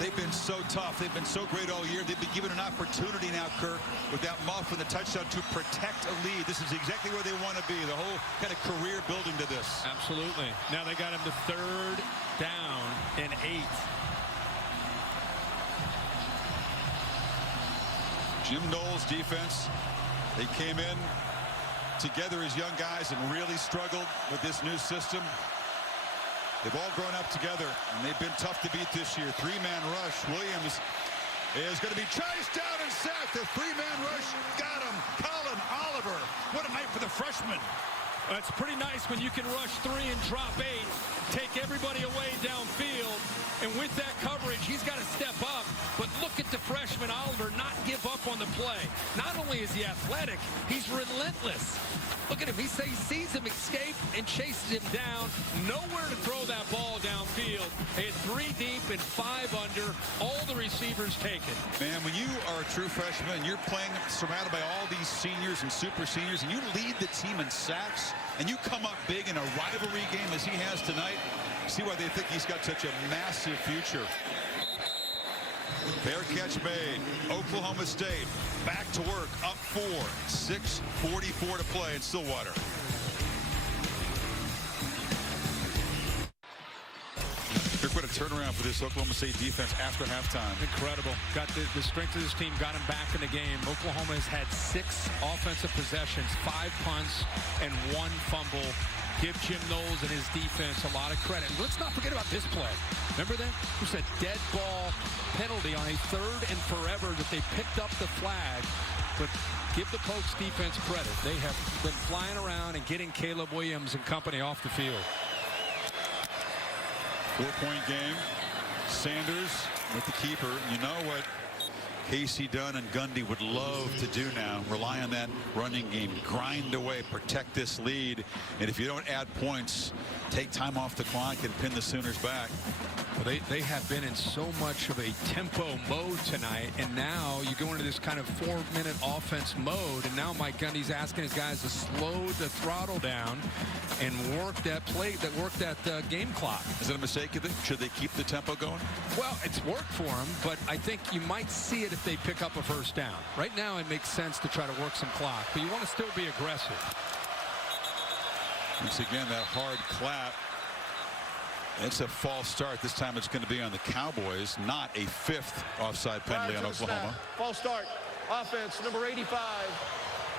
They've been so tough. They've been so great all year. They've been given an opportunity now, Kirk, with that muff and the touchdown to protect a lead. This is exactly where they want to be. The whole kind of career building to this. Absolutely. Now they got him to 3rd down and 8. Jim Knowles' defense. They came in together as young guys and really struggled with this new system. They've all grown up together, and they've been tough to beat this year. 3-man rush. Williams is going to be chased down and sacked. The 3-man rush got him. Colin Oliver. What a night for the freshman. That's pretty nice when you can rush 3 and drop 8, take everybody away downfield, and with that coverage, he's got to step up. But look at the freshman Oliver not give up on the play. Not only is he athletic, he's relentless. Look at him. He sees him escape and chases him down. Nowhere to throw that ball downfield. Hit 3 deep and 5 under. All the receivers taken. Man, when you are a true freshman and you're playing surrounded by all these seniors and super seniors, and you lead the team in sacks, and you come up big in a rivalry game as he has tonight, see why they think he's got such a massive future. Fair catch made. Oklahoma State back to work, up 4. 6:44 to play in Stillwater. Here's what a turnaround for this Oklahoma State defense after halftime. Incredible. Got the strength of this team, got him back in the game. Oklahoma has had 6 offensive possessions, 5 punts, and 1 fumble. Give Jim Knowles and his defense a lot of credit. Let's not forget about this play. Remember that? It was a dead ball penalty on a 3rd and forever that they picked up the flag. But give the Pokes defense credit. They have been flying around and getting Caleb Williams and company off the field. 4-point game. Sanders with the keeper. You know what Casey Dunn and Gundy would love to do now? Rely on that running game. Grind away. Protect this lead. And if you don't add points, take time off the clock and pin the Sooners back. Well, they have been in so much of a tempo mode tonight, and now you go into this kind of 4-minute offense mode, and now Mike Gundy's asking his guys to slow the throttle down and work that game clock. Is it a mistake, you think? Should they keep the tempo going? Well, it's worked for them, but I think you might see it if they pick up a first down. Right now, it makes sense to try to work some clock, but you want to still be aggressive. Once again, that hard clap. It's a false start. This time it's going to be on the Cowboys, not a 5th offside penalty on Oklahoma. False start. Offense, number 85.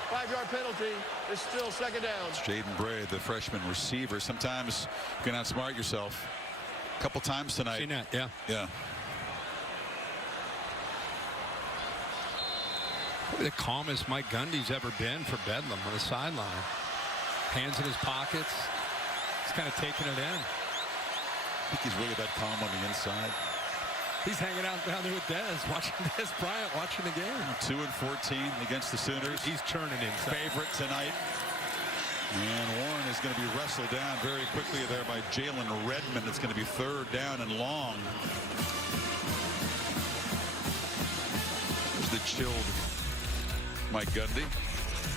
5-yard penalty. It's still 2nd down. It's Jaden Bray, the freshman receiver. Sometimes you can outsmart yourself. A couple times tonight. Seen that, yeah. Yeah. Probably the calmest Mike Gundy's ever been for Bedlam on the sideline. Hands in his pockets. He's kind of taking it in. I think he's really that calm on the inside. He's hanging out down there with Dez, watching Dez Bryant, watching the game. 2-14 against the Sooners. He's churning inside. Favorite tonight. And Warren is going to be wrestled down very quickly there by Jalen Redmond. It's going to be 3rd down and long. There's the chilled Mike Gundy.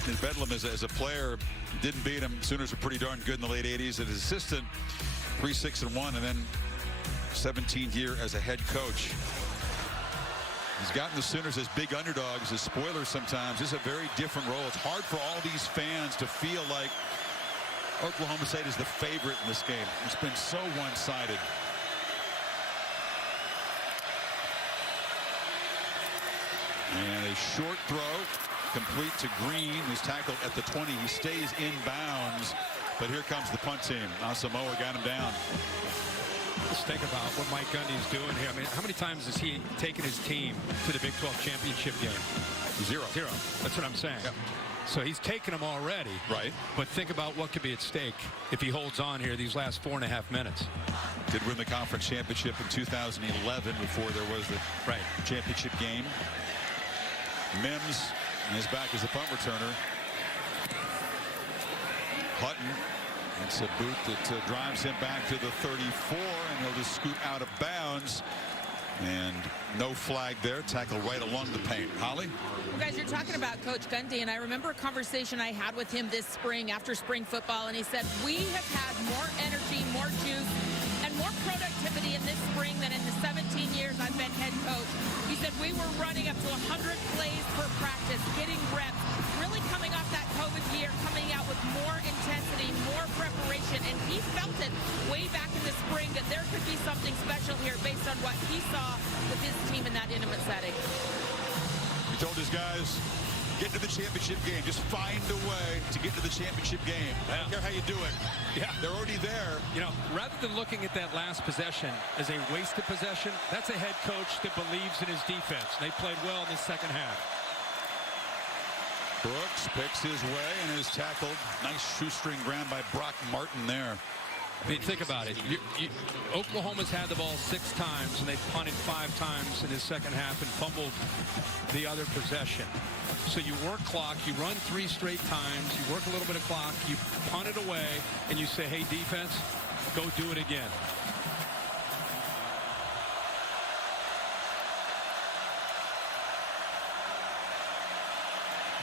And Bedlam as a player didn't beat him. Sooners were pretty darn good in the late 80s. And his assistant, 3-6-1, and then 17 year as a head coach. He's gotten the Sooners as big underdogs, as spoilers sometimes. This is a very different role. It's hard for all these fans to feel like Oklahoma State is the favorite in this game. It's been so one-sided. And a short throw, complete to Green, who's tackled at the 20. He stays in bounds. But here comes the punt team. Asamoah got him down. Just think about what Mike Gundy's doing here. I mean, how many times has he taken his team to the Big 12 championship game? 0. That's what I'm saying. Yep. So he's taken them already. Right. But think about what could be at stake if he holds on here these last 4.5 minutes. Did win the conference championship in 2011 before there was the championship game. Mims is back as a punt returner. Hutton. It's a boot that drives him back to the 34, and he'll just scoot out of bounds. And no flag there. Tackle right along the paint. Holly? Well, guys, you're talking about Coach Gundy, and I remember a conversation I had with him this spring after spring football, and he said, we have had more energy, more juice, and more productivity in this spring than in the 17 years I've been head coach. He said we were running up to 100 plays per practice, getting reps, really coming off that COVID year, coming out with more intensity, more preparation, and he felt it way back in the spring that there could be something special here based on what he saw with his team in that intimate setting. He told his guys, get to the championship game. Just find a way to get to the championship game. I don't care how you do it. Yeah. They're already there. You know, rather than looking at that last possession as a wasted possession, that's a head coach that believes in his defense. They played well in the second half. Brooks picks his way and is tackled. Nice shoestring grab by Brock Martin there. I mean, think about it. Oklahoma's had the ball 6 times, and they've punted 5 times in his second half and fumbled the other possession. So you work clock, you run 3 straight times, you work a little bit of clock, you punt it away, and you say, hey, defense, go do it again.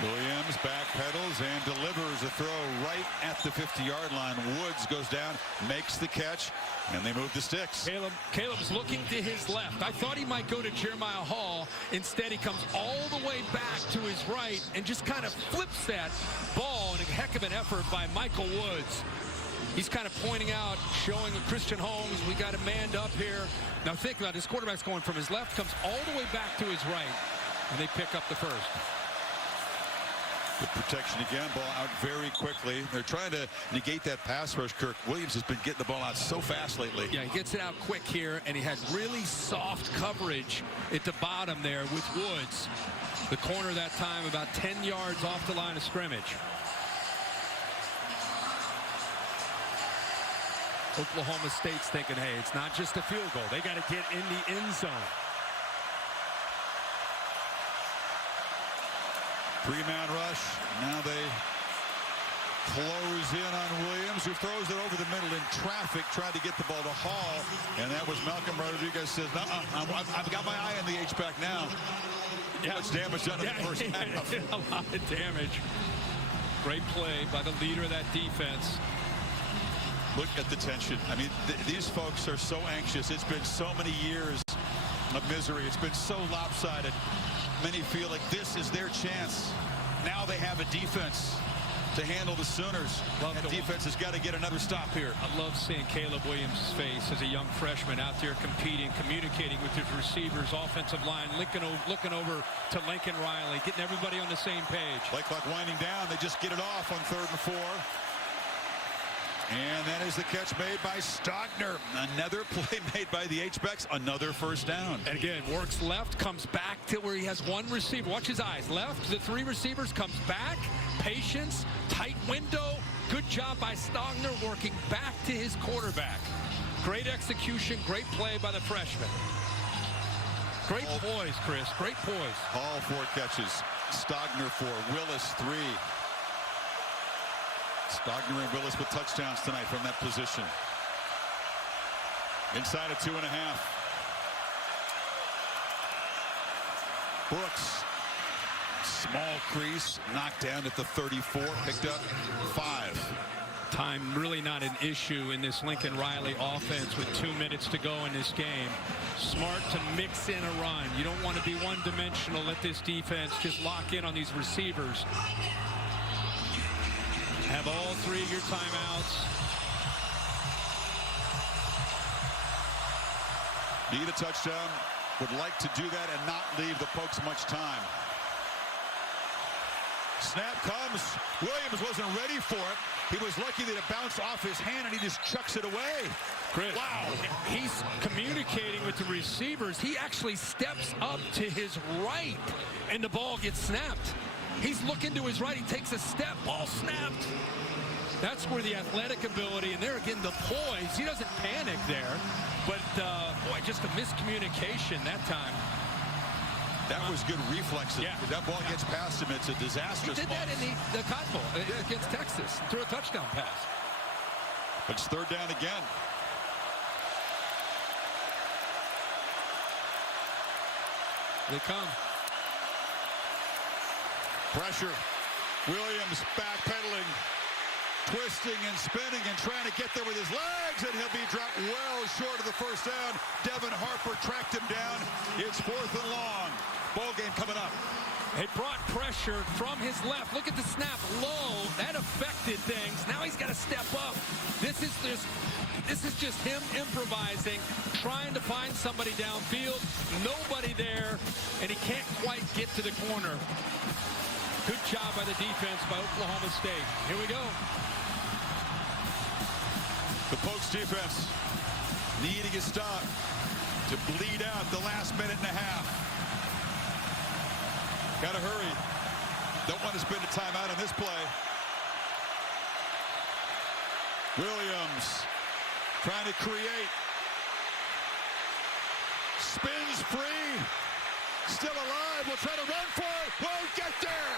Williams backpedals and delivers a throw right at the 50-yard line. Woods goes down, makes the catch, and they move the sticks. Caleb's looking to his left. I thought he might go to Jeremiah Hall. Instead, he comes all the way back to his right and just kind of flips that ball in a heck of an effort by Michael Woods. He's kind of pointing out, showing Christian Holmes, we got him manned up here. Now think about it. This quarterback's going from his left, comes all the way back to his right, and they pick up the first. Good protection again, ball out very quickly. They're trying to negate that pass rush. Kirk Williams has been getting the ball out so fast lately. Yeah, he gets it out quick here, and he had really soft coverage at the bottom there with Woods. The corner that time about 10 yards off the line of scrimmage. Oklahoma State's thinking, hey, it's not just a field goal. They got to get in the end zone. 3-man rush. Now they close in on Williams, who throws it over the middle in traffic, tried to get the ball to Hall, and that was Malcolm Rodriguez says, I've got my eye on the H-back now. Too much damage done in the first half. A lot of damage. Great play by the leader of that defense. Look at the tension. I mean, these folks are so anxious. It's been so many years of misery. It's been so lopsided. Many feel like this is their chance. Now they have a defense to handle the Sooners. And defense has got to get another stop here. I love seeing Caleb Williams' face as a young freshman out there competing, communicating with his receivers, offensive line, looking over to Lincoln Riley, getting everybody on the same page. Play clock winding down. They just get it off on 3rd and 4. And that is the catch made by Stogner. Another play made by the H-backs. Another first down. And again, works left, comes back to where he has one receiver. Watch his eyes. Left, the 3 receivers, comes back. Patience, tight window. Good job by Stogner working back to his quarterback. Great execution, great play by the freshman. Great poise, Chris. Great poise. Hall 4 catches. Stogner 4. Willis 3. Stogner and Willis with touchdowns tonight from that position. Inside of 2.5. Brooks. Small crease. Knocked down at the 34. Picked up 5. Time really not an issue in this Lincoln Riley offense with 2 minutes to go in this game. Smart to mix in a run. You don't want to be one-dimensional. Let this defense just lock in on these receivers. Have all 3 of your timeouts. Need a touchdown. Would like to do that and not leave the Pokes much time. Snap comes. Williams wasn't ready for it. He was lucky that it bounced off his hand and he just chucks it away. Chris, wow. He's communicating with the receivers. He actually steps up to his right and the ball gets snapped. He's looking to his right. He takes a step. Ball snapped. That's where the athletic ability, and there again, the poise. He doesn't panic there. But, boy, just a miscommunication that time. That was good reflexes. Yeah. If that ball gets past him, it's a disastrous He did that in the Cotton Bowl against Texas. Threw a touchdown pass. But it's 3rd down again. They come. Pressure. Williams backpedaling, twisting and spinning and trying to get there with his legs, and he'll be dropped well short of the first down. Devin Harper tracked him down. It's 4th and long. Ball game coming up. It brought pressure from his left. Look at the snap low. That affected things. Now he's got to step up. This is just him improvising, trying to find somebody downfield. Nobody there, and he can't quite get to the corner. Good job by the defense by Oklahoma State. Here we go. The Pokes defense needing a stop to bleed out the last minute and a half. Got to hurry. Don't want to spend a timeout on this play. Williams trying to create. Spins free. Still alive. Will try to run for it. Won't get there.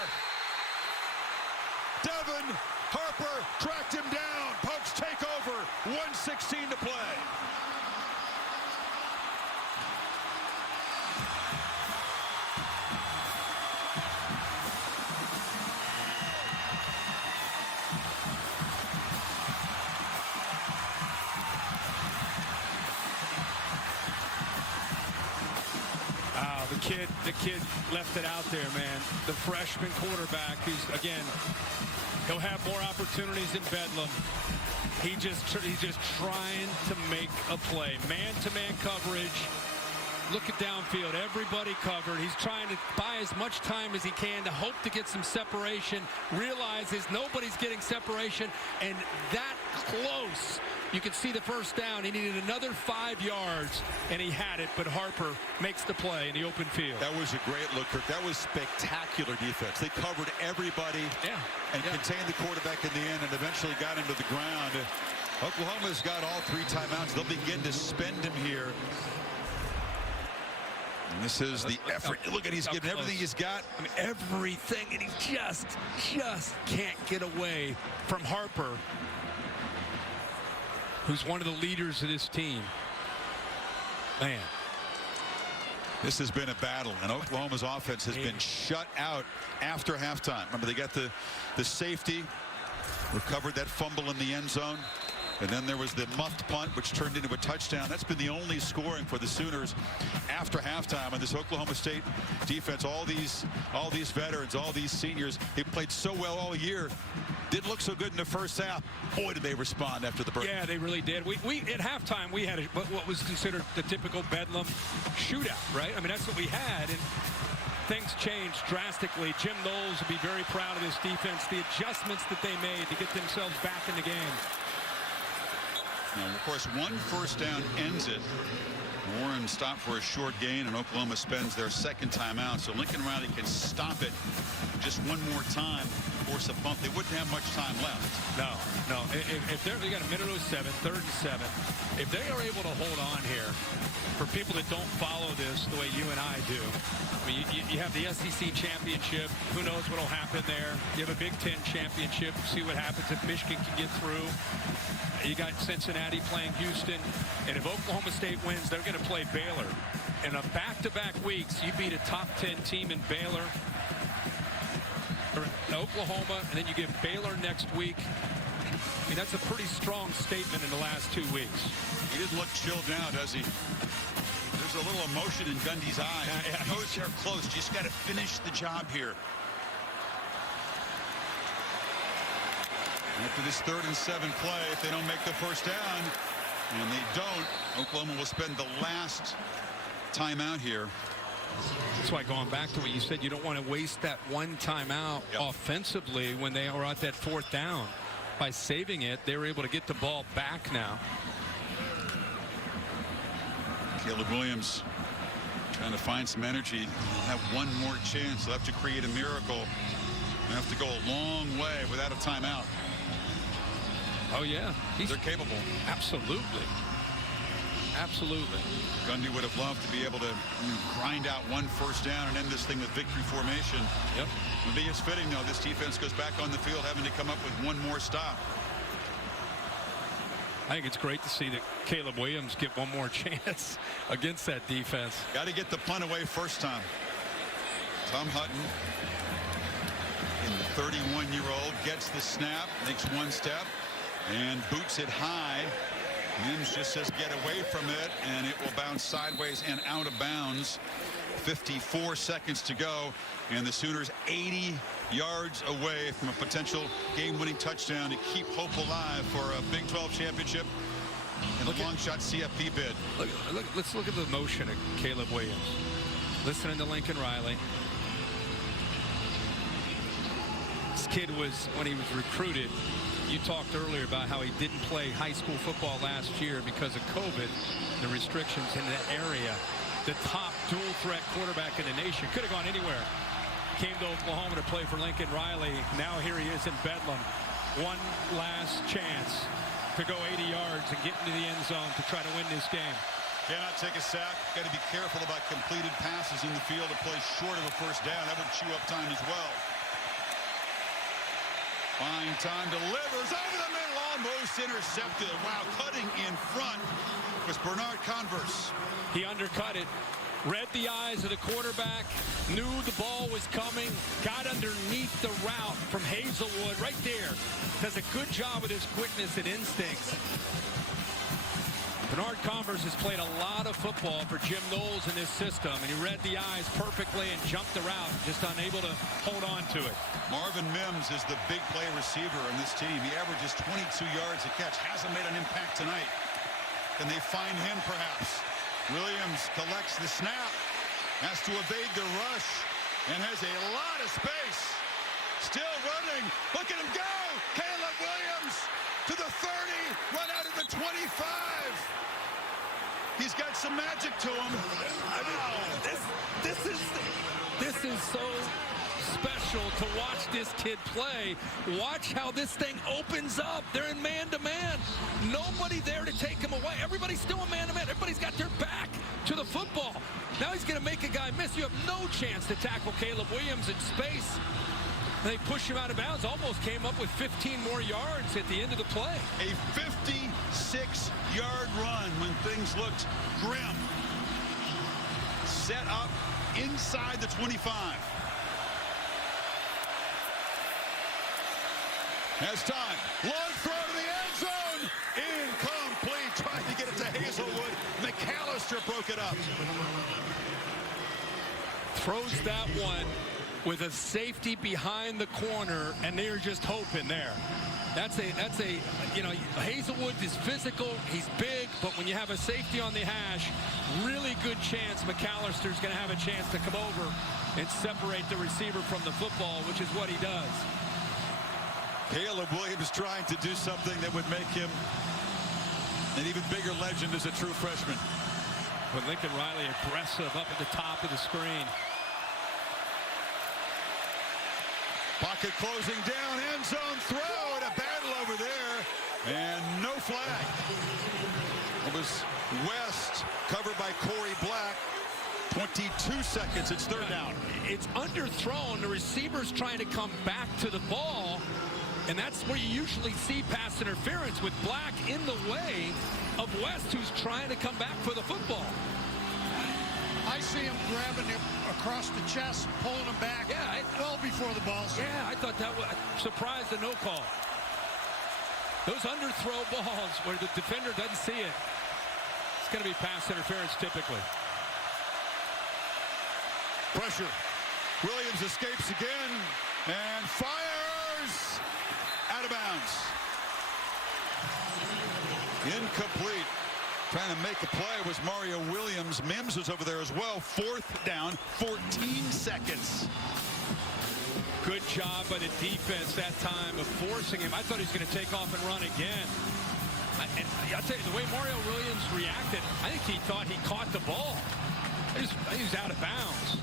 Devin Harper tracked him down. Pokes take over. 1:16 to play. The kid left it out there, man. The freshman quarterback, who's, again, he'll have more opportunities in Bedlam. He's just trying to make a play. Man-to-man coverage. Look at downfield. Everybody covered. He's trying to buy as much time as he can to hope to get some separation. Realizes nobody's getting separation, and that close. You can see the first down. He needed another 5 yards, and he had it, but Harper makes the play in the open field. That was a great look, Kirk. That was spectacular defense. They covered everybody and contained the quarterback in the end and eventually got him to the ground. Oklahoma's got all 3 timeouts. They'll begin to spend him here. And this is the effort. Look at, he's giving everything he's got. I mean, everything, and he just can't get away from Harper, who's one of the leaders of this team. Man. This has been a battle, and Oklahoma's offense has been shut out after halftime. Remember, they got the safety, recovered that fumble in the end zone, and then there was the muffed punt, which turned into a touchdown. That's been the only scoring for the Sooners after halftime. And this Oklahoma State defense, all these veterans, all these seniors, they played so well all year. Didn't look so good in the first half. Boy, did they respond after the break. Yeah, they really did. We at halftime, we had what was considered the typical Bedlam shootout, right? I mean, that's what we had. And things changed drastically. Jim Knowles would be very proud of this defense, the adjustments that they made to get themselves back in the game. Now, of course, 1 first down ends it. Warren stopped for a short gain, and Oklahoma spends their second timeout. So Lincoln Riley can stop it just one more time, force a punt. They wouldn't have much time left. No. If they got a minute 07, 3rd and 7. If they are able to hold on here, for people that don't follow this the way you and I do, I mean, you have the SEC championship. Who knows what will happen there? You have a Big Ten championship. See what happens if Michigan can get through. You got Cincinnati playing Houston. And if Oklahoma State wins, they're going to play Baylor. In a back-to-back weeks, you beat a top 10 team in Baylor, or Oklahoma, and then you get Baylor next week. I mean, that's a pretty strong statement in the last 2 weeks. He didn't look chilled now, does he? There's a little emotion in Gundy's eye. He knows they're close. You just got to finish the job here. After this 3rd and 7 play, if they don't make the first down, and they don't, Oklahoma will spend the last timeout here. That's why, going back to what you said, you don't want to waste that one timeout offensively when they are at that 4th down. By saving it, they were able to get the ball back now. Caleb Williams trying to find some energy. They'll have one more chance. They'll have to create a miracle. They have to go a long way without a timeout. Oh, yeah. They're capable. Absolutely. Absolutely. Gundy would have loved to be able to grind out 1 first down and end this thing with victory formation. Yep. It would be as fitting, though. This defense goes back on the field having to come up with one more stop. I think it's great to see that Caleb Williams get one more chance against that defense. Got to get the punt away first time. Tom Hutton, the 31-year-old, gets the snap, makes one step, and boots it high. Mims just says get away from it, and it will bounce sideways and out of bounds. 54 seconds to go, and the Sooners 80 yards away from a potential game-winning touchdown to keep hope alive for a Big 12 championship and a long-shot CFP bid. Let's look at the motion of Caleb Williams. Listening to Lincoln Riley. This kid was, when he was recruited, you talked earlier about how he didn't play high school football last year because of COVID, the restrictions in that area. The top dual threat quarterback in the nation, could have gone anywhere. Came to Oklahoma to play for Lincoln Riley. Now here he is in Bedlam. One last chance to go 80 yards and get into the end zone to try to win this game. Cannot take a sack. Got to be careful about completed passes in the field and play short of a first down. That would chew up time as well. Fine time, delivers over the middle, almost intercepted. Wow, cutting in front was Bernard Converse. He undercut it, read the eyes of the quarterback, knew the ball was coming, got underneath the route from Hazelwood right there. Does a good job with his quickness and instincts. Bernard Converse has played a lot of football for Jim Knowles in this system, and he read the eyes perfectly and jumped the route, just unable to hold on to it. Marvin Mims is the big play receiver on this team. He averages 22 yards a catch. Hasn't made an impact tonight. Can they find him, perhaps? Williams collects the snap, has to evade the rush, and has a lot of space. Still running. Look at him go! Caleb Williams to the 30, run out of the 25. He's got some magic to him. I mean, this is so special to watch this kid play. Watch how this thing opens up. They're in man-to-man. Nobody there to take him away. Everybody's still in man-to-man. Everybody's got their back to the football. Now he's going to make a guy miss. You have no chance to tackle Caleb Williams in space. They push him out of bounds, almost came up with 15 more yards at the end of the play. A 56-yard run when things looked grim. Set up inside the 25. Has time. Long throw to the end zone. Incomplete. Trying to get it to Hazelwood. McAllister broke it up. Throws that one with a safety behind the corner, and they're just hoping there. That's a, you know, Hazelwood is physical, he's big, but when you have a safety on the hash, really good chance McAllister's going to have a chance to come over and separate the receiver from the football, which is what he does. Caleb Williams trying to do something that would make him an even bigger legend as a true freshman. But Lincoln Riley aggressive up at the top of the screen. Pocket closing down, end zone throw, and a battle over there, and no flag. It was West covered by Corey Black. 22 seconds, it's third down. It's underthrown. The receiver's trying to come back to the ball, and that's where you usually see pass interference, with Black in the way of West, who's trying to come back for the football. I see him grabbing him across the chest, pulling him back well before the ball's Yeah, I thought that was surprised the no call. Those underthrow balls where the defender doesn't see it, it's going to be pass interference typically. Pressure. Williams escapes again and fires out of bounds. Incomplete. Trying to make a play was Mario Williams. Mims was over there as well. Fourth down, 14 seconds. Good job by the defense that time of forcing him. I thought he was going to take off and run again. I'll tell you, the way Mario Williams reacted, I think he thought he caught the ball. He was out of bounds.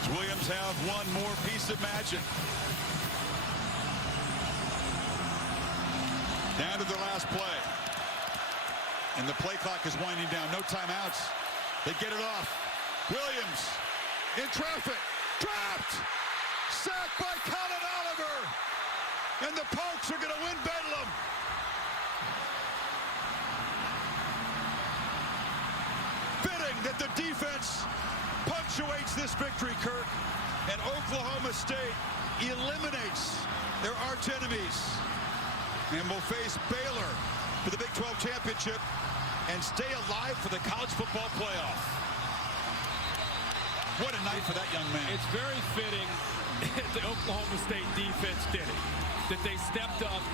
Does Williams have one more piece of magic? Down to their last play. And the play clock is winding down. No timeouts. They get it off. Williams in traffic. Dropped. Sacked by Colin Oliver. And the Pokes are going to win Bedlam. Fitting that the defense punctuates this victory, Kirk. And Oklahoma State eliminates their arch enemies. And will face Baylor for the Big 12 championship and stay alive for the college football playoff. What a night for that young man. It's very fitting that the Oklahoma State defense did it, that they stepped up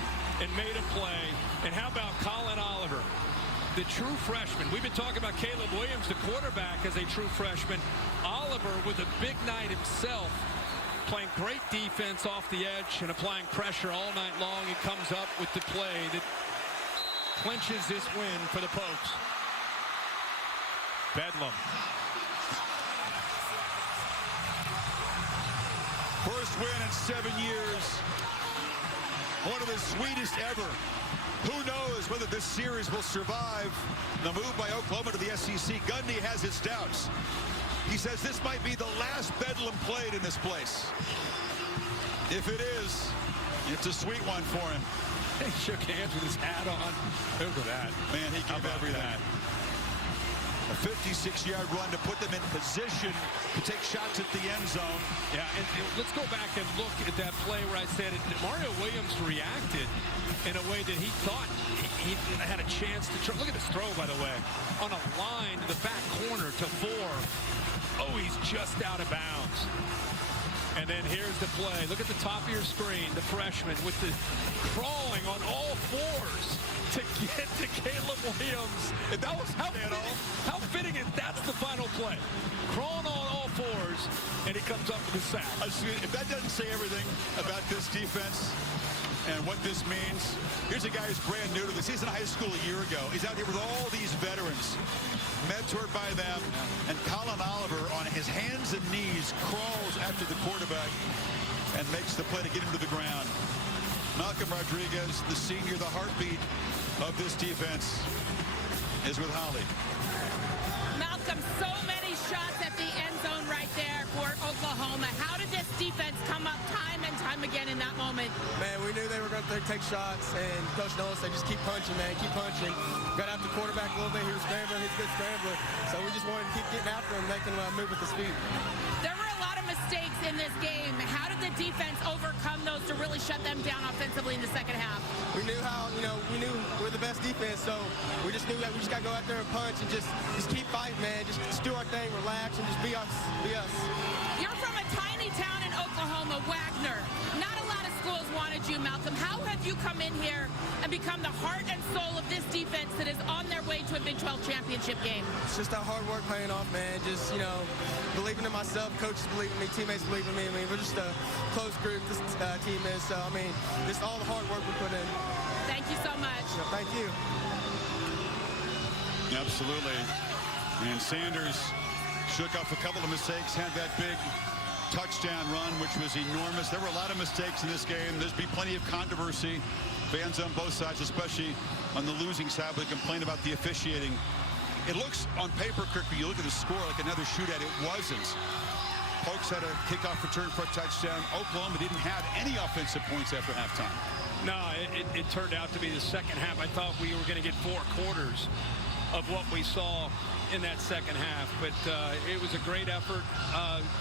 and made a play. And how about Colin Oliver, the true freshman? We've been talking about Caleb Williams, the quarterback, as a true freshman. Oliver with a big night himself, playing great defense off the edge and applying pressure all night long. He comes up with the play that clinches this win for the Pokes. Bedlam. First win in 7 years. one of the sweetest ever. Who knows whether this series will survive the move by Oklahoma to the SEC. Gundy has his doubts. He says this might be the last Bedlam played in this place. If it is, it's a sweet one for him. He shook hands with his hat on. Look at that. Man, he gave everything. A 56-yard run to put them in position to take shots at the end zone. Yeah, and let's go back and look at that play where I said it. Mario Williams reacted in a way that he thought he had a chance to try. Look at this throw, by the way, on a line to the back corner to 4. Oh, he's just out of bounds. And then here's the play. Look at the top of your screen, the freshman with the crawling on all 4s to get to Caleb Williams. That was how fitting is that's the final play. Crawling on all 4s, and he comes up with a sack. If that doesn't say everything about this defense and what this means, here's a guy who's brand new to this. He's in high school a year ago. He's out here with all these veterans, mentored by them, and Colin Oliver on his hands and knees crawls after the quarterback and makes the play to get him to the ground. Malcolm Rodriguez, the senior, the heartbeat of this defense, is with Holly. Malcolm, so many shots at the end zone right there for Oklahoma. How did this defense come up time and time again in that moment? Man, we knew they were going to take shots, and Coach Nolan said, just keep punching, man, keep punching. Got after the quarterback a little bit. He was scrambling. He's a good scrambler. So we just wanted to keep getting after him, making him move with his feet. There were a lot of mistakes in this game. How did the defense overcome those to really shut them down offensively in the second half? We knew how, we knew we're the best defense, so we just knew that we just got to go out there and punch and just keep fighting, man. Just do our thing, relax, and just be us. You're from a tiny town in Oklahoma, Wagner. Not a lot of schools wanted you, Malcolm. How have you come in here and become the heart and soul of this defense that is on their way to a Big 12 championship game? It's just that hard work paying off, man. Just, believing in myself, coaches believe in me, teammates believe in me. I mean, we're just a close group, this team is. So, I mean, just all the hard work we put in. Thank you so much. So, thank you. Absolutely. And Sanders shook off a couple of mistakes, had that big touchdown run, which was enormous. There were a lot of mistakes in this game. There's been plenty of controversy. Fans on both sides, especially on the losing side, would complain about the officiating. It looks on paper, Kirk, but you look at the score like another shootout. It wasn't. Pokes had a kickoff return for a touchdown. Oklahoma didn't have any offensive points after halftime. No, it turned out to be the second half. I thought we were going to get 4 quarters of what we saw in that second half, but it was a great effort.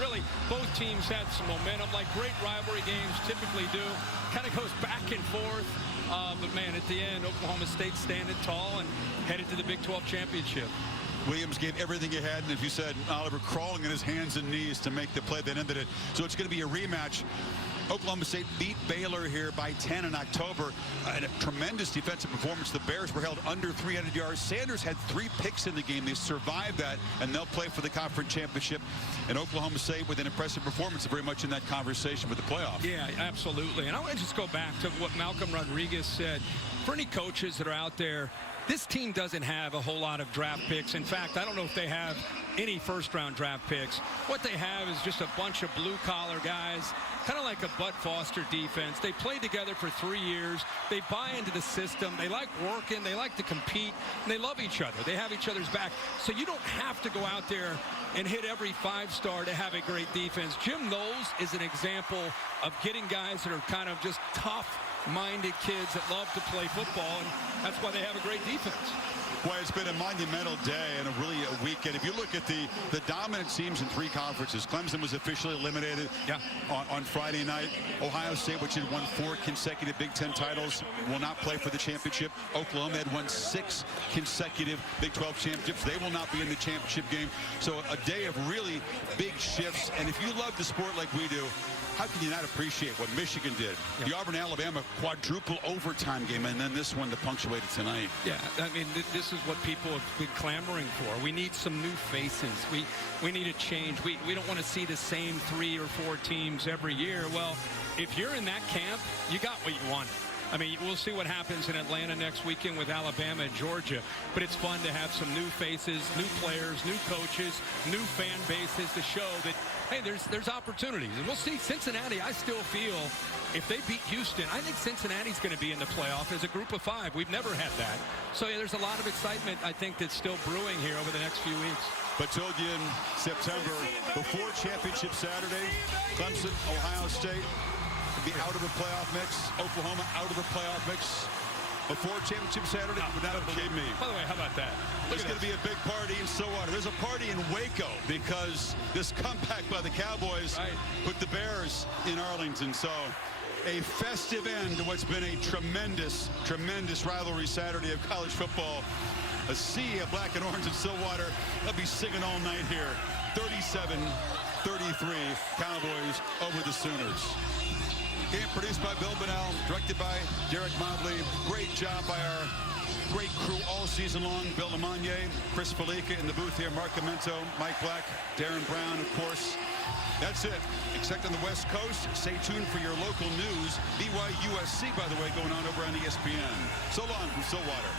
Really, both teams had some momentum, like great rivalry games typically do. Kind of goes back and forth, but man, at the end, Oklahoma State standing tall and headed to the Big 12 championship. Williams gave everything he had, and if you said Oliver crawling on his hands and knees to make the play that ended it. So it's going to be a rematch. Oklahoma State beat Baylor here by 10 in October. A tremendous defensive performance. The Bears were held under 300 yards. Sanders had 3 picks in the game. They survived that, and they'll play for the conference championship. And Oklahoma State, with an impressive performance, very much in that conversation with the playoff. Yeah, absolutely. And I want to just go back to what Malcolm Rodriguez said. For any coaches that are out there, this team doesn't have a whole lot of draft picks. In fact, I don't know if they have any first-round draft picks. What they have is just a bunch of blue-collar guys, kind of like a Bud Foster defense. They played together for 3 years. They buy into the system. They like working. They like to compete. And they love each other. They have each other's back. So you don't have to go out there and hit every 5-star to have a great defense. Jim Knowles is an example of getting guys that are kind of just tough-minded kids that love to play football, and that's why they have a great defense. Boy, it's been a monumental day and a weekend. If you look at the dominant teams in 3 conferences, Clemson was officially eliminated on Friday night. Ohio State, which had won 4 consecutive Big Ten titles, will not play for the championship. Oklahoma had won 6 consecutive Big 12 championships. They will not be in the championship game. So a day of really big shifts. And if you love the sport like we do, how can you not appreciate what Michigan did? Yep. The Auburn-Alabama quadruple overtime game, and then this one to punctuate it tonight. Yeah, I mean, this is what people have been clamoring for. We need some new faces. We need a change. We don't want to see the same 3 or 4 teams every year. Well, if you're in that camp, you got what you wanted. I mean, we'll see what happens in Atlanta next weekend with Alabama and Georgia, but it's fun to have some new faces, new players, new coaches, new fan bases to show that hey, there's opportunities. And we'll see Cincinnati. I still feel if they beat Houston, I think Cincinnati's going to be in the playoff as a group of 5. We've never had that. So, yeah, there's a lot of excitement, I think, that's still brewing here over the next few weeks. But told you in September, before Championship Saturday, Clemson, Ohio State would be out of the playoff mix. Oklahoma out of the playoff mix. Before Championship Saturday, would not have believed me. By the way, how about that? There's going to be a big party in Stillwater. There's a party in Waco because this comeback by the Cowboys put the Bears in Arlington. So a festive end to what's been a tremendous, tremendous rivalry Saturday of college football. A sea of black and orange in Stillwater. They'll be singing all night here. 37-33, Cowboys over the Sooners. Game produced by Bill Bonnell, directed by Derek Mobley. Great job by our great crew all season long. Bill Lamagnier, Chris Felica in the booth here, Mark Amento, Mike Black, Darren Brown, of course. That's it. Except on the West Coast, stay tuned for your local news. BYUSC, by the way, going on over on ESPN. So long from Stillwater.